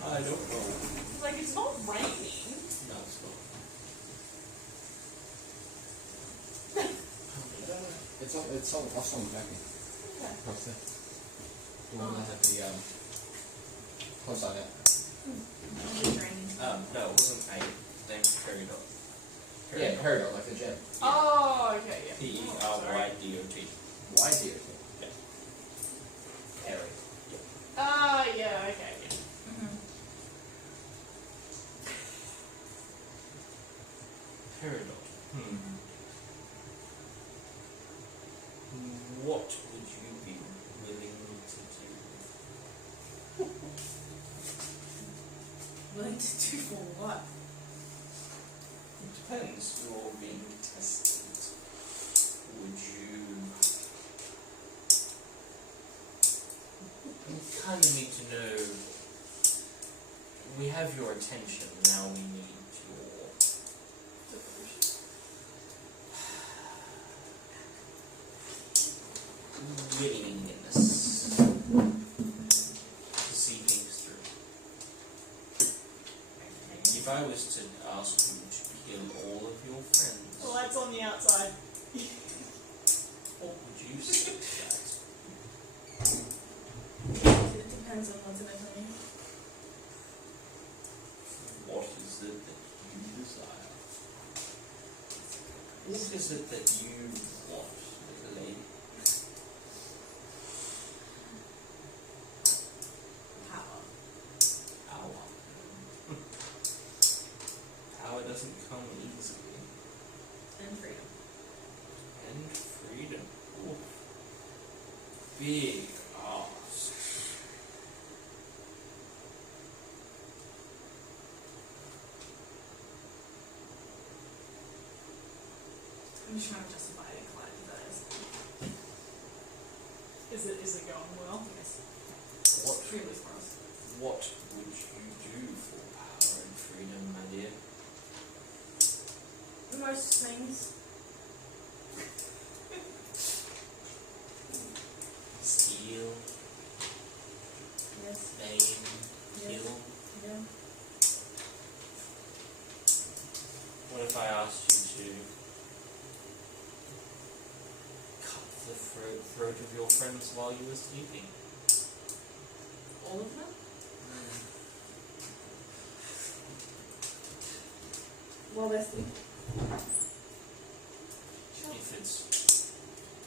I don't know. Like, it's not raining. No, it's not. It's on off on backing. Okay. Across there. The one that had the close eye out. Is it raining? No, it wasn't a name Peridot. Yeah, peridot, like the gem. Oh, okay, yeah. P-E-R-Y-D-O-T. Why do you think? Yeah. Perry. Yeah, okay, yeah. Mm-hmm. Peridot. What would you be willing to do? Willing to do for what? It depends. You're being tested. Would you... We kind of need to know... We have your attention, now we need your... willingness to see things through. Okay. If I was to ask you to kill all of your friends, Well, that's on the outside. what would you say to that? It depends on what's in it for me. What is it that you desire? What is it that you want, little lady? Power. Power. Power doesn't come easily. And freedom. And freedom. Ooh. Big ask. I'm just trying to justify it, Clyde, because Is it going well? yes. What Really for us. What would you do for power and freedom, my dear? Most things. Steal, Yes. maim, Yes. kill. Yeah. What if I asked you to cut the throat of your friends while you were sleeping? All of them? Well, they're sleeping. Sure. If it's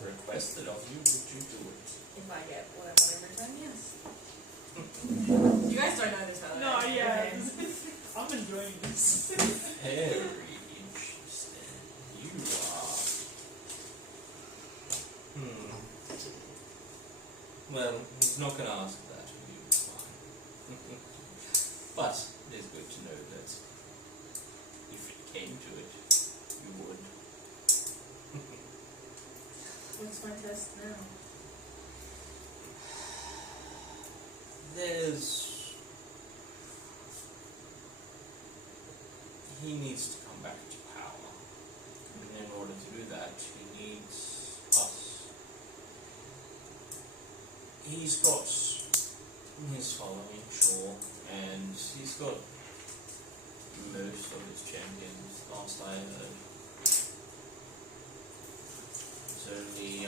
requested of you, would you do it? If I get what I want in return, yes. You guys don't know this, by the way. No, yeah. Okay. I'm enjoying this. Very interesting. You are. Well, he's not going to ask that of you, it's fine. But it is good to know that if it came to it, you would. What's my test now? He needs to come back to power. And in order to do that, he needs us. He's got his following, sure, and he's got most of his champions, last I heard. It's only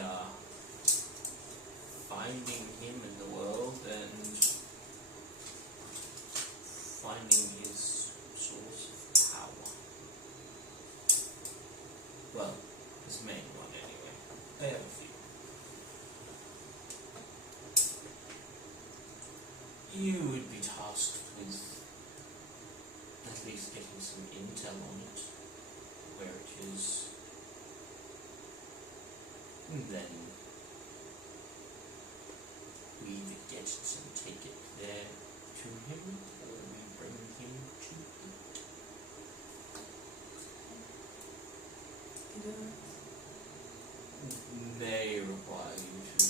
finding him in the world and finding his source of power. Well, his main one anyway. They have a few. You would be tasked with at least getting some intel on it, where it is, and then we either get it and take it there to him, or we bring him to it. May require you to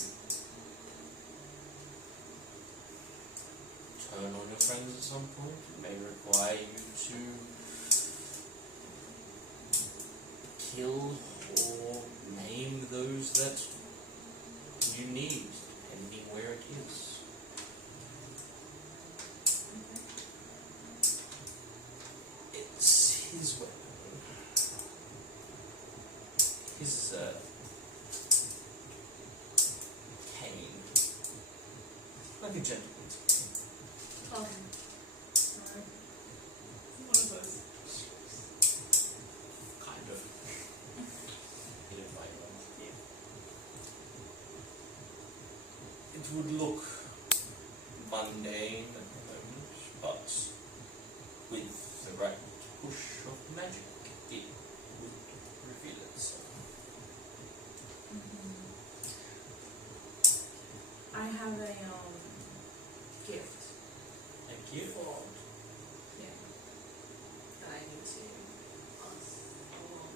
turn on your friends at some point. It may require you to kill or maim those that you need, depending where it is. gentlemen. Oh. Sorry. One of those. Kind of. Hidden by one. It would look mundane at the moment, but with the right push of magic, it would reveal itself. I have a gift Thank you. for that I need to pass along.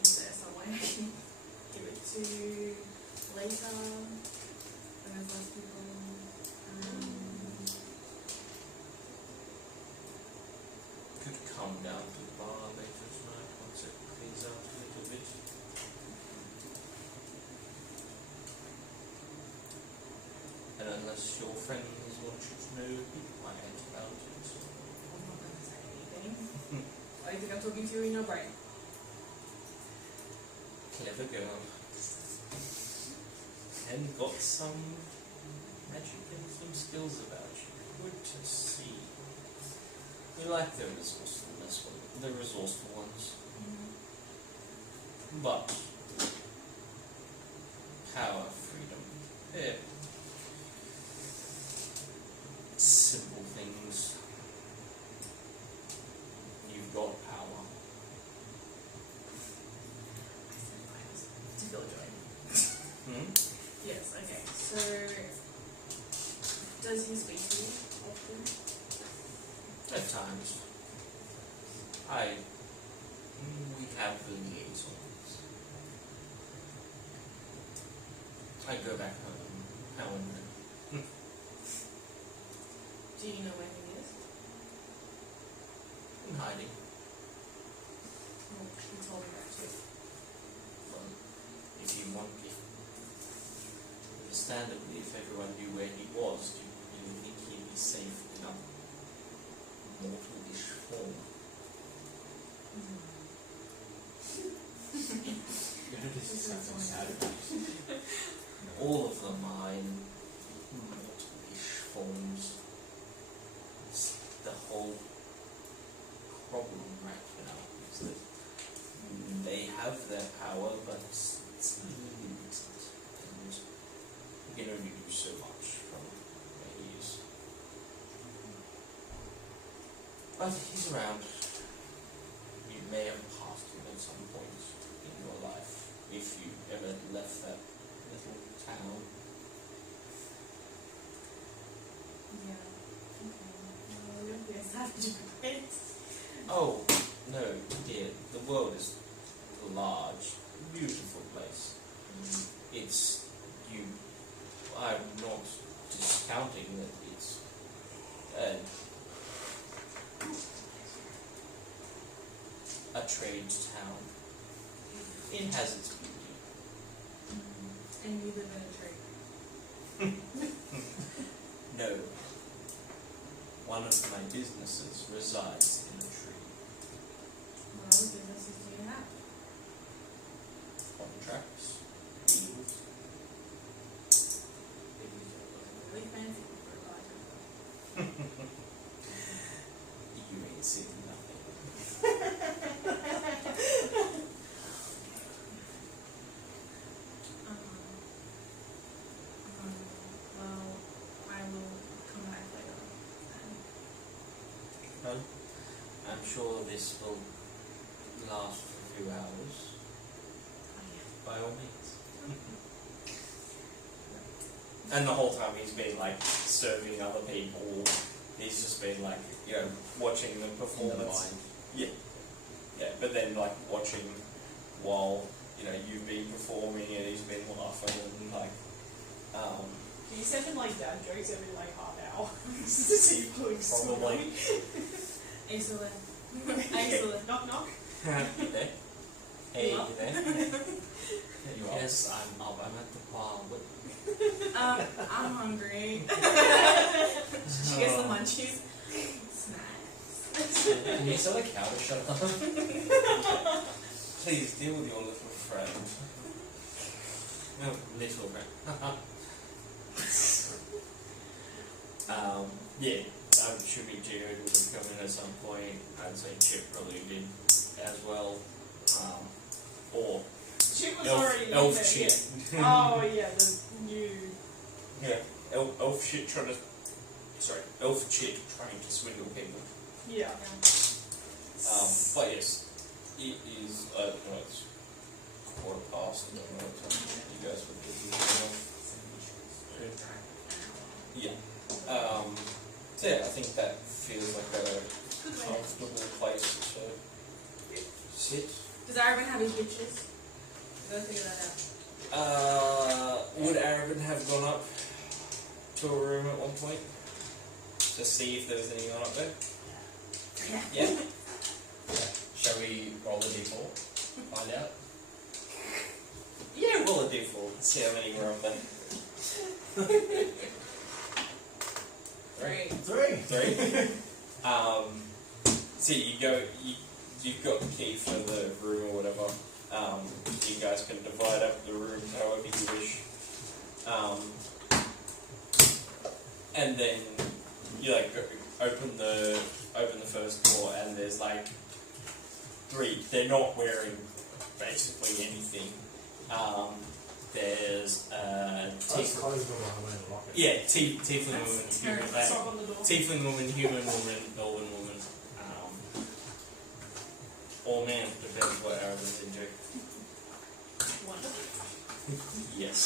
Is there some way I can give it to later when there's less people? Could come down to the bar later tonight once it cleans out a little bit. And unless your friends want you to know quiet about it. I'm not going to say anything. I think I'm talking to you in your brain. Clever girl. And got some magic and some skills about you. Good to see. We like the resourceful ones. But power, freedom, they're simple things. You've got power. To feel joy. Yes, okay. So, does he speak to you often? At times. We have the liaisons. I go back home now and then. Do you know where he is? In hiding. Oh, he told me that too. Well, if you want me. Understandably, if everyone knew where he was, you would think he'd be safe in a mortal-ish form. All of them are in mortal-ish forms. It's the whole problem right now is that they have their power, but it's limited, and you can only do so much from where he is. But he's around. You may have passed him at some point in your life, if you ever left that little town. Yeah. Okay. Well, you'll be a savage about it. Oh, no, dear, the world is a large, beautiful place. It's, I'm not discounting that it's a trade town. It has its beauty. And you live in a tree. No. One of my businesses resides in a tree. What other businesses do you have? Contracts, deals. Really fancy for a lodger. You ain't seen nothing. Well, I will come back later then. Well, I'm sure this will last for a few hours. By all means. And the whole time he's been like serving other people. He's just been like, watching the performance. Yeah. Yeah, but then like watching while, you've been performing and he's been laughing and like, Do you send him like dad jokes every like half hour? Just to see if Chloe's still Probably. going? Excellent. Excellent. Knock knock. You there? Hey, You up? you there? You are. Yes, I'm up. I'm at the bar. What? I'm hungry. She gets the munchies. Snacks. Can you tell the cow to shut up? Please deal with your little friend. No, little friend. Yeah, I'm assuming Geo would have come in at some point. I'd say Chip probably did as well. Or Chip was already in elf there, shit. yeah. Oh yeah, the new. Yeah, elf shit trying to. Sorry, elf shit trying to swindle people. Yeah. But yes, it is. No, it's quarter past. I don't know what time you guys would be. Yeah. So yeah, I think that feels like a Good way. comfortable place to sit. Does Arabic have his witches? We gotta figure that out. Would Arabin have gone up to a room at one point to see if there was anyone up there? Yeah. Shall we roll the d4? Find out? Yeah, roll a d4 and see how many were up there. 3. 3. So you go. You've got the key for the room or whatever. You guys can divide up the rooms however you wish. And then you like open the first door, and there's like 3. They're not wearing basically anything. There's tiefling woman, human, Stop on the door. tiefling woman, human woman, elven woman, or man, depends what Arabian's into. Wonderful. Yes.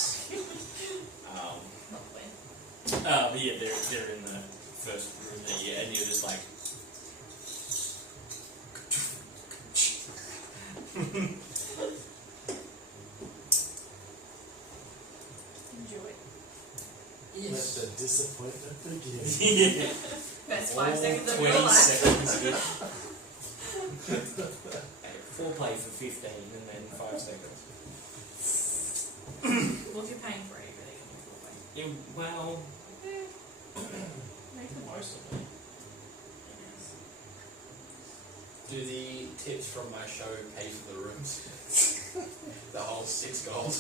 Probably. But yeah, they're in the first room there, yeah, and you're just like. Enjoy. Let the disappointment begin. Yeah. Best 5 seconds of 20 your life. seconds. Foreplay for 15 and then 5 seconds. Well, if you're paying for it, you're really going to Yeah, well, Make the most of it. Do the tips from my show pay for the rooms? The whole 6 gold.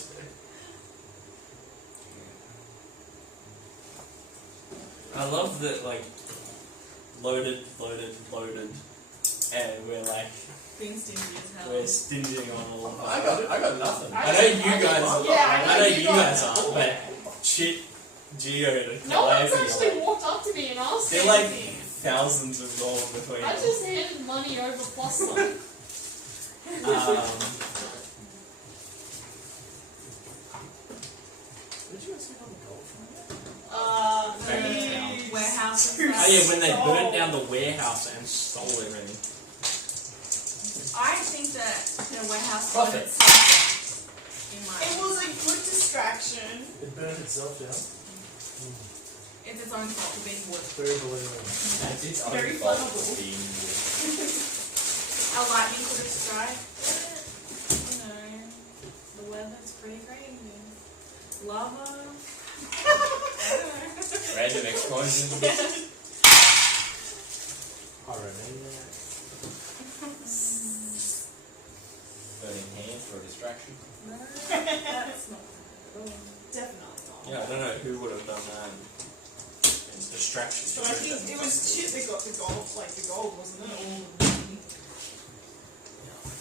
I love that, like, loaded, and we're like, Being stingy as hell. we're stinging on all of I got nothing. I know you guys, Yeah, I know you guys are, but shit, Geo to No one's Calliope, actually like, walked up to me and asked they're me like anything. thousands of gold between I them. just handed money over plus some. Did you guys get all the gold from that? Warehouse and Oh stuff. yeah, when they burnt down the warehouse and stole everything. I think that the warehouse Profit. burned itself down. In my It was a good distraction. It burned itself down. It's its own fault for being wood. Very believable. That's its own Very fault flammable. for being good. A lightning could have struck. You know, the weather's pretty crazy. Lava. Random explosions. Pyromaniac. Burning hands for a distraction. No, that's not at all. Definitely not. Yeah, I don't know who would have done that. Distraction. So I think it was Chip that got the gold, wasn't it?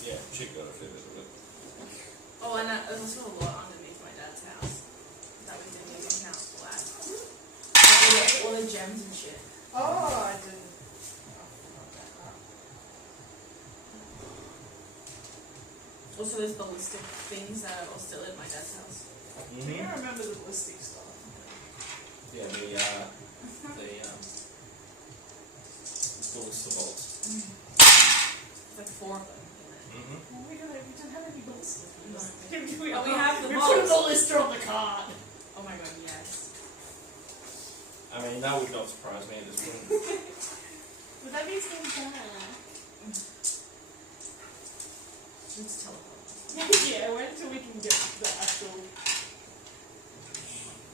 Yeah, Chip got a fair bit of it. Oh, and there's also a lot underneath my dad's house that we didn't even count for that. Like all the gems and shit. Oh, I didn't. Also, there's ballistic things that are all still in my dad's house. Do you remember the ballistic stuff? Yeah, the ballista bolts. There's like 4 of them in there. Oh my god, we don't have any ballistic. No. We Oh, we have the We put a bolts. ballista on the card. Oh my god, yes. I mean, that would not surprise me at this point. But that means getting bad. Let's teleport. Yeah, wait until we can get the actual.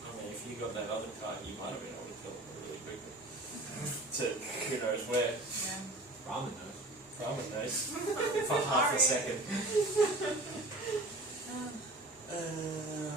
I mean, if you got that other card, you might have been able to kill them really quickly. To who knows where. Yeah. Ramen knows. Ramen knows. For half a second. Um,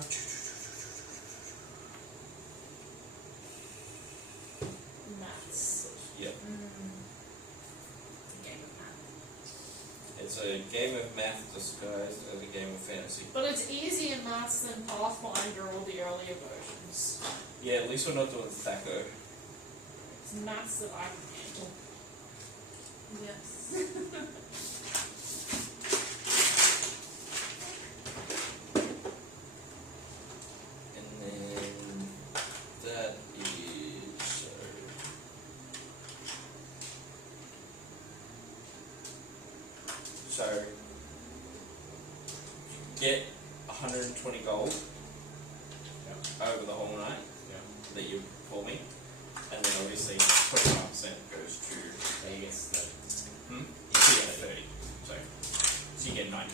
It's a game of math disguised as a game of fantasy. But it's easy in maths than Pathfinder or the earlier versions. Yeah, at least we're not doing Thaco. It's maths that I can handle. Yes. And then that is so get 120 gold over the whole night that you're performing, and then obviously 25% goes to I guess that. you get 30, so you get 90.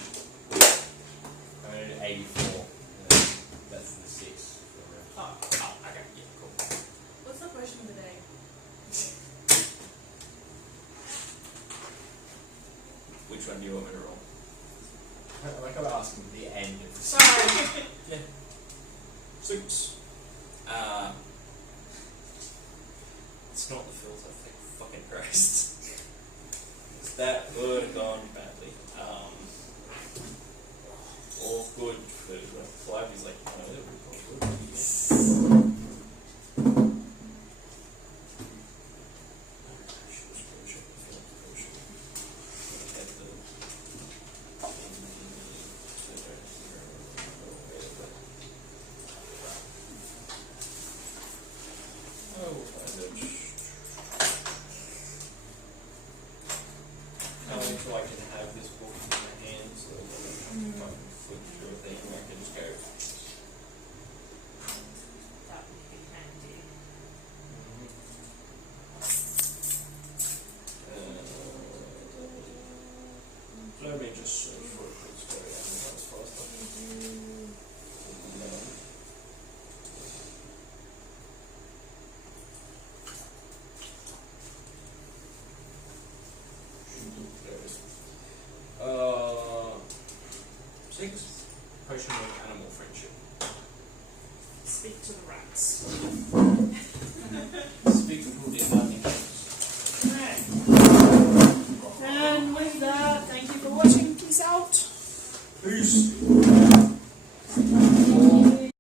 I'm going to do 84. And then that's the 6. Oh, okay, yeah, cool. What's the question of the day? Which one do you want me to roll? I like I'm asking at the end of the Sorry. 6. It's not the filter, thank fucking Christ. That would have gone badly. Or good for Clive is like, no, that would have gone good. So I can have this book in my hands so that I don't have to fucking flip through a thing where I can just go. That would be handy. Let me just search for a quick story. I think that's faster. Uh, 6. Potion of animal friendship. Speak to the rats. Speak to the animals. And with that, thank you for watching. Peace out. Peace.